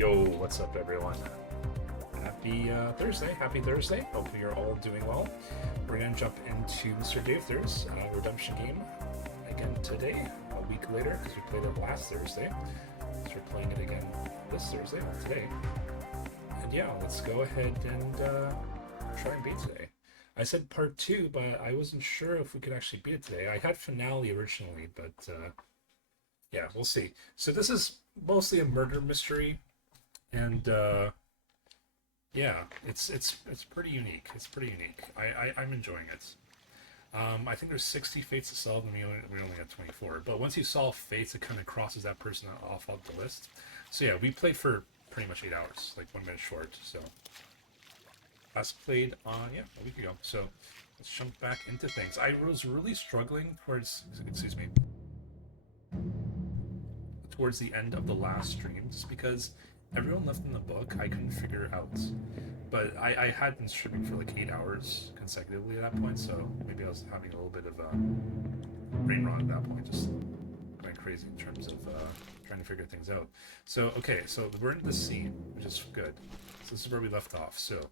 Yo, what's up, everyone? Happy Thursday. Happy Thursday. Hope you're all doing well. We're going to jump into Mr. Dave redemption game again today, a week later, because we played it last Thursday. So we're playing it again this Thursday, today. And yeah, let's go ahead and try and beat today. I said part 2, but I wasn't sure if we could actually beat it today. I had finale originally, but yeah, we'll see. So this is mostly a murder mystery, and yeah, it's pretty unique. It's pretty unique. I'm enjoying it. I think there's 60 fates to solve, and we only got 24. But once you solve fates, it kind of crosses that person off the list. So yeah, we played for pretty much 8 hours, like 1 minute short. So last played yeah, a week ago. So let's jump back into things. I was really struggling towards the end of the last stream, just because everyone left in the book I couldn't figure out. But I had been streaming for like 8 hours consecutively at that point, so maybe I was having a little bit of a brain rot at that point, just going crazy in terms of trying to figure things out. So okay, so we're in the scene, which is good. So this is where we left off. So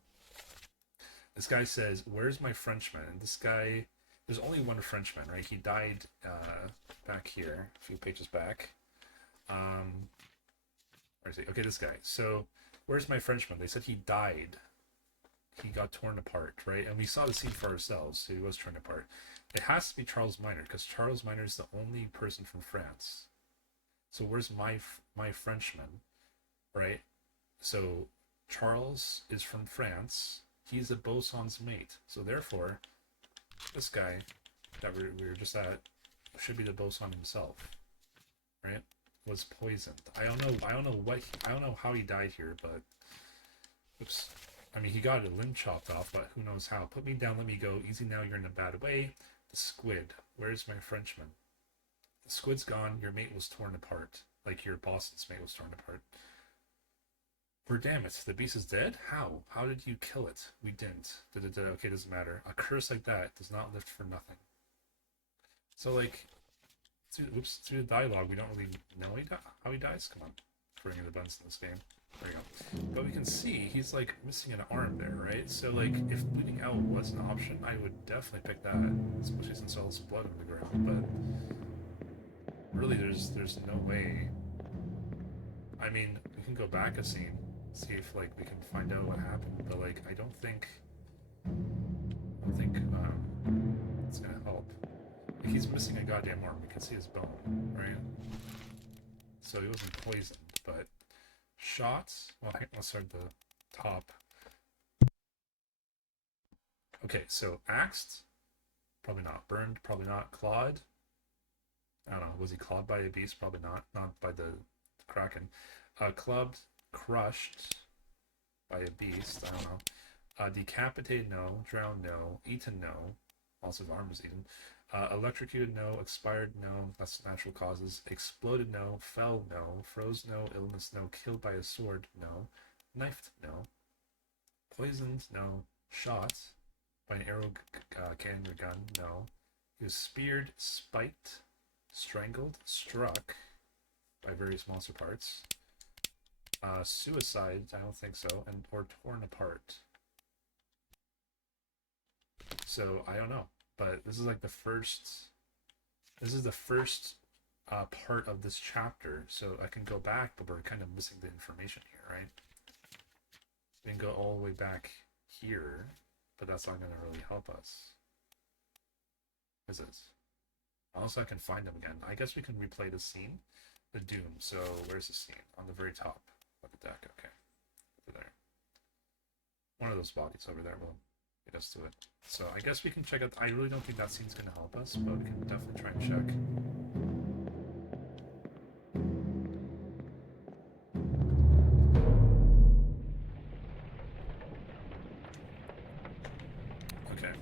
this guy says, "Where's my Frenchman?" And this guy, there's only one Frenchman, right? He died back here, a few pages back. Where is he? Okay, this guy. So, where's my Frenchman? They said he died. He got torn apart, right? And we saw the scene for ourselves, so he was torn apart. It has to be Charles Minor, because Charles Minor is the only person from France. So, where's my Frenchman, right? So, Charles is from France. He's a bosun's mate. So, therefore, this guy that we were just at should be the bosun himself, right? Was poisoned. I don't know how he died here, but oops. I mean, he got a limb chopped off, but who knows how. Put me down, let me go. Easy now, you're in a bad way. The squid. Where's my Frenchman? The squid's gone. Your mate was torn apart. Like your boss's mate was torn apart. For damn it, the beast is dead? How? How did you kill it? We didn't. Okay, doesn't matter. A curse like that does not lift for nothing. So, like, through the dialogue, we don't really know how he dies. Come on, bringing the buttons in this game. There you go. But we can see he's like missing an arm there, right? So like, if bleeding out was an option, I would definitely pick that, especially since all this blood on the ground. But really, there's no way. I mean, we can go back a scene, see if like we can find out what happened. But like, I don't think it's gonna help. He's missing a goddamn arm. We can see his bone, right? So he wasn't poisoned, but shots. Well, let's start at the top. Okay, so axed, probably not. Burned, probably not. Clawed, I don't know. Was he clawed by a beast? Probably not. Not by the kraken. Clubbed, crushed by a beast. I don't know. Decapitated, no. Drowned, no. Eaten, no. Also, his arm was eaten. Electrocuted, no. Expired, no. That's natural causes. Exploded, no. Fell, no. Froze, no. Illness, no. Killed by a sword, no. Knifed, no. Poisoned, no. Shot by an arrow, cannon, or gun, no. He was speared, spiked, strangled, struck by various monster parts. Suicide, I don't think so. Or torn apart. So, I don't know. But this is like the first part of this chapter, so I can go back, but we're kind of missing the information here, right? We can go all the way back here, but that's not going to really help us, is it? Also, I can find them again. I guess we can replay the scene, the doom. So where's the scene? On the very top of the deck. Okay, over there. One of those bodies over there will get us to it. So I guess we can check out. I really don't think that scene's going to help us, but we can definitely try and check. Okay.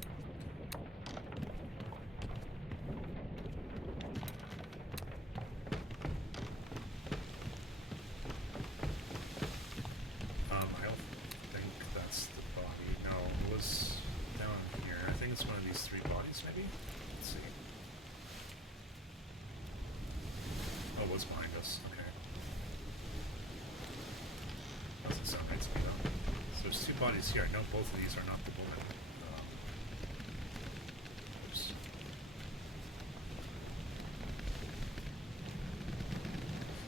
I don't think that's the body. No, it was down here. I think it's one of these 3 bodies, maybe? Let's see. bodies here. No, both of these are not the woman. Oops.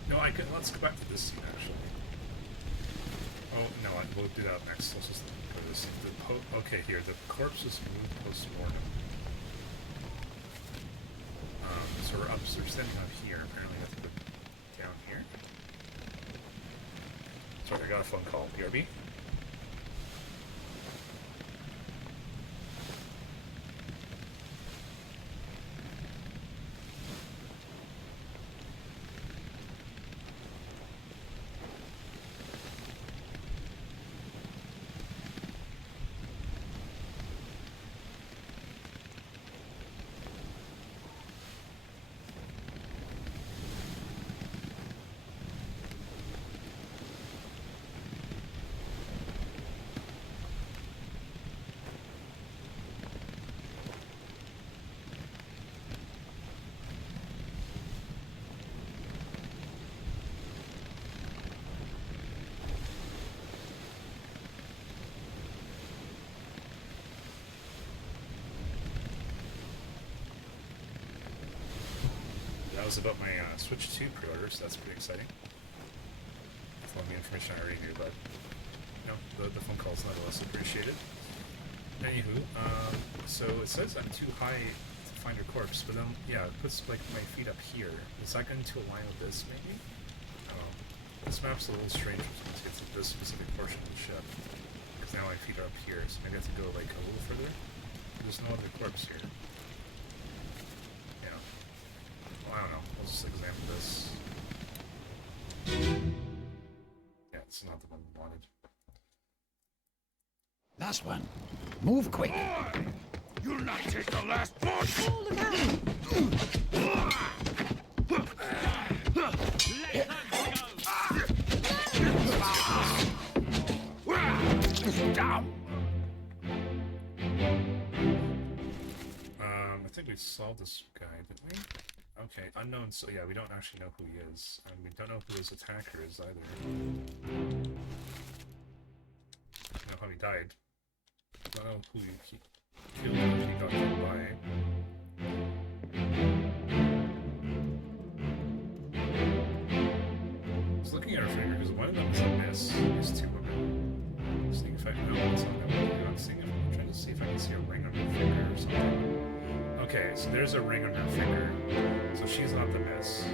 No, I can. Let's go back to this scene actually. Oh no, we'll do that next. Let's just go to this. Okay, here the corpse is moved post-mortem. So we're up. So we're standing up here. Apparently, I have to go down here. Sorry, I got a phone call. BRB. That was about my Switch 2 pre-order, so that's pretty exciting. Following the information I already knew, but you know, the phone call is nonetheless appreciated. Anywho, so it says I'm too high to find her corpse, but then yeah, it puts like my feet up here. Is that going to align with this maybe? I don't know. This map's a little strange once you get to this specific portion of the ship, because now my feet are up here, so maybe I have to go like a little further. There's no other corpse here. I don't know. We'll just examine this. Yeah, it's not the one we wanted. Last one. Move quick. Boy! You'll not take the last push! Oh, look out! Down! I think we solved this guy, didn't we? Okay, unknown, so yeah, we don't actually know who he is. And we don't know who his attacker is either. Don't know how he died. Don't know who he killed or if he got killed by. I was looking at her finger because one of them is a miss. These two women. Seeing if I can know what's on that one. I'm trying to see if I can see a ring on her finger or something. Okay, so there's a ring on her finger, so she's not the miss.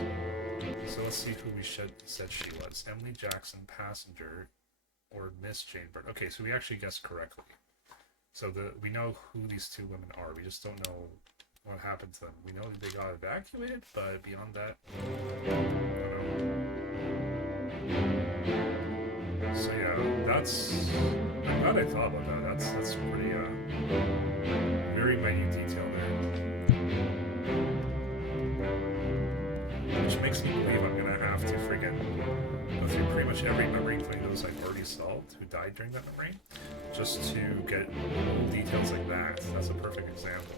So let's see who we said she was. Emily Jackson, passenger, or Miss Jane Bird. Okay, so we actually guessed correctly. So we know who these two women are. We just don't know what happened to them. We know that they got evacuated, but beyond that, I don't know. So yeah, that's. I'm glad I thought about that. That's pretty very minute detail there. Which makes me believe I'm gonna have to friggin' go through pretty much every memory, including those I've already solved who died during that memory, just to get little details like that. That's a perfect example.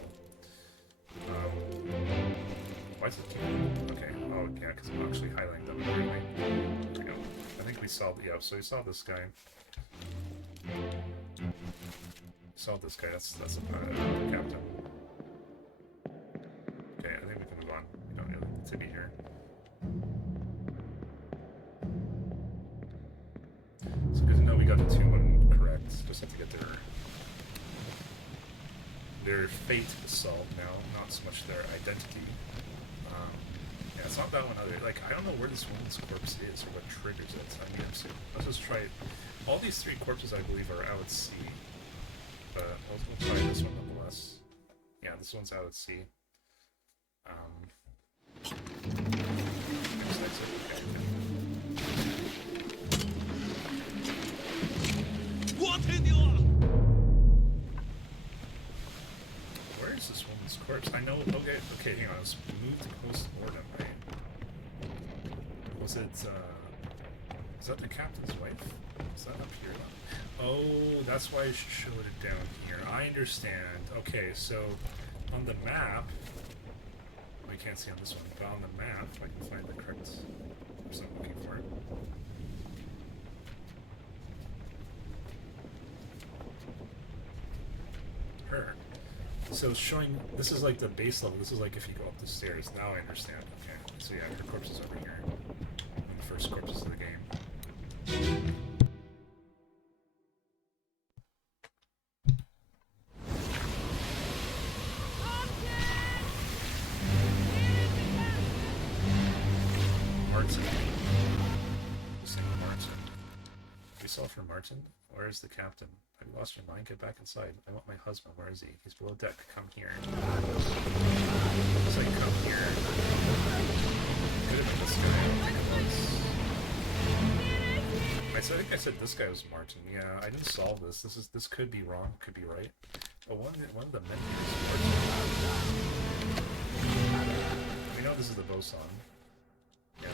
Why does it keep... Okay, oh yeah, because I'm actually highlighting them anyway. There we go. I think we solved... Yeah, so we saw this guy. Solved this guy, that's the captain. Okay, I think we can move on. We don't need to be here. So good to know we got the 2-1 correct. Just have to get their fate solved now, not so much their identity. Yeah, it's not that one either. Like, I don't know where this woman's corpse is or what triggers it. I mean, let's just try it. All these 3 corpses, I believe, are out at sea. But we'll try this one nonetheless. Yeah, this one's out at sea. What in the... Where is this woman's corpse? I know. Okay, hang on. It's moved to post-mortem, right? Was it, is that the captain's wife? Is that up here? Oh, that's why I showed it down here. I understand. Okay, so on the map, I can't see on this one, but on the map, if I can find the correct person I'm looking for. So showing this is like the base level. This is like if you go up the stairs. Now I understand. Okay. So yeah, her corpse is over here. One of the first corpses of the game. Martin. This name Martin. We saw for Martin. Where is the captain? Have you lost your mind? Get back inside. I want my husband. Where is he? He's below deck. Come here. It's like, come here. Could have been this guy. I don't think it was. I think I said this guy was Martin. Yeah, I didn't solve this. This could be wrong. Could be right. But one of the men here is Martin. We know this is the boson. Yeah.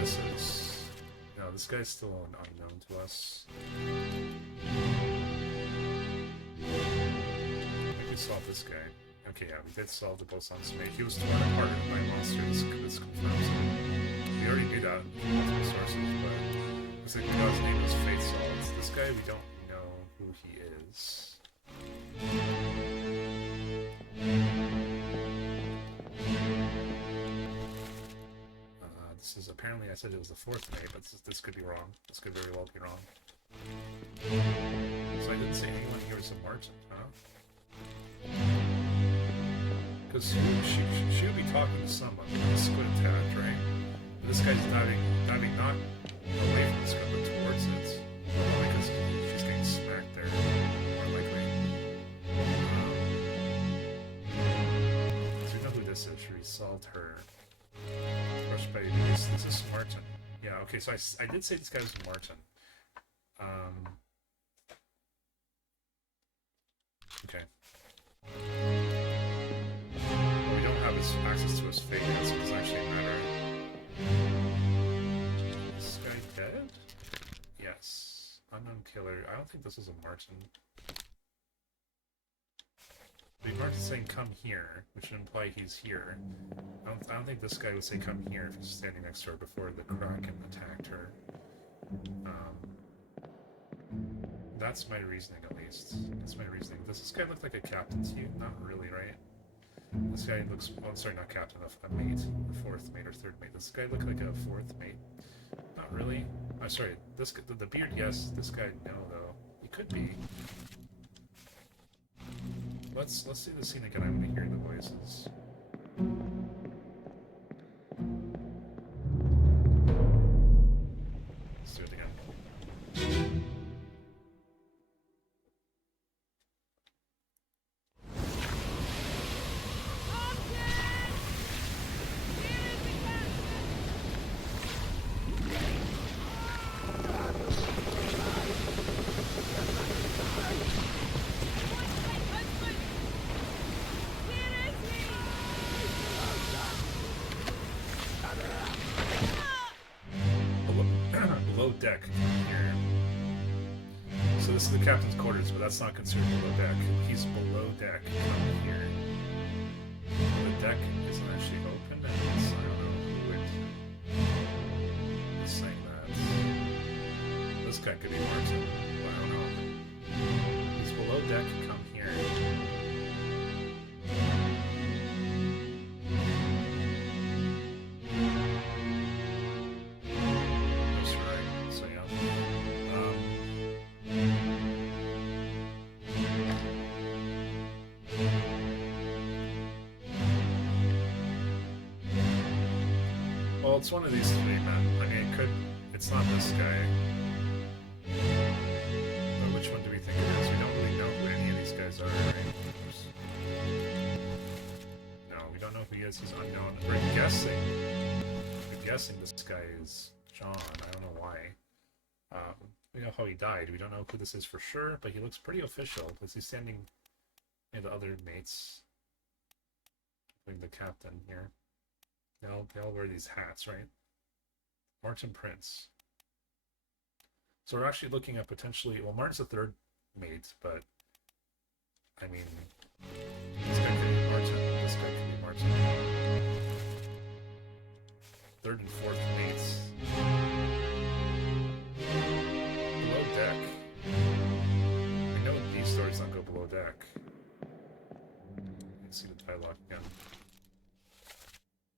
This is. No, this guy's still unknown to us. I think we solved this guy. Okay, yeah, we did solve the boson mate. He was torn apart by monsters. This confirms it. We already knew that from multiple sources, but looks like God's name is Faith Solids. This guy, we don't know who he is. This is apparently, I said it was the fourth mate, but this could be wrong. This could very well be wrong. So I didn't say anyone here was a Martin, huh? Because she would be talking to someone when the squid attacked, right? But this guy's diving not away from the squid, but towards it. Probably because she's getting smacked there, more likely. So we know who this is. She resolved her. Rushed by this is Martin. Yeah, okay, so I did say this guy was Martin. Okay. Well, we don't have his access to his fate yet, so it doesn't actually matter. Is this guy dead? Yes. Unknown killer. I don't think this is a Martin. Martin's saying come here, which would imply he's here. I don't think this guy would say come here if he's standing next to her before the Kraken attacked her. That's my reasoning, at least. That's my reasoning. Does this guy look like a captain to you? Not really, right? This guy looks... Oh, sorry, not captain, a mate. A fourth mate or third mate. Does this guy look like a fourth mate? Not really. Oh, sorry. This the beard, yes. This guy, no, though. He could be. Let's see the scene again. I want to hear the voices. Let's do it again. Deck here. So this is the captain's quarters, but that's not considered below deck. He's below deck. Come here. The deck isn't actually open, and it's, I don't know who would be saying that. This guy could be Martin, but I don't know. He's below deck. Come here. Well, it's one of these three men. I mean, it's not this guy. But which one do we think it is? We don't really know who any of these guys are, right? No, we don't know who he is. He's unknown. We're guessing this guy is John. I don't know why. We know how he died. We don't know who this is for sure, but he looks pretty official because he's standing near the other mates, including the captain here. They all wear these hats, right? Martin Prince. So we're actually looking at potentially... Well, Martin's the third mate, but... I mean... This guy could be Martin. This guy could be Martin. Third and fourth mates. Below deck. I know these stories don't go below deck. dialogue again.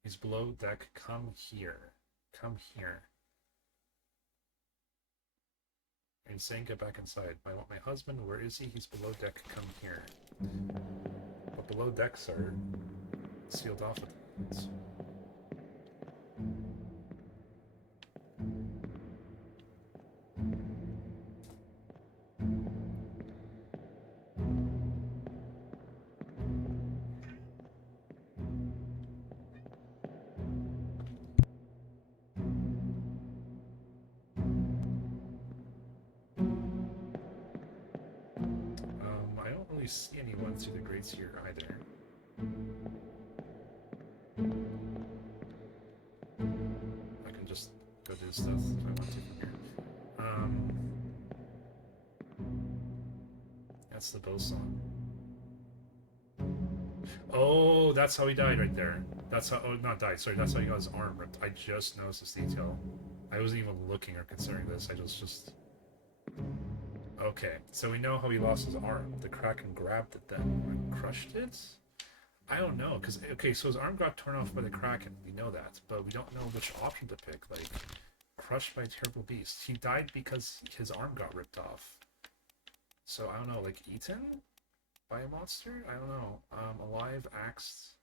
He's below deck. Come here. Come here. And he's saying, get back inside. My husband, where is he? He's below deck. Come here. But below decks are sealed off with things. I don't really see anyone through the grates here either. I can just go do stuff if I want to from here. That's the boson. Oh, that's how he died right there. That's how, oh, not died, sorry, that's how he got his arm ripped. I just noticed this detail. I wasn't even looking or considering this, I just... Okay, so we know how he lost his arm. The Kraken grabbed it then and crushed it? I don't know, because, okay, so his arm got torn off by the Kraken, we know that, but we don't know which option to pick, like, crushed by a terrible beast. He died because his arm got ripped off. So, I don't know, like, eaten by a monster? I don't know. Alive, axed?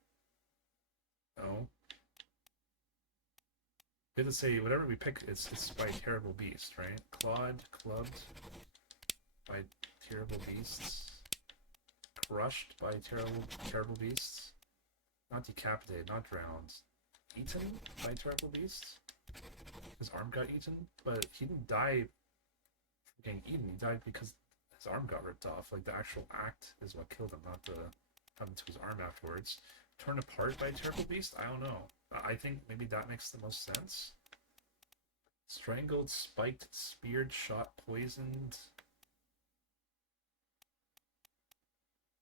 No. We have to say, whatever we pick, it's by a terrible beast, right? Clawed, clubbed by terrible beasts. Crushed by terrible beasts. Not decapitated, not drowned. Eaten by terrible beasts. His arm got eaten, but he didn't die from getting eaten. He died because his arm got ripped off. Like, the actual act is what killed him, not the happened to his arm afterwards. Torn apart by a terrible beast? I don't know. I think maybe that makes the most sense. Strangled, spiked, speared, shot, poisoned.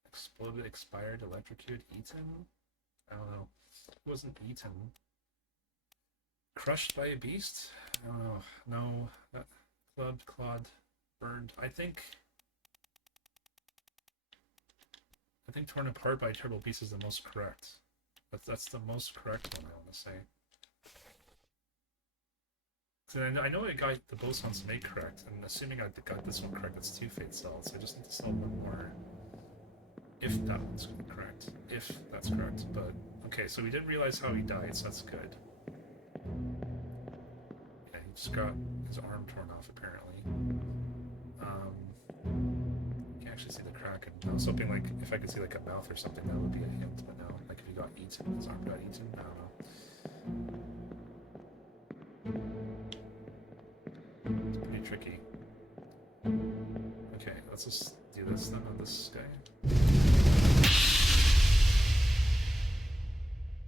Exploded, expired, electrocuted, eaten? I don't know. It wasn't eaten. Crushed by a beast? I don't know. No. Not clubbed, clawed, burned. I think torn apart by a terrible beast is the most correct. That's the most correct one, I want to say. So I know I got the boson snake correct, and assuming I got this one correct, that's 2 fate cells. I just need to sell one more. If that one's correct. If that's correct. But, okay, so we did realize how he died, so that's good. Yeah, he just got his arm torn off, apparently. You can actually see the Kraken. I was hoping, like, if I could see, like, a mouth or something, that would be a hint, but no. Like, if he got eaten, his arm got eaten, I don't know. It's pretty tricky. Okay, let's just do this then on this guy.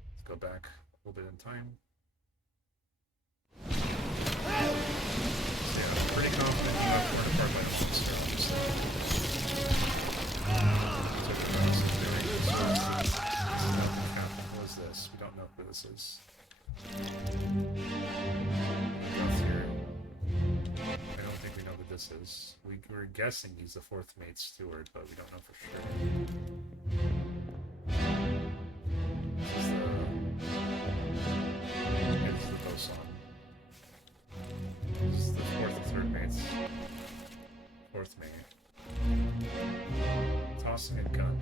Let's go back a little bit in time. So yeah, I'm pretty confident he got torn apart by a monster, obviously. What is this? We don't know who this is. Nothing here. I don't think we know who this is. We're guessing he's the 4th mate steward, but we don't know for sure. This is the boson. This is the 4th and 3rd mates. 4th mate. Tossing a gun.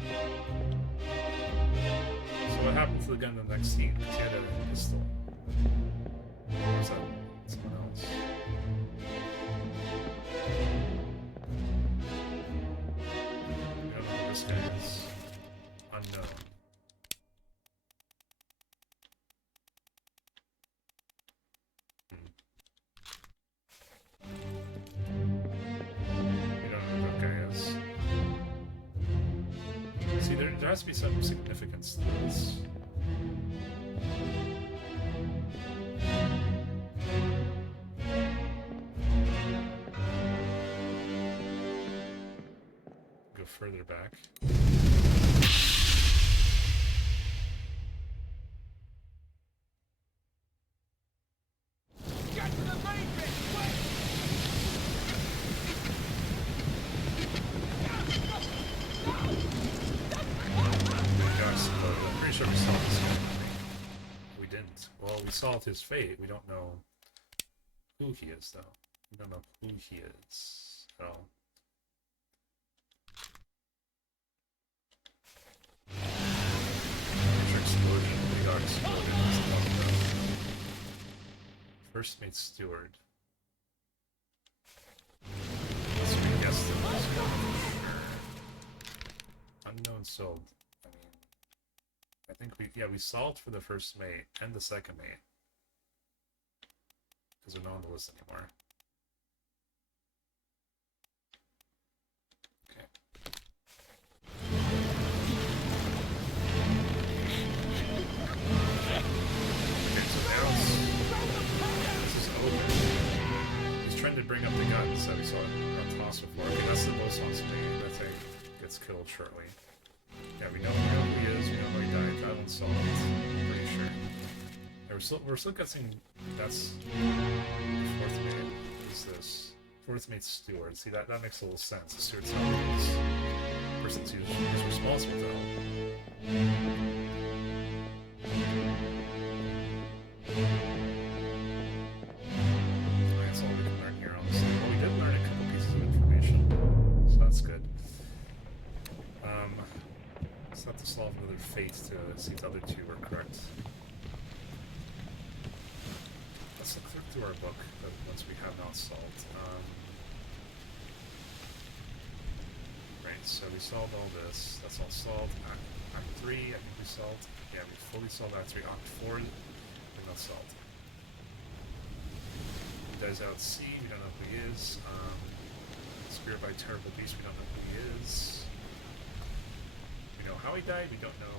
So what happened to the gun in the next scene? Because he had a pistol. Or was that someone else? We don't know who this guy is. Unknown. We don't know who that guy is. See, there has to be some significance to this. Go further back. Get to the main bit! Quick! Big guy exploded. solved his fate. We don't know who he is, though. We don't know who he is at all. Explosion. We got exploded. First mate steward. Let's re-guess the most unknown soul. I mean, I think we solved for the first mate and the second mate because they're not on the list anymore. Okay. Okay, so now this is over. He's trying to bring up the gun, so we saw it on toss before. Okay, that's the most on speed. That thing gets killed shortly. Yeah, we know who he is, we know how he died. That one's solved. I'm pretty sure. Yeah, we're still guessing that's the fourth mate. Is this? Fourth mate's steward. See, that makes a little sense. The steward's helping this person who's responsible to help. That's all we can learn here, honestly. Well, we did learn a couple pieces of information, so that's good. Let's have to solve another fate to see if the other two were correct. Let's look through our book, the ones we have not solved. Right, so we solved all this. That's all solved. Act 3, I think we solved. Yeah, we fully solved Act 3. Act 4, we're not solved. He dies out at sea, we don't know who he is. Speared by terrible beast, we don't know who he is. We know how he died, we don't know...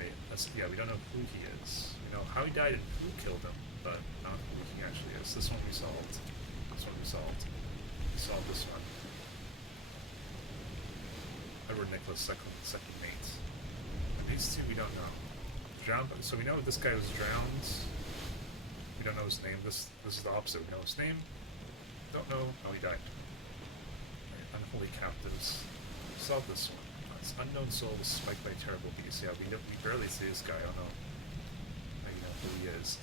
Wait, we don't know who he is. We know how he died and who killed him, but not who he actually is. This one we solved. This one we solved. We solved this one. Edward Nicholas, second mate. And these two we don't know. Drowned, so we know this guy was drowned. We don't know his name. This is the opposite. We know his name. Don't know how he died. Right, unholy captives. Solve this one. It's unknown soul was spiked by terrible beast. Yeah, we barely see this guy. I don't know. I don't know who he is.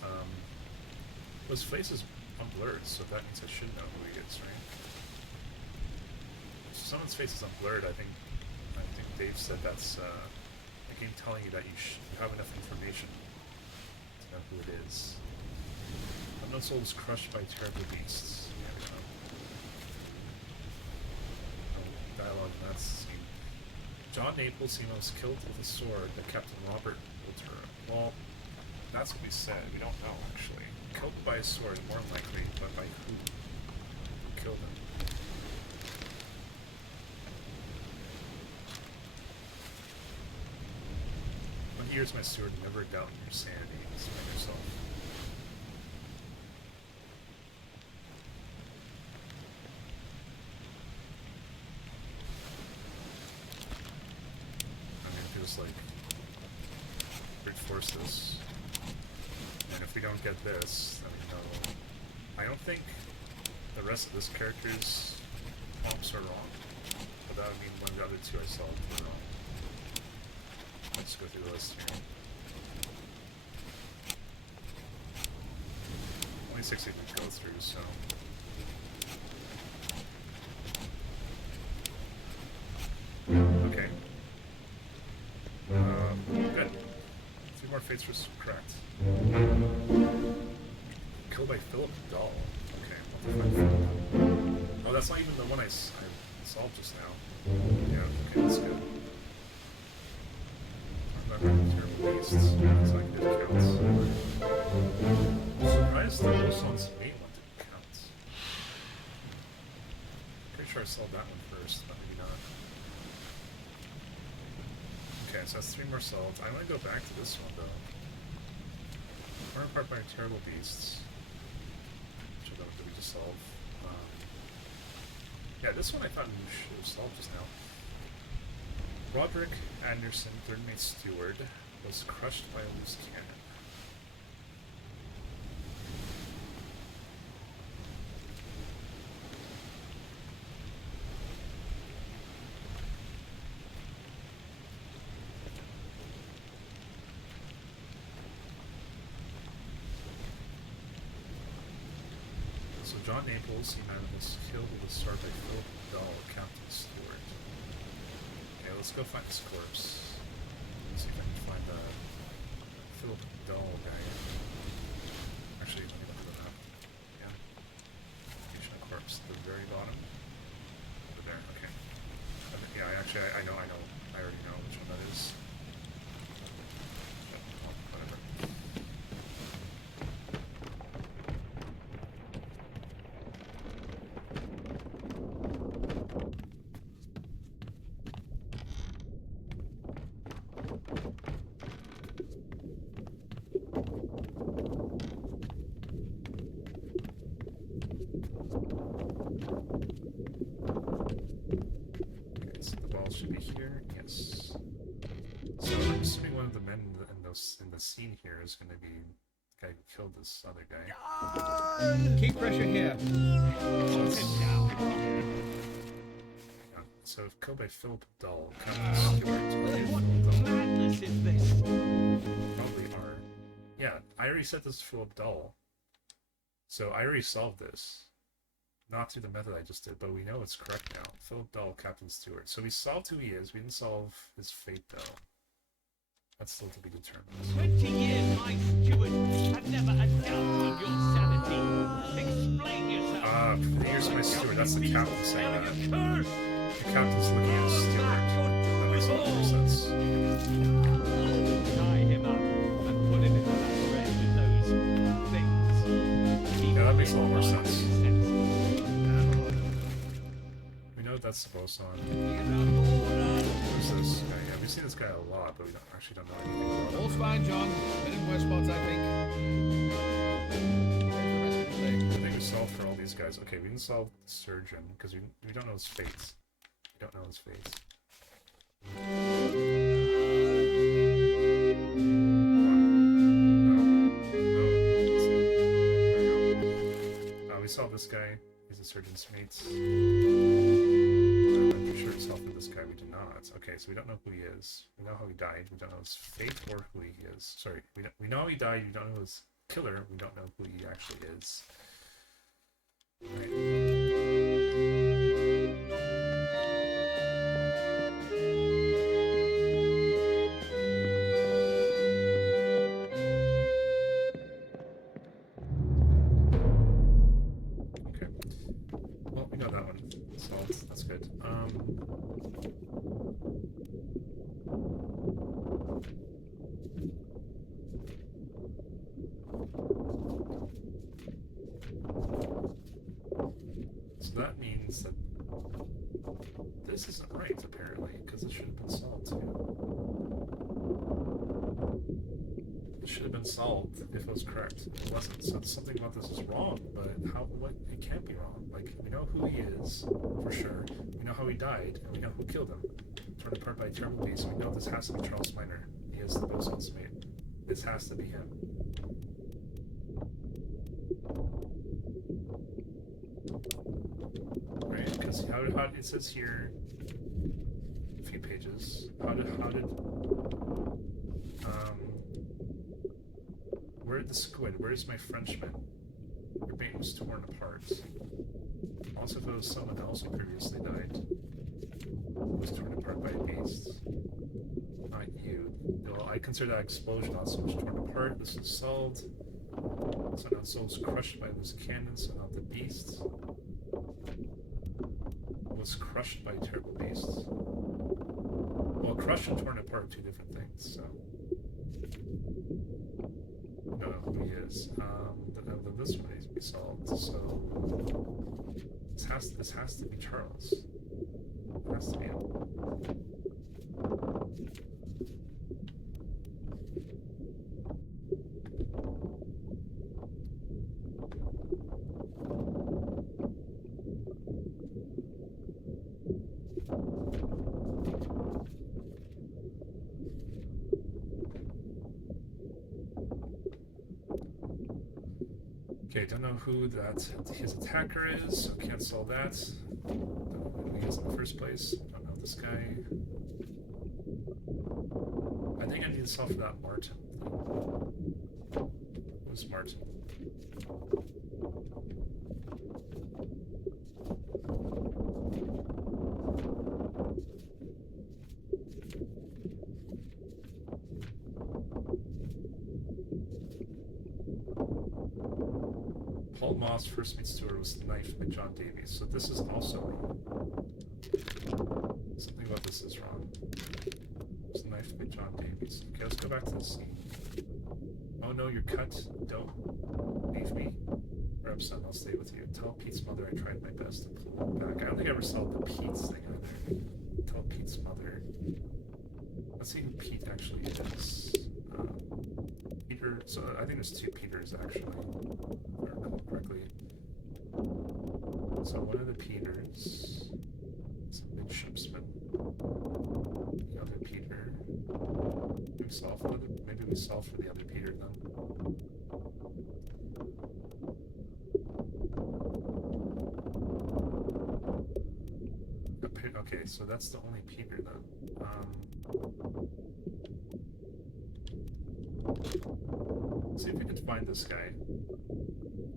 His face is unblurred, so that means I should know who he is, right? So someone's face is unblurred. I think Dave said that's a game telling you that you have enough information to know who it is. Unknown soul was crushed by terrible beasts. Yeah, we know. No dialogue in that scene. John Naples, he was killed with a sword that Captain Robert Wiltura. Well, that's what we said. We don't know, actually. Killed by a sword, more likely, but by who? Who killed him? When here's my sword, never doubt your sanity. Explain yourself. Like reinforce this, and if we don't get this, then we know. I don't think the rest of this character's prompts are wrong, but that would mean one of the other two I solved were wrong. Let's go through the list here. Only 60 to go through, so. Okay. Good. 3 more fates were correct. Killed by Philip Dahl. Okay, what the fuck? Oh, that's not even the one I solved just now. Yeah, okay, that's good. I'm not terrible beasts, so I can do the counts. I'm surprised the most on me one didn't count. Pretty sure I solved that one first, but maybe not. Okay, so that's 3 more solved. I want to go back to this one, though. Torn apart by terrible beasts. Which I don't know, did we just solve? Yeah, this one I thought we should have solved just now. Roderick Anderson, third mate steward, was crushed by a loose cannon. So John Naples, he man was killed with a sword by Philip Dahl, Captain Stewart. Okay, let's go find his corpse. Let's see if I can find the Philip Dahl guy. Actually, let me look at the map. Yeah. Location of corpse at the very bottom. Over there, okay. Yeah, I know. I already know which one that is. Oh, whatever. Okay, so the ball should be here. Yes. So I'm assuming one of the men in the scene here is going to be the guy who killed this other guy. Keep pressure here. Yeah, so if killed by Philip Dahl, Captain Stewart, Philip Dahl Madness is this. probably are. Yeah, I already said this is Philip Dahl. So I already solved this. Not through the method I just did, but we know it's correct now. Philip Dahl, Captain Stewart. So we solved who he is. We didn't solve his fate, though. That's still to be determined. 20 years my steward had never a doubt of your sanity. Explain yourself. Here's my steward. That's the captain saying Tell that. you curse. The captain's looking at his steward. That makes a lot more sense. Tie him up and put him in the labyrinth with those things. Yeah, that makes a lot more sense. We know what that's supposed on. Who's this guy? Yeah, we've seen this guy a lot, but we actually don't know anything about him. All's fine, John. Been in worse spots, I think. There's the rest of the day. I think we solved for all these guys. Okay, we didn't solve the surgeon because we don't know his fates. We don't know his fates. We solved this guy. He's the surgeon's mates. I'm pretty sure we solved for this guy. We did not. Okay, so we don't know who he is. We know how he died. We don't know his fate or who he is. Sorry, we know how he died. We don't know his killer. We don't know who he actually is. Right. Okay. Well, we got that one solved. That's good. So that means that this isn't right, apparently, because it should have been solved too. It should have been solved if it was correct. It wasn't. So something about this is wrong, but what? It can't be wrong. Like, we know who he is, for sure. We know how he died, and we know who killed him. Torn apart by a terrible beast. We know this has to be Charles Miner. He is the bosun's mate. This has to be him. Right? Because how it says here, a few pages. Where did the squid? Where's my Frenchman? Your mate was torn apart. Also, if it was someone else who previously died, was torn apart by a beast. Not you. Well, I consider that explosion not so much torn apart. This is solved. So now soul's crushed by this cannon, so not the beast. Was crushed by terrible beasts. Well, crushed and torn apart are two different things, so. I don't know who he is. This one needs to be solved, so. This has to be Charles. It has to be him. Okay, don't know who his attacker is, so can't solve that. Don't know who he is in the first place. Don't know this guy. I think I need to solve for that Martin thing. Who's Martin? Paul Moss first meets Stewart was knifed by John Davies, so this is also wrong. Something about this is wrong. It was knifed by John Davies. Okay, let's go back to the scene. Oh no, you're cut. Don't leave me. Or son, I'll stay with you. Tell Pete's mother I tried my best to pull him back. I don't think I ever saw the Pete's thing either. Tell Pete's mother. Let's see who Pete actually is. Peter, so I think there's two Peters actually, if I recall correctly. So one of the Peters is a midshipman. The other Peter. Maybe we solve for the other Peter then. Okay, so that's the only Peter then. Let's see if we can find this guy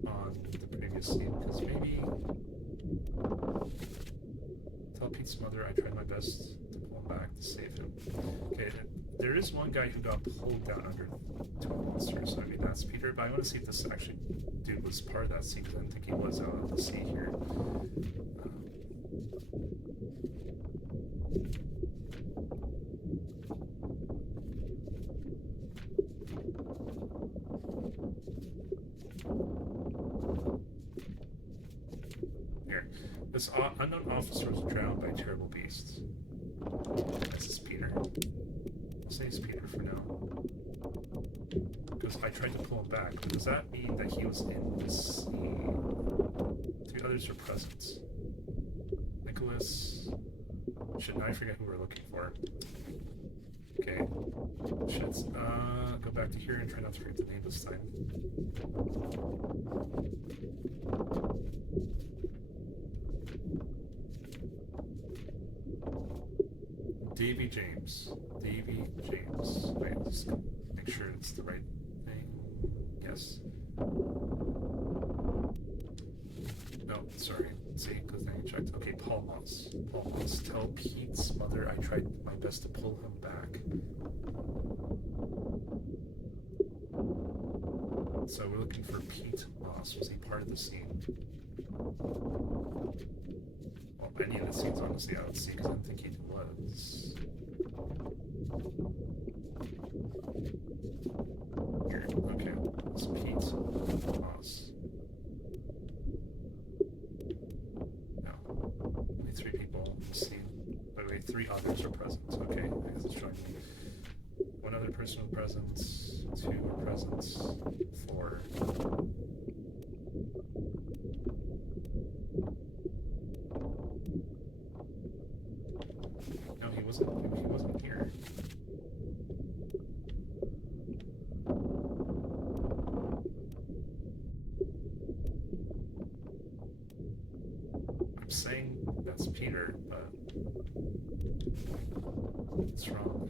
on the previous scene, because maybe tell Pete's mother I tried my best to pull him back to save him. Okay, there is one guy who got pulled down under two monsters, so I mean that's Peter, but I want to see if this actually dude was part of that scene, because I don't think he was out of the sea here. This unknown officer was drowned by terrible beasts. This is Peter. I'll say it's Peter for now. Because I tried to pull him back. But does that mean that he was in the sea? Three others are present. Nicholas. Shit, now I forget who we're looking for. Okay. Shit. Go back to here and try not to forget the name this time. Davy James. Wait, just make sure it's the right thing. Yes. No, sorry. Let's see, good thing I checked. Okay, Paul Moss. Tell Pete's mother I tried my best to pull him back. So we're looking for Pete Moss. Was he part of the scene? Well, any of the scenes, honestly, I would see, because I don't think he was. Here, okay. It's Pete Moss. No. Only three people in the scene. By the way, three others are present. Okay, I guess it's showing me. One other person with presence. Two are present. Four. No, he wasn't here. I'm saying that's Peter, but it's wrong.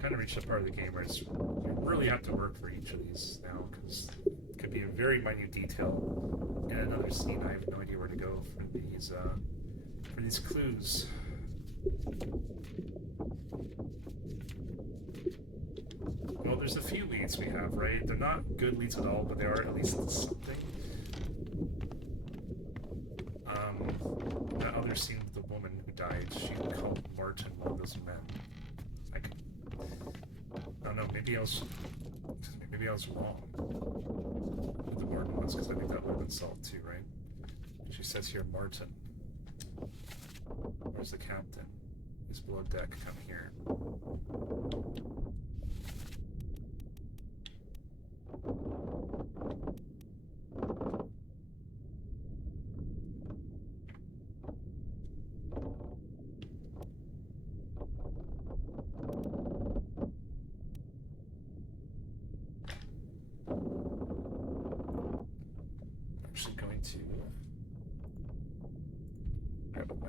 Kind of reached a part of the game where you really have to work for each of these now, because it could be a very minute detail in another scene. I have no idea where to go for these clues. Well, there's a few leads we have, right? They're not good leads at all, but they are at least something. That other scene with the woman who died, she called Martin one of those men. I don't know, maybe I was wrong with the Martin ones, because I think that would have been solved too, right? She says here, Martin. Where's the captain? He's below deck, come here.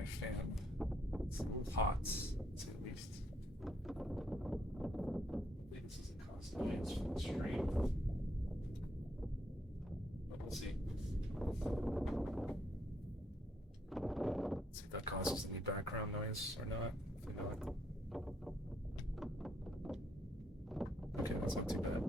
my fan. It's a little hot, to say the least. Hopefully this doesn't cause noise from the stream. But we'll see. Let's see if that causes any background noise or not. Hopefully not. Okay, that's not too bad.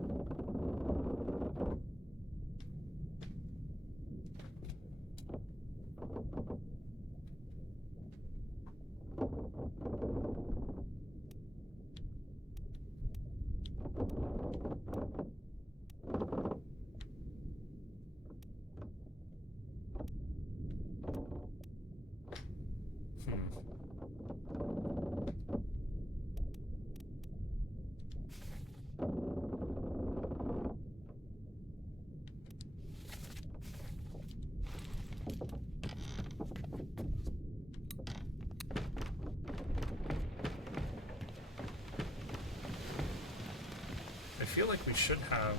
I feel like we should have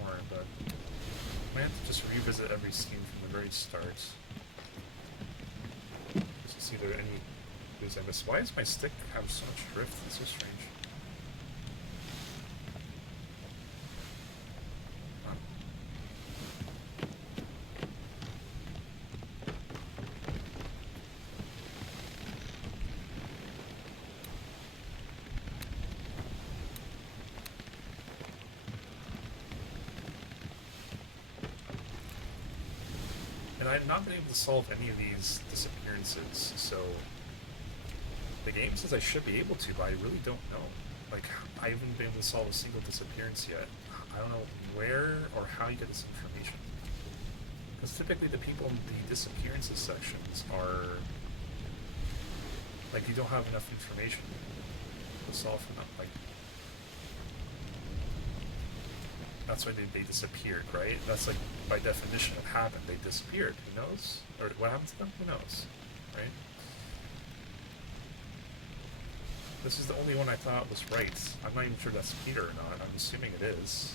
more, but I have to just revisit every scene from the very start. Just to see if there are any clues I missed. Why does my stick have so much drift? It's so strange. Huh. And I've not been able to solve any of these disappearances, so the game says I should be able to, but I really don't know. Like, I haven't been able to solve a single disappearance yet. I don't know where or how you get this information. Because typically the people in the disappearances sections are... like, you don't have enough information to solve for them. Like, that's why they disappeared, right? That's like, by definition, it happened. They disappeared. Who knows? Or what happened to them? Who knows? Right? This is the only one I thought was right. I'm not even sure that's Peter or not. I'm assuming it is.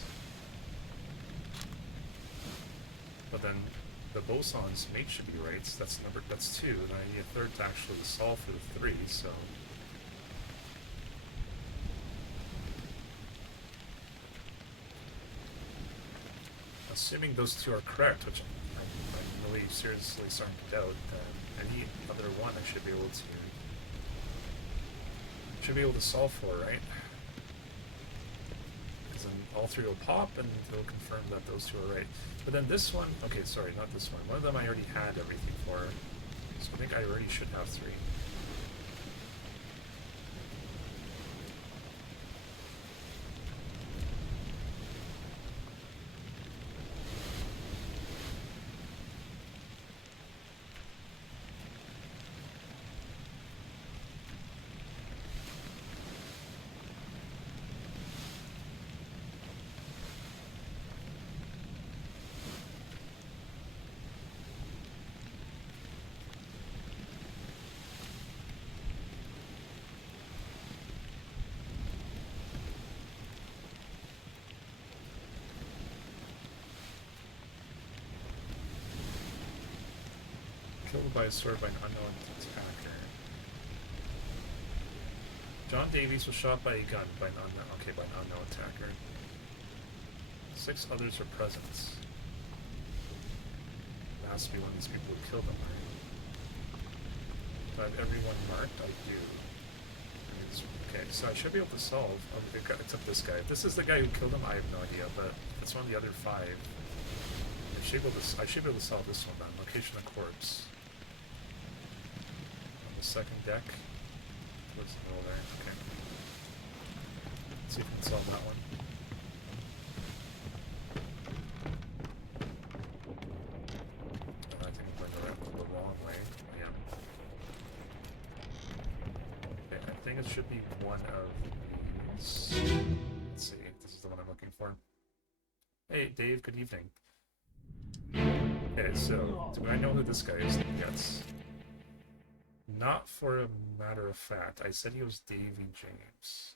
But then the boson's mate should be right. So that's two. And I need a third to actually solve for the three, so... Assuming those two are correct, which I'm really seriously starting to doubt, then any other one I should be able to solve for, right? Because then all three will pop and it'll confirm that those two are right. But then this one, okay, sorry, not this one. One of them I already had everything for, so I think I already should have three. Killed by a sword by an unknown attacker. John Davies was shot by a gun by an unknown. Okay, by an unknown attacker. 6 others are present. It has to be one of these people who killed them, right? Do I have everyone marked? I do. Okay, so I should be able to solve. Except this guy. If this is the guy who killed him, I have no idea. But if it's one of the other 5, I should be able to solve this one then. Location of corpse. The second deck. Towards the middle there. Okay. Let's see if we can solve that one. I think I'm going the wrong way. I am. Okay, I think it should be one of these. Let's see. This is the one I'm looking for. Hey, Dave. Good evening. Okay, so do I know who this guy is? Yes. Not for a matter of fact. I said he was Davy James.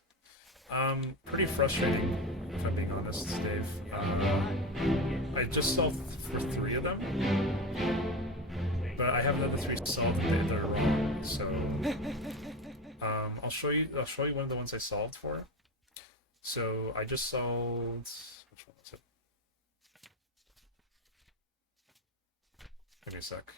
Pretty frustrating, if I'm being honest, Dave. I just solved for 3 of them. But I have another 3 solved that are wrong. So I'll show you one of the ones I solved for. So I just solved, which one was it? Give me a sec.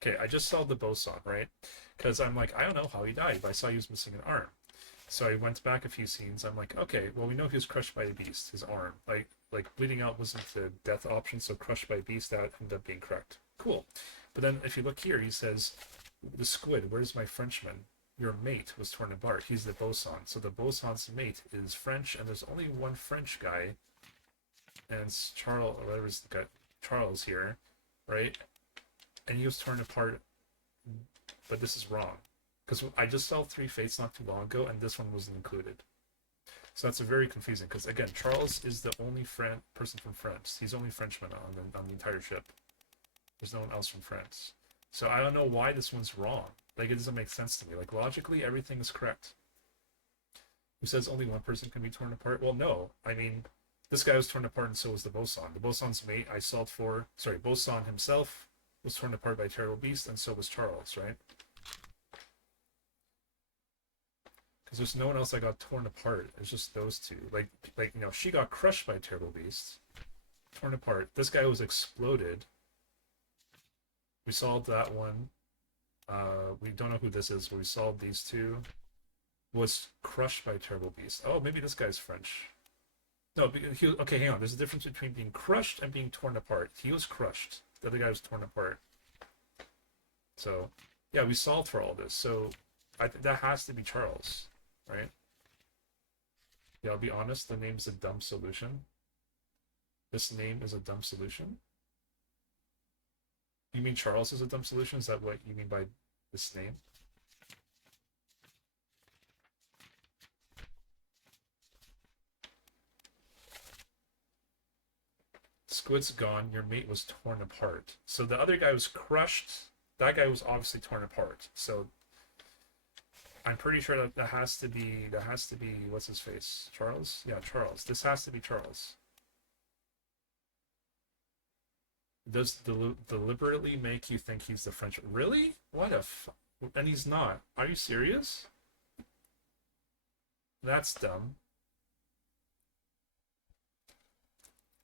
Okay, I just solved the Boson, right? Because I'm like, I don't know how he died, but I saw he was missing an arm. So I went back a few scenes. I'm like, okay, well, we know he was crushed by a beast, his arm. Like bleeding out wasn't the death option, so crushed by a beast, that ended up being correct. Cool. But then if you look here, he says, the squid, where's my Frenchman? Your mate was torn apart. He's the Boson. So the Boson's mate is French, and there's only one French guy, and it's Charles, or whatever's the guy, Charles here, right? And he was torn apart, but this is wrong. Because I just saw 3 Fates not too long ago, and this one wasn't included. So that's very confusing, because again, Charles is the only person from France. He's the only Frenchman on the entire ship. There's no one else from France. So I don't know why this one's wrong. Like, it doesn't make sense to me. Like, logically, everything is correct. Who says only one person can be torn apart? Well, no. I mean, this guy was torn apart, and so was the Boson. The Boson's mate I solved for... Sorry, Boson himself was torn apart by a terrible beast, and so was Charles, right? Because there's no one else that got torn apart. It's just those two. Like you know, she got crushed by a terrible beast, torn apart. This guy was exploded. We solved that one. We don't know who this is, but we solved these two. Was crushed by a terrible beast. Oh, maybe this guy's French. No, okay, hang on. There's a difference between being crushed and being torn apart. He was crushed. The other guy was torn apart. So, yeah, we solved for all this. So, that has to be Charles, right? Yeah, I'll be honest. The name's a dumb solution. This name is a dumb solution. You mean Charles is a dumb solution? Is that what you mean by this name? Squid's gone. Your mate was torn apart. So the other guy was crushed. That guy was obviously torn apart. So I'm pretty sure that has to be what's his face? Charles? Yeah, Charles. This has to be Charles. Does deliberately make you think he's the French? Really? What a and he's not. Are you serious? That's dumb.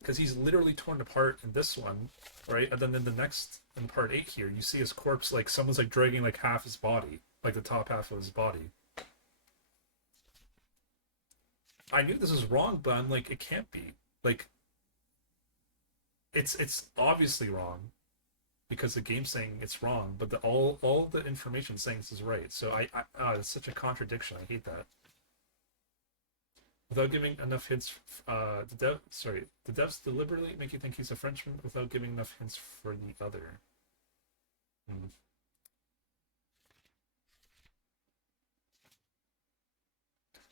Because he's literally torn apart in this one, right? And then in the next, in part 8 here, you see his corpse, like someone's like dragging like half his body, like the top half of his body. I knew this was wrong, but I'm like, it can't be. Like, it's obviously wrong because the game's saying it's wrong, but all the information saying this is right. So it's such a contradiction. I hate that. Without giving enough hints, the devs deliberately make you think he's a Frenchman without giving enough hints for the other.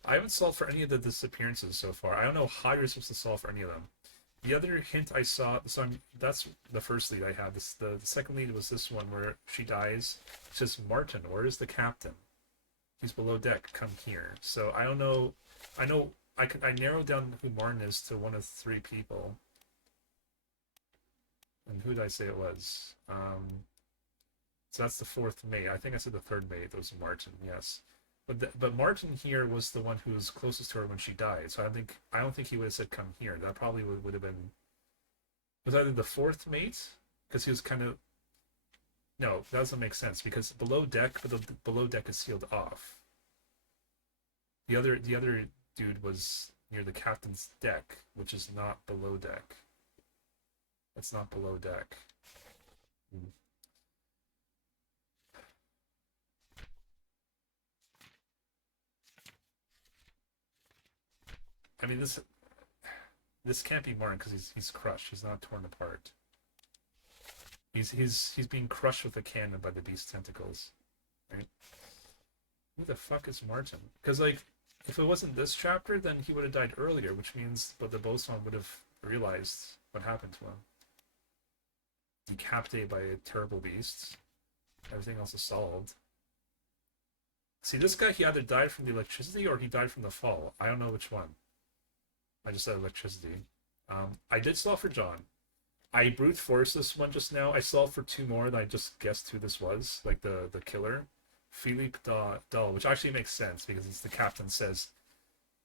I haven't solved for any of the disappearances so far. I don't know how you're supposed to solve for any of them. The other hint I saw, so that's the first lead I had. The second lead was this one where she dies. It says, Martin, where is the captain? He's below deck, come here. So I don't know. I narrowed down who Martin is to one of 3 people. And who did I say it was? So that's the 4th mate. I think I said the 3rd mate. That was Martin, yes. But Martin here was the one who was closest to her when she died. So I don't think he would have said come here. That probably would have been, was either the 4th mate, because he was kind of, no, that doesn't make sense because below deck, but the below deck is sealed off. The other dude was near the captain's deck, which is not below deck. It's not below deck. I mean, this can't be Martin because he's crushed. He's not torn apart. He's being crushed with a cannon by the beast's tentacles. Right? Who the fuck is Martin? Because like, if it wasn't this chapter, then he would have died earlier, which means the Boson would have realized what happened to him. Decapitated by a terrible beast. Everything else is solved. See, this guy, he either died from the electricity or he died from the fall. I don't know which one. I just said electricity. I did solve for John. I brute forced this one just now. I solved for 2 more, and I just guessed who this was, like the killer, Philippe Dull, which actually makes sense because it's the captain says,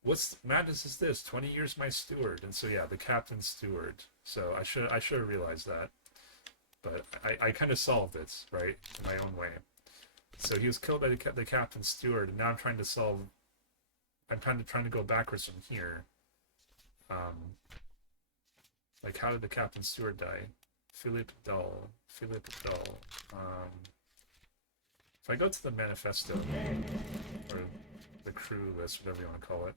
"What's madness is this? 20 years my steward." And so yeah, the captain's steward. So I should have realized that, but I kind of solved it right in my own way. So he was killed by the captain's steward, and now I'm trying to solve. I'm trying to go backwards from here. Like, how did the captain's steward die? Philippe Dull. Philippe Dull. If I go to the manifesto, or the crew list, whatever you want to call it,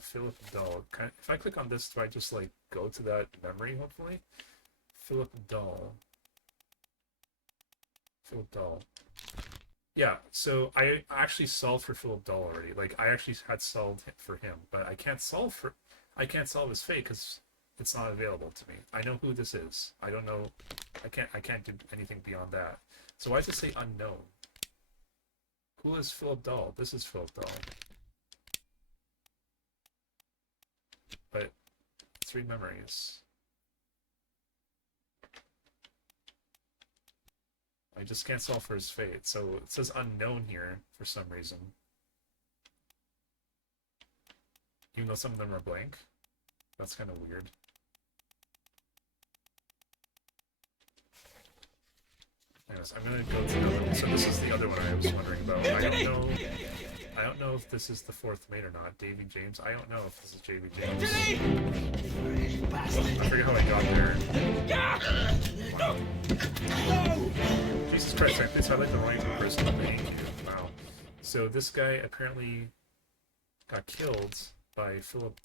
Philippe Dull. If I click on this, do I just, like, go to that memory, hopefully? Philippe Dull. Philippe Dull. Yeah, so I actually solved for Philippe Dull already. Like, I actually had solved for him, but I can't solve his fate because it's not available to me. I know who this is. I don't know. I can't do anything beyond that. So why does it say unknown? Who is Philippe Dull? This is Philippe Dull. But 3 memories. I just can't solve for his fate. So it says unknown here for some reason. Even though some of them are blank. That's kind of weird. Anyways, I'm gonna go to the other one. So this is the other one I was wondering about. I don't know if this is the 4th mate or not. Davy James. I don't know if this is Davy James. I forget how I got there. Jesus Christ, I please highlight the wrong person. Thank you. Wow. So this guy apparently got killed by Philip.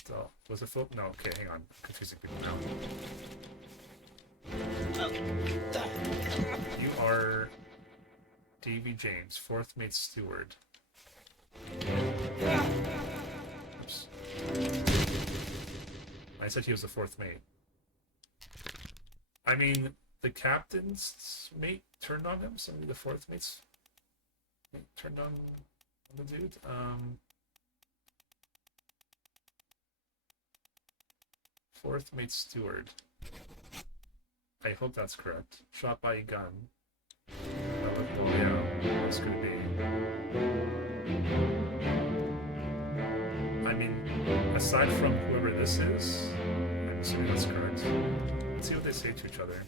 Was it Philip? No, okay, hang on. I'm confusing people now. You are Davy James, 4th mate steward. Oops. I said he was the 4th mate. I mean, the captain's mate turned on him, so maybe the 4th mate's mate turned on the dude. 4th mate steward. I hope that's correct. Shot by a gun. Oh yeah, this could be. I mean, aside from whoever this is, I'm assuming that's correct. Let's see what they say to each other.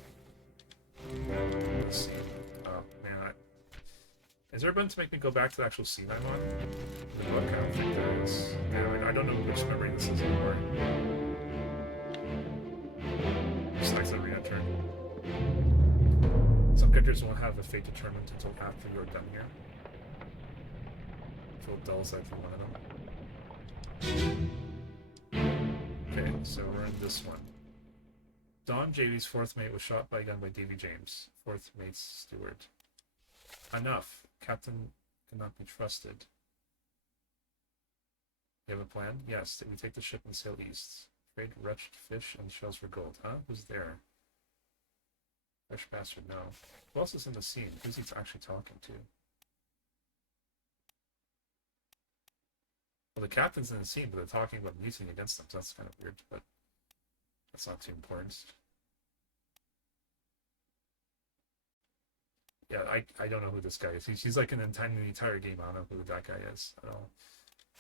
Let's see. Oh man, is there a button to make me go back to the actual scene I'm on? The book? I don't think there is. Yeah, I don't know which memory this is anymore. Just exit re-enter. Some characters won't have a fate determined until after you're done here. Philip Dull's like one of them. Okay, so we're in this one. Don Javy's 4th mate was shot by a gun by Davy James, 4th mate's steward. Enough. Captain cannot be trusted. You have a plan? Yes, we take the ship and sail east. Trade wretched fish and shells for gold. Huh? Who's there? Fresh bastard, no. Who else is in the scene? Who's he actually talking to? Well, the captain's in the scene, but they're talking about mutiny against them, so that's kind of weird, but that's not too important. Yeah, I don't know who this guy is. He's like in the entire game. I don't know who that guy is at all.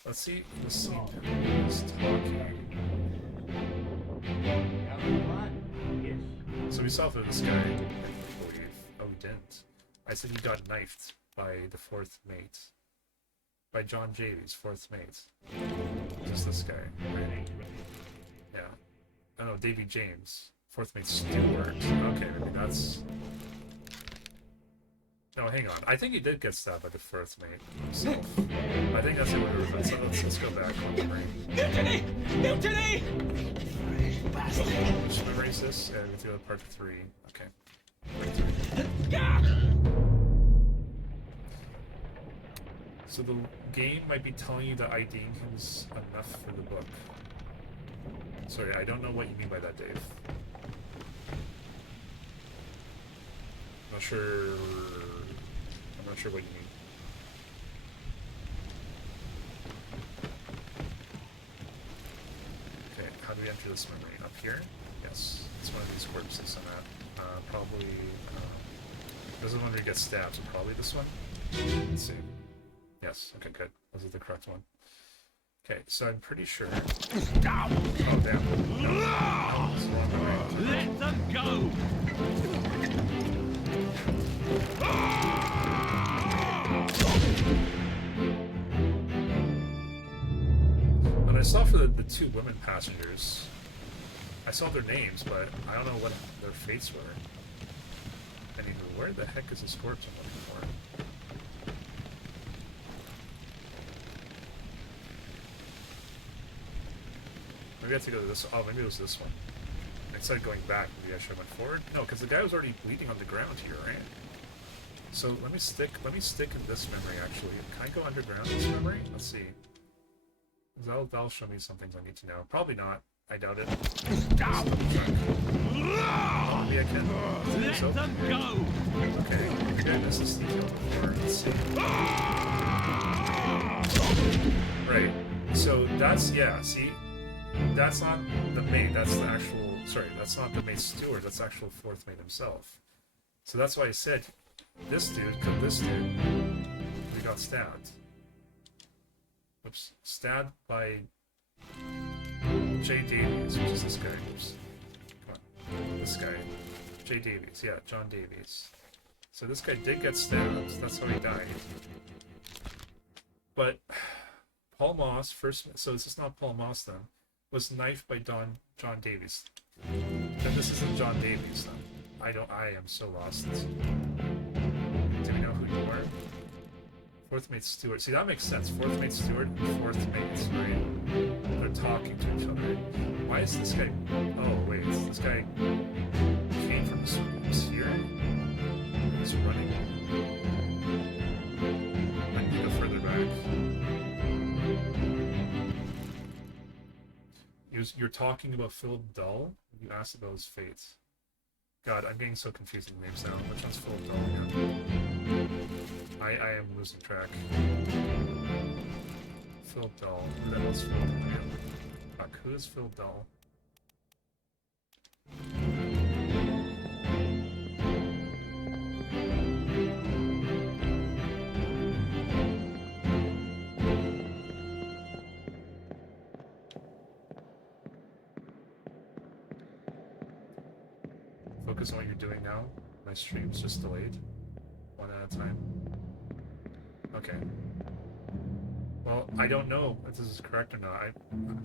Let's see the scene who is talking. So we saw through this guy, I believe. Oh, we didn't. I said he got knifed by the 4th mate. By John Javy's 4th mate. Just this guy. Right? Yeah. Oh no, Davy James. 4th mate steward. Okay, maybe that's... No, hang on. I think he did get stabbed by the 4th mate himself. I think that's what we were... Let's go back on memory. Mutiny! Mutiny! Which memory is this? Yeah, we do part 3. Okay. So the game might be telling you that IDing him is enough for the book. Sorry, I don't know what you mean by that, Dave. I'm not sure what you mean. Okay, how do we enter this memory? Up here? Yes, it's one of these corpses on that. Probably. This is the one where you get stabbed, so probably this one. Let's see. Yes, okay, good. This is the correct one. Okay, so I'm pretty sure. Oh, damn. No, it's the wrong way. Let them go! When I saw for the two women passengers, I saw their names, but I don't know what their fates were. Anywho, where the heck is this corpse I'm looking for? Maybe I have to go to this. Oh, maybe it was this one. Instead of going back, maybe I should have went forward. No, because the guy was already bleeding on the ground here, right? So let me stick in this memory actually. Can I go underground in this memory? Let's see. That'll show me some things I need to know. Probably not. I doubt it. Oh, maybe I can. Let So, them go! okay. Maybe I missed this detail before. Let's see. Right. So that's, yeah, see? That's not the mate, that's the actual, sorry, that's not the mate steward, that's actual fourth mate himself. So that's why I said, this dude killed this dude, he got stabbed. Oops, stabbed by Jay Davies, which is this guy. Oops. Come on. This guy. Jay Davies, yeah, John Davies. So this guy did get stabbed, that's how he died. But Paul Moss, first, so this is not Paul Moss then, was knifed by John Davies. And this isn't John Davies then. I am so lost. Do we know who you are? Fourth mate steward. See, that makes sense. Fourth mate steward and fourth mates, right? They're talking to each other. Why is this guy... Oh, wait. This guy came from the sphere? He's running. I need to go further back. You're talking about Phil Dull? You asked about his fate. God, I'm getting so confused with the names now. Which one's Phil Dull again? I am losing track. Phil Dull. Who the hell's Phil Dull again? Fuck, who is Phil Dull? Focus on what you're doing now. My stream's just delayed. One at a time. Okay. Well, I don't know if this is correct or not.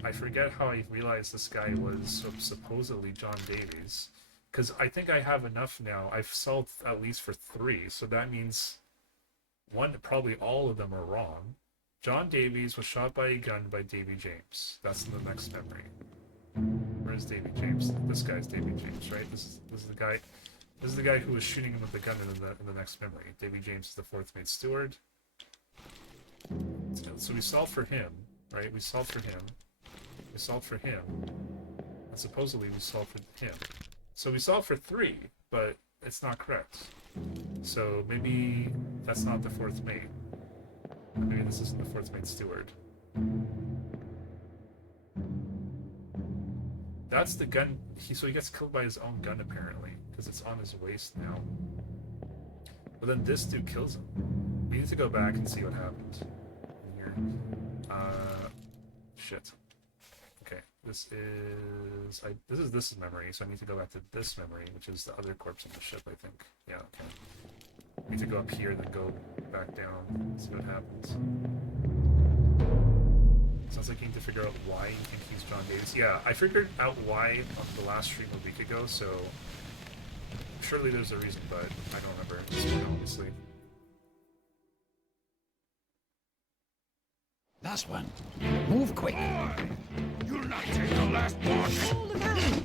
I forget how I realized this guy was supposedly John Davies. Because I think I have enough now. I've solved at least for 3, so that means probably all of them are wrong. John Davies was shot by a gun by Davy James. That's in the next memory. Where's Davy James? This guy's Davy James, right? This is the guy. This is the guy who was shooting him with the gun in the next memory. Davy James is the fourth mate steward. So we solved for him, right? We solved for him. We solved for him. And supposedly we solved for him. So we solved for 3, but it's not correct. So maybe that's not the fourth mate. Maybe this isn't the fourth mate steward. That's the gun. So he gets killed by his own gun apparently, because it's on his waist now. But then this dude kills him. We need to go back and see what happened in here. Shit. Okay, this is memory, so I need to go back to this memory, which is the other corpse on the ship, I think. Yeah, okay. I need to go up here, then go back down, see what happens. Sounds like you need to figure out why you think he's John Davies. Yeah, I figured out why on the last stream a week ago, so surely there's a reason, but I don't remember at this point, obviously. Last one. Move quick. You'll not take the last one.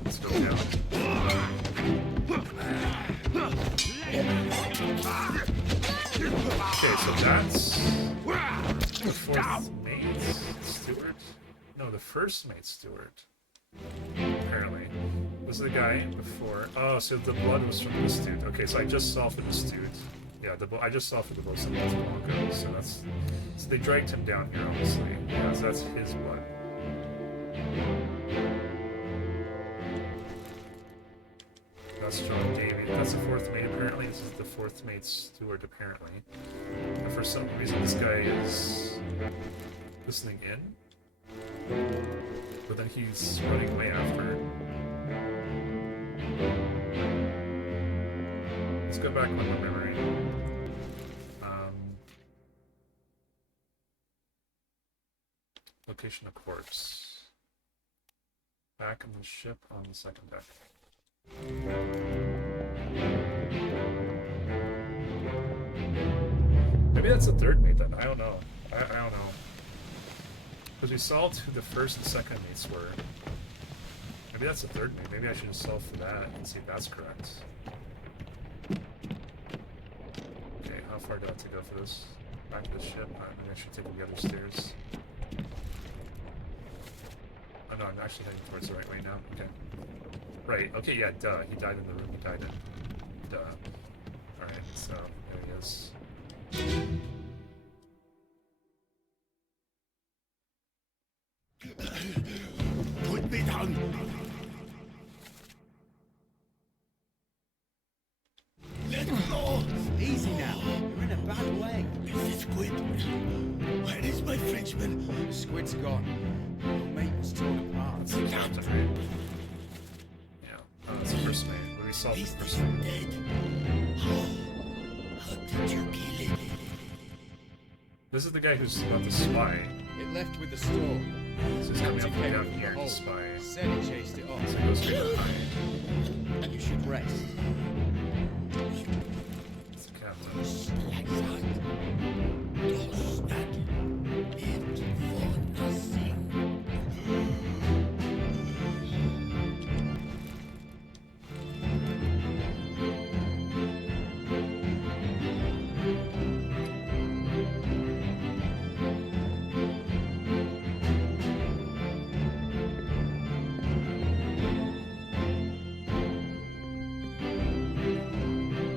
Let's go down. Okay, so that's the fourth mate steward? No, the first mate steward. Apparently. Was the guy before. Oh, so the blood was from this dude. Okay, so I just saw for this dude. Yeah, I just saw for the blood from Blanco, so that's. So they dragged him down here, obviously. Yeah, so that's his blood. That's John Davy. That's the fourth mate, apparently. This is the fourth mate's steward, apparently. And for some reason, this guy is listening in. But then he's running away after. Let's go back on the memory. Location of corpse. Back on the ship on the second deck. Maybe that's the third mate then. I don't know. I don't know. Because we solved who the first and second mates were. Maybe that's the third mate. Maybe I should just solve for that and see if that's correct. Okay, how far do I have to go for this? Back to the ship. Maybe I should take the other stairs. Oh no, I'm actually heading towards the right way now. Okay. Right, okay, yeah, duh. He died in the room he died in. Duh. Alright, so there he is. Put me down. Let go. Easy now. You're in a bad way. Is it Squid? Where is my Frenchman? The squid's gone. Your mate was torn apart. That's the captain, right? Yeah, that's the first mate. Where we solved the Is first this mate. dead? How did you kill it? This is the guy who's about to spy. It left with the store. So he's coming up Captain from came down from the here to hole. spy. Said he chased it off. So he goes straight to hide. You should rest. It's the captain. Like that. Does that it for nothing?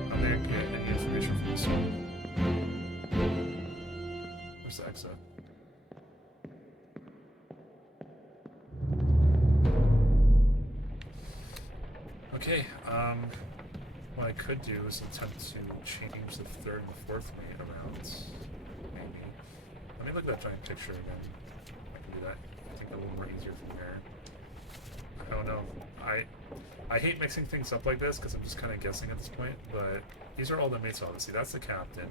How may I get any information from this one? Where's the exit? Okay, what I could do is attempt to change the third and the fourth mate around. Maybe. Let me look at that giant picture again. I can do that. I think a little more easier from there. I don't know. I hate mixing things up like this because I'm just kind of guessing at this point, but these are all the mates, obviously. That's the captain.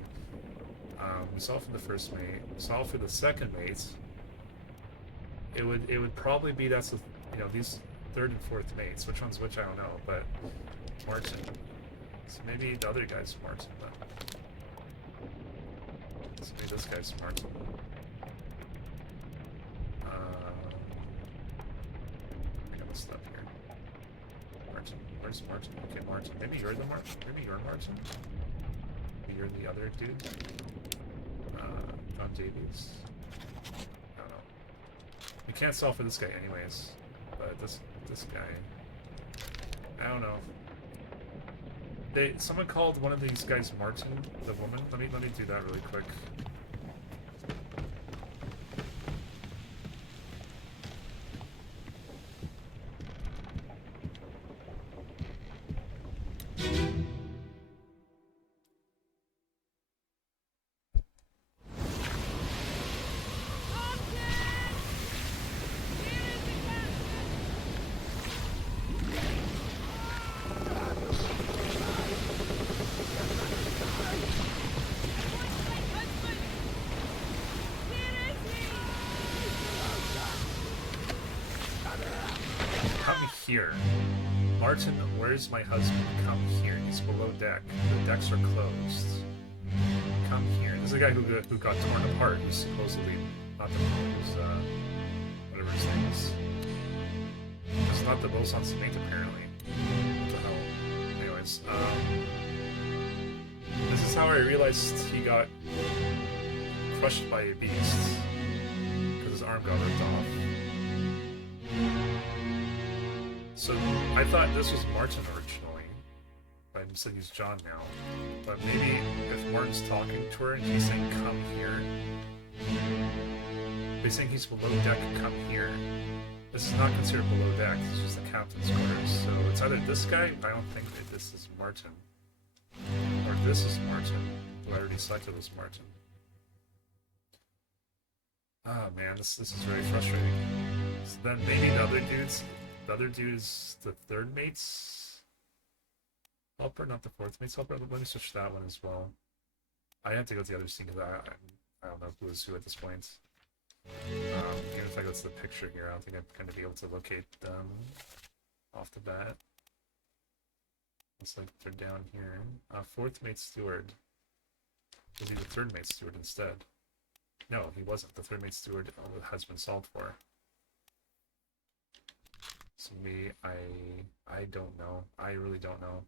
We saw for the first mate. We saw for the second mate. It would probably be that's the, these third and fourth mates. Which one's which I don't know, but Martin. So maybe the other guy's Martin. But so maybe this guy's Martin. I got messed up here. Martin. Where's Martin? Okay, Martin. Maybe you're the Martin. Maybe you're Martin. Maybe you're the other dude. John Davies. I don't know. We can't solve for this guy anyways. But this guy. I don't know. Someone called one of these guys Martin, the woman. Let me do that really quick. Come here. Martin, where's my husband? Come here. He's below deck. The decks are closed. Come here. This is a guy who got torn apart. Who's supposedly not the who's whatever his name is. This is not the Bolson's mate apparently. What the hell? Anyways, this is how I realized he got crushed by a beast because his arm got ripped off. So I thought this was Martin originally, but I'm saying he's John now. But maybe if Martin's talking to her and he's saying come here, he's saying he's below deck, come here. This is not considered below deck. This is just the captain's quarters. So it's either this guy. I don't think that this is Martin, or this is Martin. Who I already selected was Martin. Oh man, this is very frustrating. So then maybe the other dude is the third mate's helper, not the fourth mate's helper. Let me switch that one as well. I have to go to the other scene because I don't know who is who at this point. Even if I go to the picture here, I don't think I'm going to be able to locate them off the bat. Looks like they're down here. Fourth mate steward. Was he the third mate steward instead? No, he wasn't. The third mate steward has been solved for. So me, I don't know. I really don't know.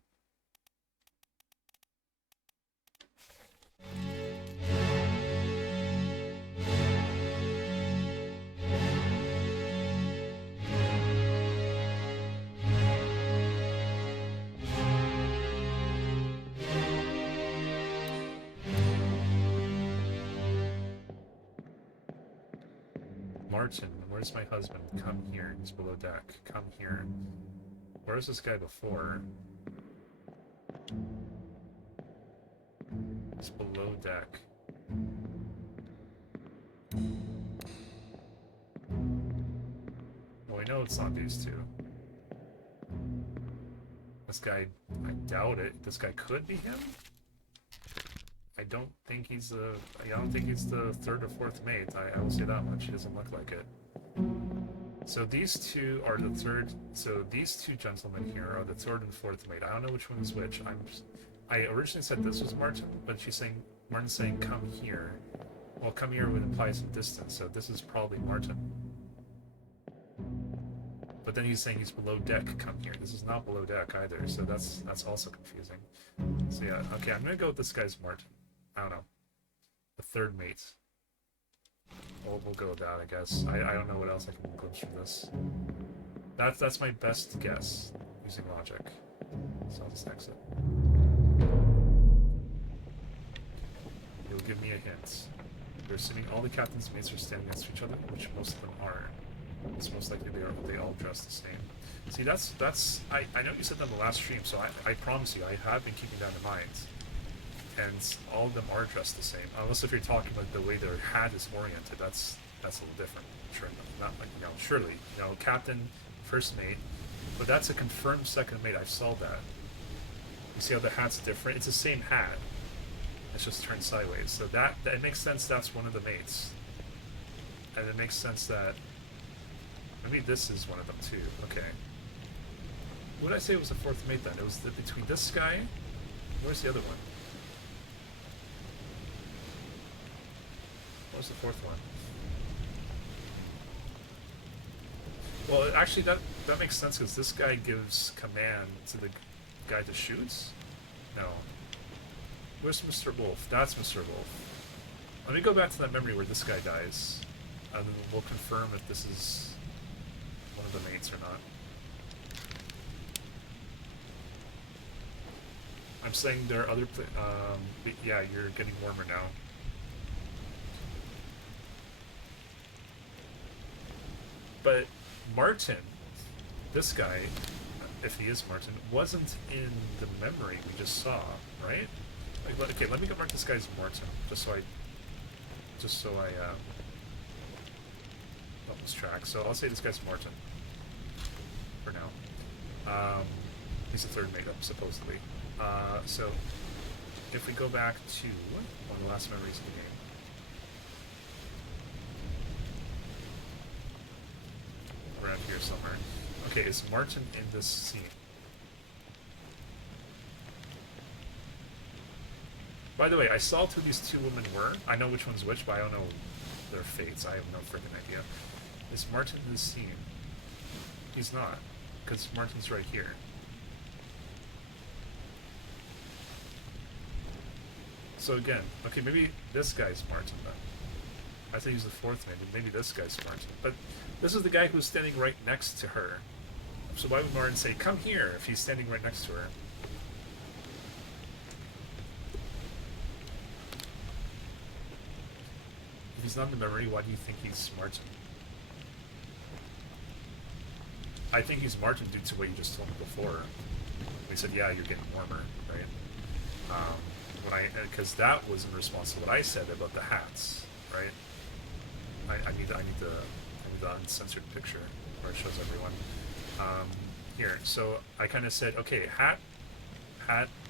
Martin, where's my husband? Come here. He's below deck. Come here. Where's this guy before? He's below deck. Well, we know it's not these two. This guy, I doubt it. This guy could be him? I don't think he's the third or fourth mate. I will say that much. He doesn't look like it. So these two are the third. So these two gentlemen here are the third and fourth mate. I don't know which one is which. I originally said this was Martin, but Martin's saying come here. Well, come here would imply some distance, so this is probably Martin. But then he's saying he's below deck. Come here. This is not below deck either, so that's also confusing. So yeah, okay, I'm gonna go with this guy's Martin. I don't know. The third mate. We'll go with that, I guess. I don't know what else I can glimpse from this. That's my best guess using logic. So I'll just exit. You'll give me a hint. You're assuming all the captain's mates are standing next to each other, which most of them are. It's most likely they all dress the same. See, that's I know you said that in the last stream, so I promise you, I have been keeping that in mind. And all of them are dressed the same, unless if you're talking about the way their hat is oriented. That's a little different. Sure, not like surely captain, first mate, but that's a confirmed second mate. I saw that. You see how the hat's different? It's the same hat. It's just turned sideways. So that it makes sense. That's one of the mates, and it makes sense that maybe this is one of them too. Okay. What did I say was the fourth mate then? It was between this guy. Where's the other one? What was the fourth one? Well, actually, that makes sense because this guy gives command to the guy that shoots. No. Where's Mr. Wolf? That's Mr. Wolf. Let me go back to that memory where this guy dies, and then we'll confirm if this is one of the mates or not. I'm saying there are other. Yeah, you're getting warmer now. But Martin, this guy, if he is Martin, wasn't in the memory we just saw, right? Like, okay, let me go mark this guy's Martin, just so I don't lose track. So I'll say this guy's Martin for now. He's the third mate, supposedly. So if we go back to one of the last memories of the game. Around here somewhere. Okay, is Martin in this scene? By the way, I saw who these two women were. I know which one's which, but I don't know their fates. I have no freaking idea. Is Martin in this scene? He's not, because Martin's right here. So again, okay, maybe this guy's Martin then. I thought he was the fourth man, maybe this guy's Martin. But this is the guy who's standing right next to her. So why would Martin say, come here, if he's standing right next to her? If he's not in the memory, why do you think he's Martin? I think he's Martin due to what you just told me before. We said, yeah, you're getting warmer, right? Because that was in response to what I said about the hats, right? I need the uncensored picture where it shows everyone. Here, so I kind of said, okay, hat,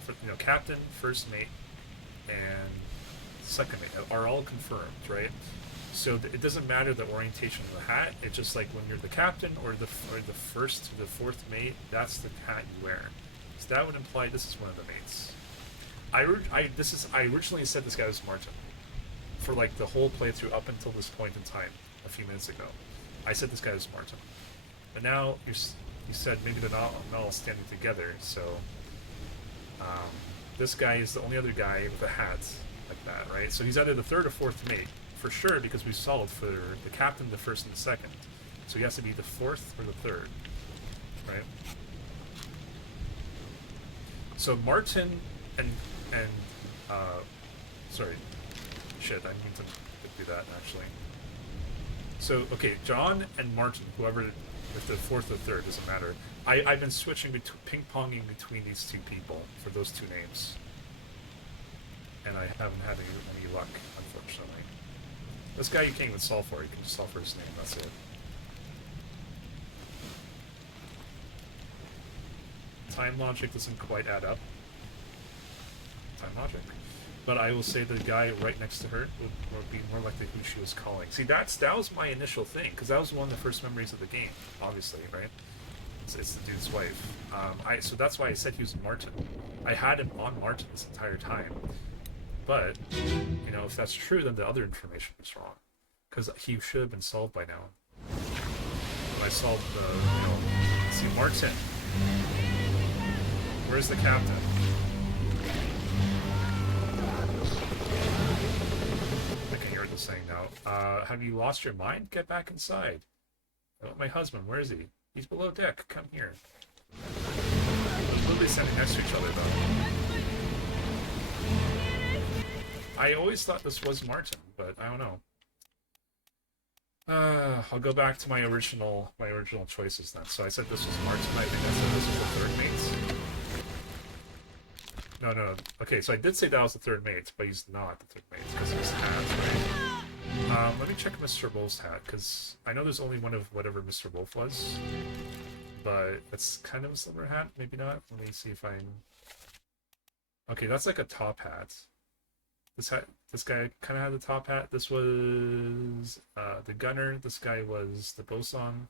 for, captain, first mate, and second mate are all confirmed, right? So it doesn't matter the orientation of the hat. It's just like when you're the captain or the first to the fourth mate, that's the hat you wear. So that would imply this is one of the mates. I originally said this guy was Martin for like the whole playthrough up until this point in time a few minutes ago. I said this guy was Martin, but now you said maybe they're not all standing together. So this guy is the only other guy with a hat like that, right? So he's either the third or fourth mate for sure, because we solved for the captain, the first, and the second. So he has to be the fourth or the third, right? So Martin and sorry, shit, I need to do that actually. So okay, John and Martin, whoever, if the fourth or third, doesn't matter. I've been switching ping-ponging between these two people for those two names, and I haven't had any luck, unfortunately. This guy you can't even solve for. You can just solve for his name. That's it. Time logic doesn't quite add up. Time logic. But I will say the guy right next to her would be more likely who she was calling. See, that was my initial thing, because that was one of the first memories of the game, obviously, right? It's the dude's wife. So that's why I said he was Martin. I had him on Martin this entire time. But, if that's true, then the other information was wrong. Because he should have been solved by now. When I solved the, see, Martin. Where's the captain? I can hear what they're saying now. Have you lost your mind? Get back inside. I want my husband. Where is he? He's below deck. Come here. They're literally standing next to each other, though. I always thought this was Martin, but I don't know. I'll go back to my original choices then. So I said this was Martin. I think I said this was the third mate. No. Okay, so I did say that was the third mate, but he's not the third mate because of his hat, right? Let me check Mr. Wolf's hat, because I know there's only one of whatever Mr. Wolf was, but it's kind of a similar hat. Maybe not. Let me see if I can... Okay, that's like a top hat. This guy kind of had the top hat. This was the gunner. This guy was the bosun.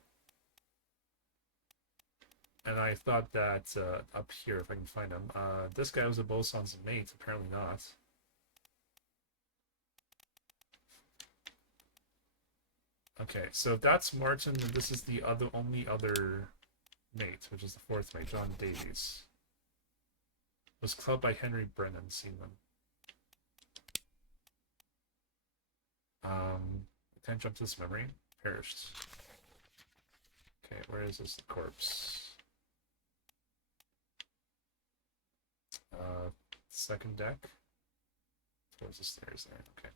And I thought that up here, if I can find him, this guy was a bosun's mate. Apparently not. Okay, so if that's Martin, then this is the only other mate, which is the fourth mate, John Davies. Was clubbed by Henry Brennan, Seaman. Can't jump to this memory. Perished. Okay, where is this corpse? Second deck. Towards the stairs there. Okay.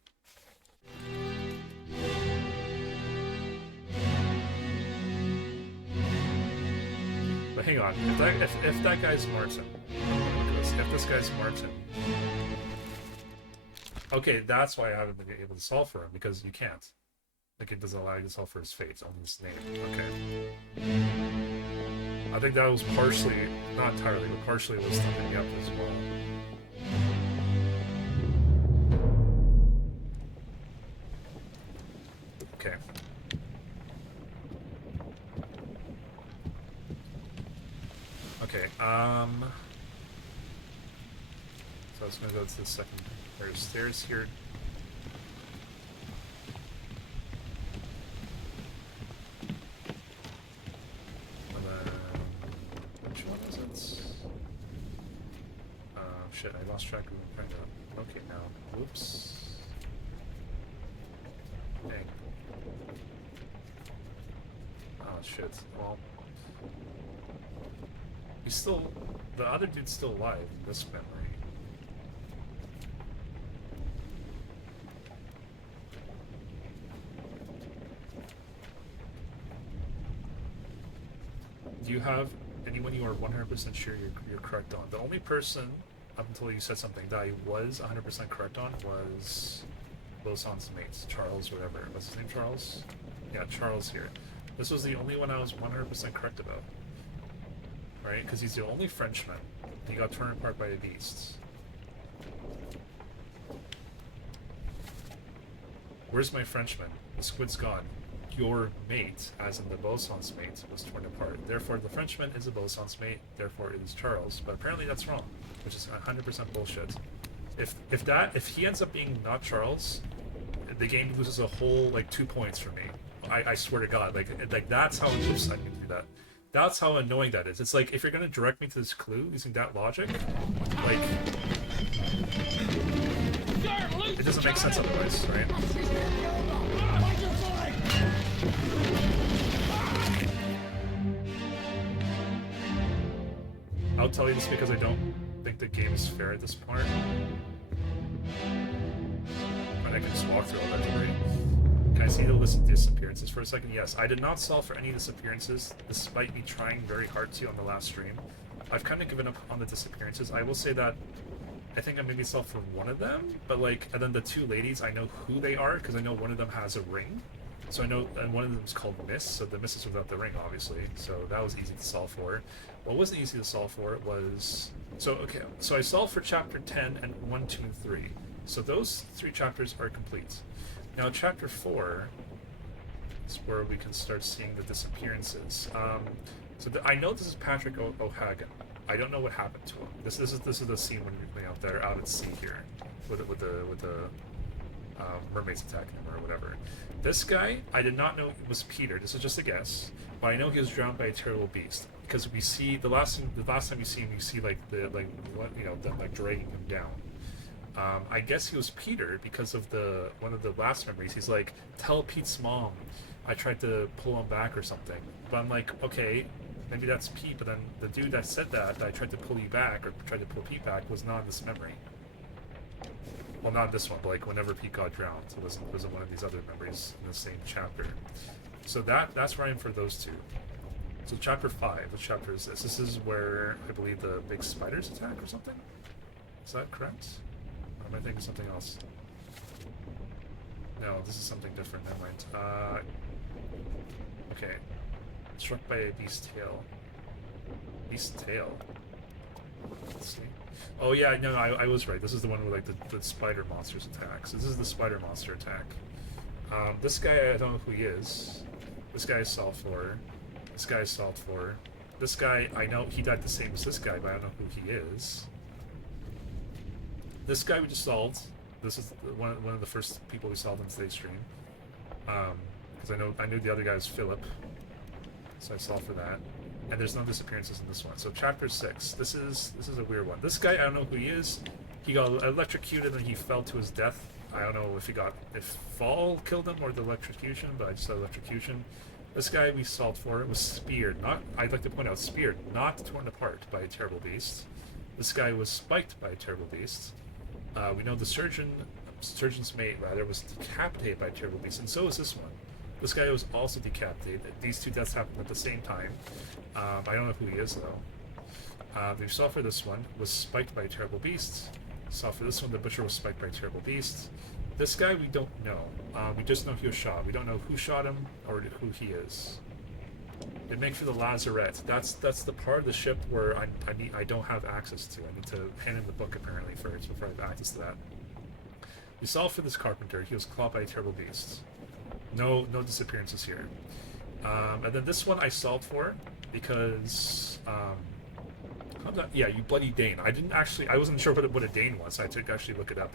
But hang on. If that guy's Martin, if this guy's Martin. Okay, that's why I haven't been able to solve for him, because you can't. Like, it doesn't allow you to solve for his fate, only his name. Okay. I think that was partially, not entirely, but partially was thumbing me up as well. Okay. Okay, so I was gonna go to the second. There's stairs here. And then, which one is it? Shit, I lost track of what I'm trying to locate now. Whoops. Dang. Oh shit. Well, he's still, the other dude's still alive in this memory. Do you have anyone you are 100% sure you're correct on? The only person up until you said something that I was 100% correct on was Bosan's mates, Charles, whatever. What's his name, Charles? Yeah, Charles here. This was the only one I was 100% correct about. Right? Because he's the only Frenchman. He got torn apart by the beasts. Where's my Frenchman? The squid's gone. Your mate, as in the Bosan's mate, was torn apart. Therefore, the Frenchman is the Bosan's mate. Therefore, it is Charles. But apparently, that's wrong, which is 100% bullshit. If he ends up being not Charles, the game loses a whole like 2 points for me. I swear to God, like that's how oops, I can do that. That's how annoying that is. It's like if you're gonna direct me to this clue using that logic, like it doesn't make sense otherwise, right? I'll tell you this because I don't think the game is fair at this part. But I can just walk through all that debris. Can I see the list of disappearances for a second? Yes, I did not solve for any disappearances, despite me trying very hard to on the last stream. I've kind of given up on the disappearances. I will say that I think I maybe solved for one of them, but like, and then the two ladies, I know who they are because I know one of them has a ring. So I know, and one of them is called Miss, so the Miss is without the ring, obviously. So that was easy to solve for. What wasn't easy to solve for was, so okay, so I solved for chapter 10 and 1, 2, and 3. So those 3 chapters are complete. Now chapter 4 is where we can start seeing the disappearances. I know this is Patrick O'Hagan. I don't know what happened to him. This is the scene when you're out there out at sea here, with the mermaids attacking him or whatever. This guy, I did not know it was Peter. This is just a guess, but I know he was drowned by a terrible beast because we see the last time you see him, you see them dragging him down. I guess he was Peter because of one of the last memories. He's like, tell Pete's mom I tried to pull him back or something. But I'm like, okay, maybe that's Pete. But then the dude that said that I tried to pull you back or tried to pull Pete back was not in this memory. Well, not this one, but like whenever Pete got drowned, it wasn't one of these other memories in the same chapter. So that's where I am for those two. So chapter 5, which chapter is this? This is where I believe the big spiders attack or something? Is that correct? Or am I thinking something else? No, this is something different, never mind. Okay. Struck by a beast's tail. Beast's tail? Let's see. Oh yeah, no, I was right. This is the one where like the spider monsters attack. So this is the spider monster attack. This guy, I don't know who he is. This guy is solved for. This guy is solved for. This guy, I know he died the same as this guy, but I don't know who he is. This guy we just solved. This is one of the first people we solved in today's stream. Because I knew the other guy was Philip, so I solved for that. And there's no disappearances in this one. So chapter 6. This is a weird one. This guy, I don't know who he is. He got electrocuted and he fell to his death. I don't know if fall killed him or the electrocution, but I just said electrocution. This guy we solved for was speared. I'd like to point out, speared, not torn apart by a terrible beast. This guy was spiked by a terrible beast. We know the surgeon's mate rather was decapitated by a terrible beast, and so is this one. This guy was also decapitated. These two deaths happened at the same time. I don't know who he is though. We saw for this one was spiked by a terrible beast. Saw for this one the butcher was spiked by a terrible beast. This guy we don't know. We just know he was shot. We don't know who shot him or who he is. It makes for the lazarette. That's the part of the ship where I don't have access to. I need to hand in the book apparently first before I have access to that. We saw for this carpenter. He was clawed by a terrible beast. No disappearances here. And then this one I solved for because you bloody Dane. I wasn't sure what a Dane was, so I had to actually look it up.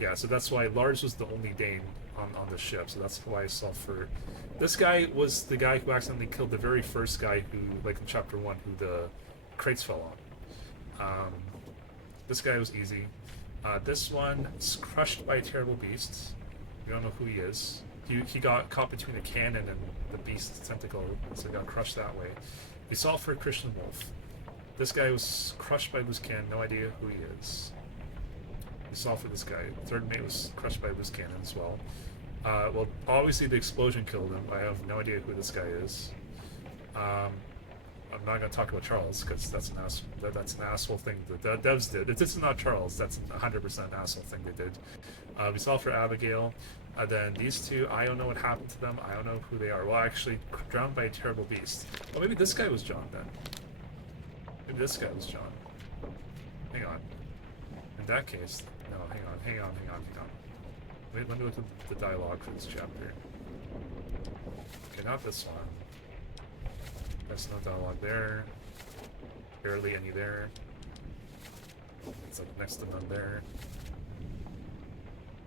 Yeah, so that's why Lars was the only Dane on the ship, so that's why I solved for. This guy was the guy who accidentally killed the very first guy who, like in chapter 1, who the crates fell on. This guy was easy. This one is crushed by a terrible beast. We don't know who he is. He got caught between a cannon and the beast's tentacle, so he got crushed that way. We solved for Christian Wolf. This guy was crushed by loose cannon, no idea who he is. We solved for this guy. Third mate was crushed by loose cannon as well. Well, obviously the explosion killed him. I have no idea who this guy is. I'm not going to talk about Charles because that's that's an asshole thing that the devs did. This is not Charles. That's 100% an asshole thing they did. We saw for Abigail. Then these two, I don't know what happened to them. I don't know who they are. Well, actually, drowned by a terrible beast. Well, maybe this guy was John then. Maybe this guy was John. Hang on. In that case, no, hang on. Wait, let me look at the dialogue for this chapter. Okay, not this one. There's no dialogue there. Barely any there. It's like next to none there.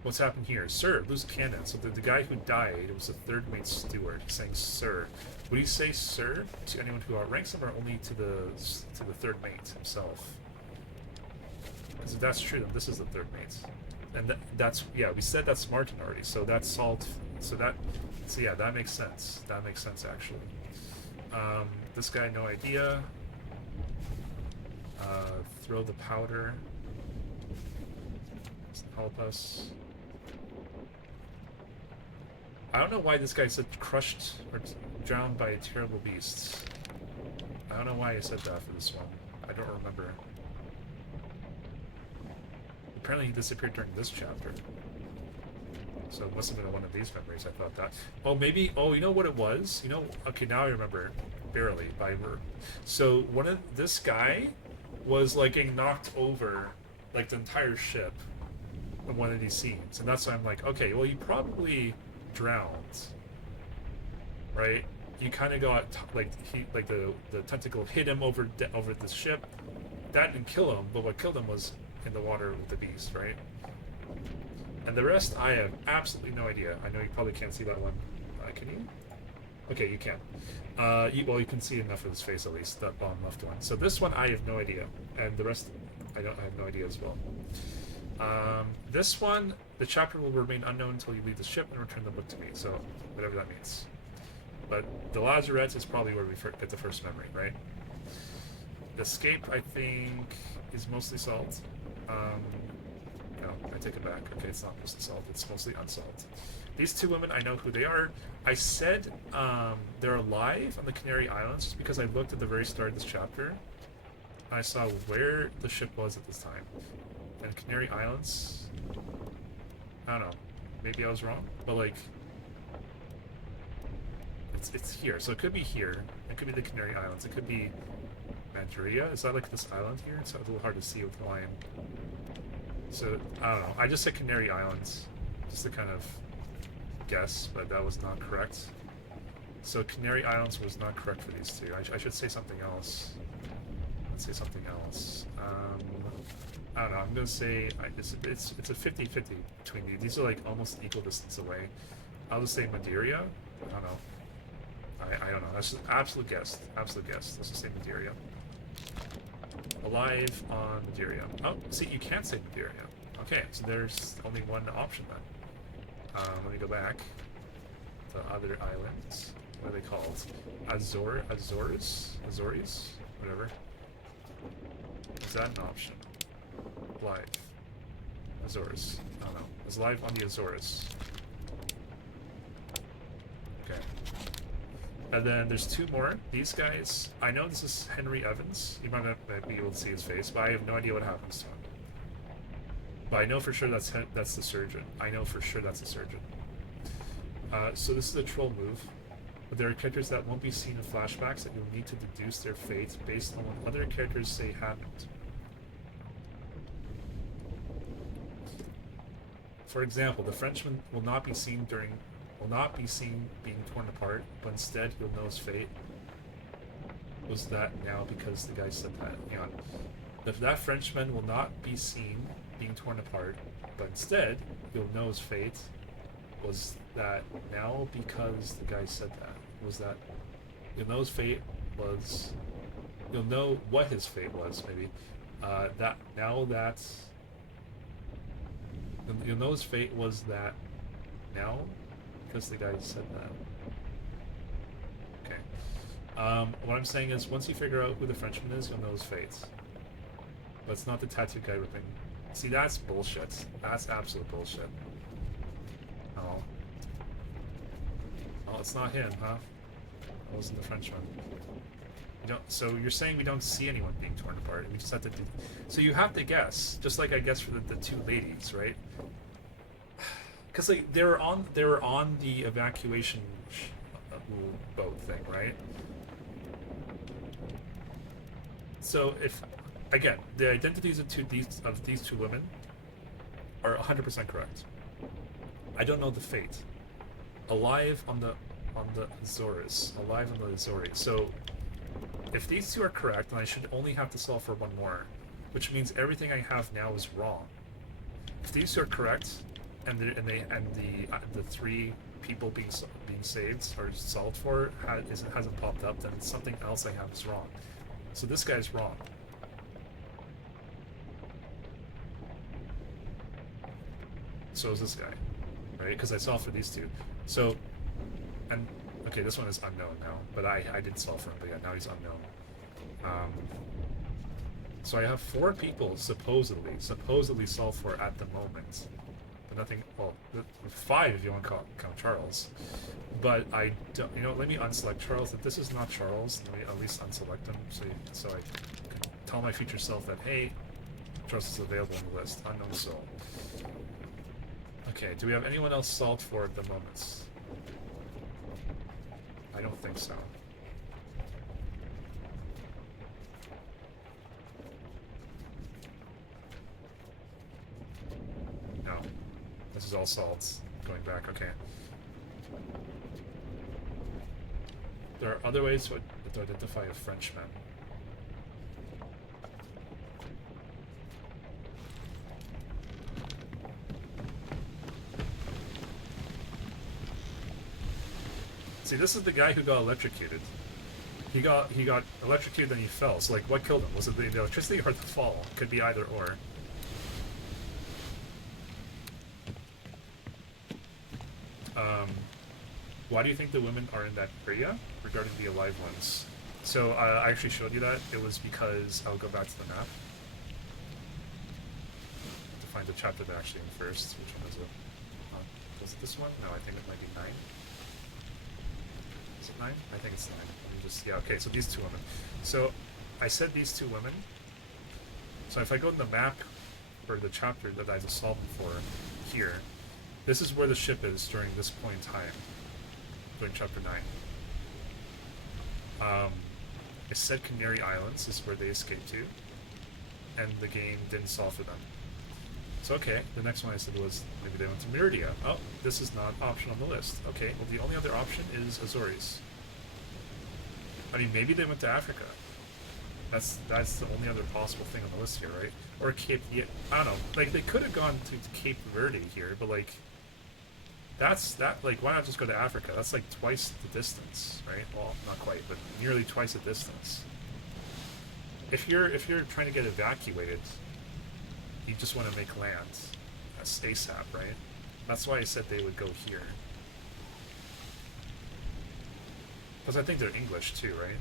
What's happened here? Sir, loose cannon. So the guy who died was the third mate steward saying sir. Would he say sir to anyone who outranks him or only to the third mate himself? Because if that's true, then this is the third mate. And that's, yeah, we said that's Martin already, so that's Salt. So yeah, that makes sense. That makes sense, actually. This guy, no idea. Throw the powder. Doesn't help us. I don't know why this guy said crushed or drowned by a terrible beast. I don't know why I said that for this one. I don't remember. Apparently he disappeared during this chapter. So it must have been one of these memories, I thought that. Oh, maybe, oh, you know what it was? You know, okay, now I remember. Barely, by word. So this guy was like getting knocked over, like the entire ship in one of these scenes. And that's why I'm like, okay, well, you probably drowned, right? You kind of got, the tentacle hit him over the ship. That didn't kill him, but what killed him was in the water with the beast, right? And the rest, I have absolutely no idea. I know you probably can't see that one. Can you? Okay, you can. Well, you can see enough of his face at least, that bottom left one. So this one, I have no idea. And the rest, I have no idea as well. This one, the chapter will remain unknown until you leave the ship and return the book to me. So, whatever that means. But the Lazarette is probably where we get the first memory, right? The escape, I think, is mostly Salt. No, I take it back. Okay, it's not mostly Salt. It's mostly unsolved. These two women, I know who they are. I said they're alive on the Canary Islands just because I looked at the very start of this chapter. And I saw where the ship was at this time. And Canary Islands... I don't know. Maybe I was wrong. But, like... It's here. So it could be here. It could be the Canary Islands. It could be... Manchuria? Is that, like, this island here? It's a little hard to see with the line. So, I don't know. I just said Canary Islands. Just to kind of... guess, but that was not correct. So Canary Islands was not correct for these two. I should say something else. Let's say something else. I don't know. I'm gonna say it's a 50-50 between these. These are like almost equal distance away. I'll just say Madeira. I don't know. I don't know. That's just absolute guess. Absolute guess. Let's just say Madeira. Alive on Madeira. Oh, see, you can't say Madeira. Okay, so there's only one option then. Let me go back to other islands. What are they called? Azores? Whatever. Is that an option? Live. Azores. I don't know. It's live on the Azores. Okay. And then there's two more. These guys, I know this is Henry Evans. You might not be able to see his face, but I have no idea what happens to him. But I know for sure that's the surgeon. I know for sure that's the surgeon. So this is a troll move. But there are characters that won't be seen in flashbacks that you'll need to deduce their fate based on what other characters say happened. For example, the Frenchman will not be seen being torn apart, but instead you'll know his fate. Was that now because the guy said that? Hang on. That Frenchman will not be seen being torn apart, but instead you'll know his fate. Was that now because the guy said that? Was that you'll know his fate was you'll know what his fate was, maybe. That now that's you'll know his fate was that now because the guy said that. Okay. What I'm saying is once you figure out who the Frenchman is, you'll know his fate. But it's not the tattoo guy ripping. See, that's bullshit. That's absolute bullshit. Oh. Oh, it's not him, huh? It wasn't the Frenchman. You don't. So you're saying we don't see anyone being torn apart. We just have to do. So you have to guess, just like I guess for the two ladies, right? Because like they were on the evacuation boat thing, right? So if again the identities of these two women are 100% correct. I don't know the fate. Alive on the Azores. Alive on the Azores. So if these two are correct, then I should only have to solve for one more, which means everything I have now is wrong. If these two are correct, and the three people being saved or solved for hasn't popped up, then something else I have is wrong. So this guy's wrong. So is this guy, right? Because I solved for these two. So, and okay, this one is unknown now, but I did solve for him, but yeah, now he's unknown. So I have 4 people supposedly solved for at the moment, but nothing. Well, 5 if you want to count Charles. But I don't. You know, let me unselect Charles. If this is not Charles, let me at least unselect him, so I can tell my future self that hey, Charles is available on the list. Unknown soul. Okay, do we have anyone else solved for at the moment? I don't think so. No. This is all solved. Going back, okay. There are other ways to identify a Frenchman. See, this is the guy who got electrocuted. He got electrocuted and he fell. So, like, what killed him? Was it the electricity or the fall? Could be either or. Why do you think the women are in that area regarding the alive ones? So, I actually showed you that. It was because I'll go back to the map to find the chapter that actually in first. Which one is it? Was it this one? No, I think it might be 9. Is it 9? I think it's 9. Let me just, yeah, okay, so these 2 women. So, I said these 2 women. So if I go to the map, or the chapter that I just solved for, here, this is where the ship is during this point in time. During chapter 9. I said Canary Islands is where they escaped to. And the game didn't solve for them. So okay, the next one I said was maybe they went to Meridia. Oh, this is not an option on the list. Okay, well the only other option is Azores. I mean, maybe they went to Africa. That's the only other possible thing on the list here, right? Or Cape. Yeah, I don't know. Like they could have gone to Cape Verde here, but like like why not just go to Africa? That's like twice the distance, right? Well, not quite, but nearly twice the distance. If you're trying to get evacuated, you just want to make land ASAP, right? That's why I said they would go here. Because I think they're English too, right?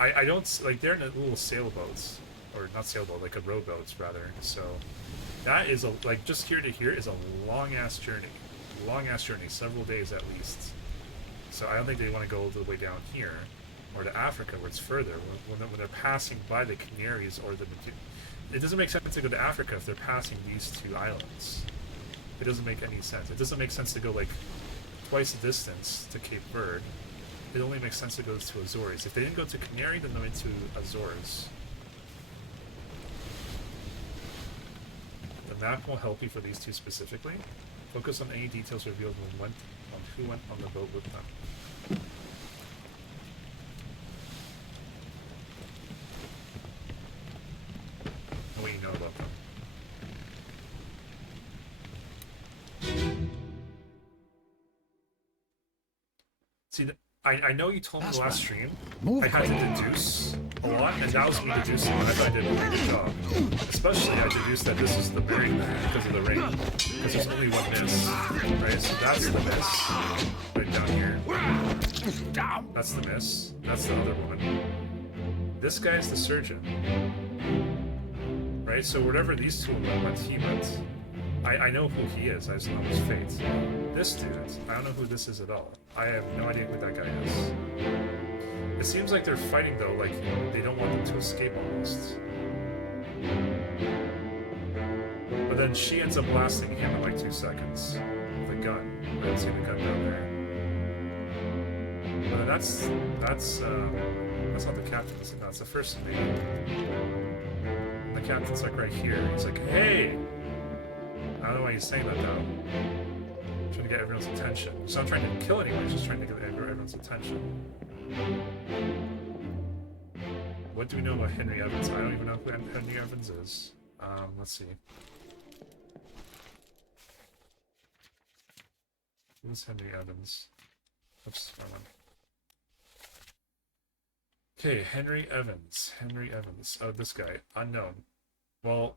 I don't, like, they're in little sailboats, or not sailboat, like a rowboats rather, so that is, like, just here to here is a long-ass journey, several days at least. So I don't think they want to go all the way down here, or to Africa where it's further, when they're passing by the Canaries or the... It doesn't make sense to go to Africa if they're passing these 2 islands. It doesn't make any sense. It doesn't make sense to go, like, twice the distance to Cape Verde. It only makes sense to go to Azores. If they didn't go to Canary, then they went to Azores. The map will help you for these 2 specifically. Focus on any details revealed on who went on the boat with them. What you know about them. See, I know you told me the last stream I had to deduce a lot, and that was me deducing, and I thought I did a pretty good job. Especially, I deduced that this is the married man because of the ring, because there's only one miss, right? So that's the miss, right down here. That's the miss. That's the other woman. This guy's the surgeon, right? So whatever these 2 went, he went. I know who he is, I just know his fate. This dude, I don't know who this is at all. I have no idea who that guy is. It seems like they're fighting though, like they don't want them to escape almost. But then she ends up blasting him in like 2 seconds with a gun. I didn't see the gun down there. But that's not the captain. No, it's the first mate. The captain's like right here. He's like, hey! I don't know why he's saying that though. Trying to get everyone's attention. He's not trying to kill anyone, he's just trying to get everyone's attention. What do we know about Henry Evans? I don't even know who Henry Evans is. Let's see. Who's Henry Evans? Oops, wrong one. Okay, Henry Evans. Henry Evans. Oh, this guy. Unknown. Well,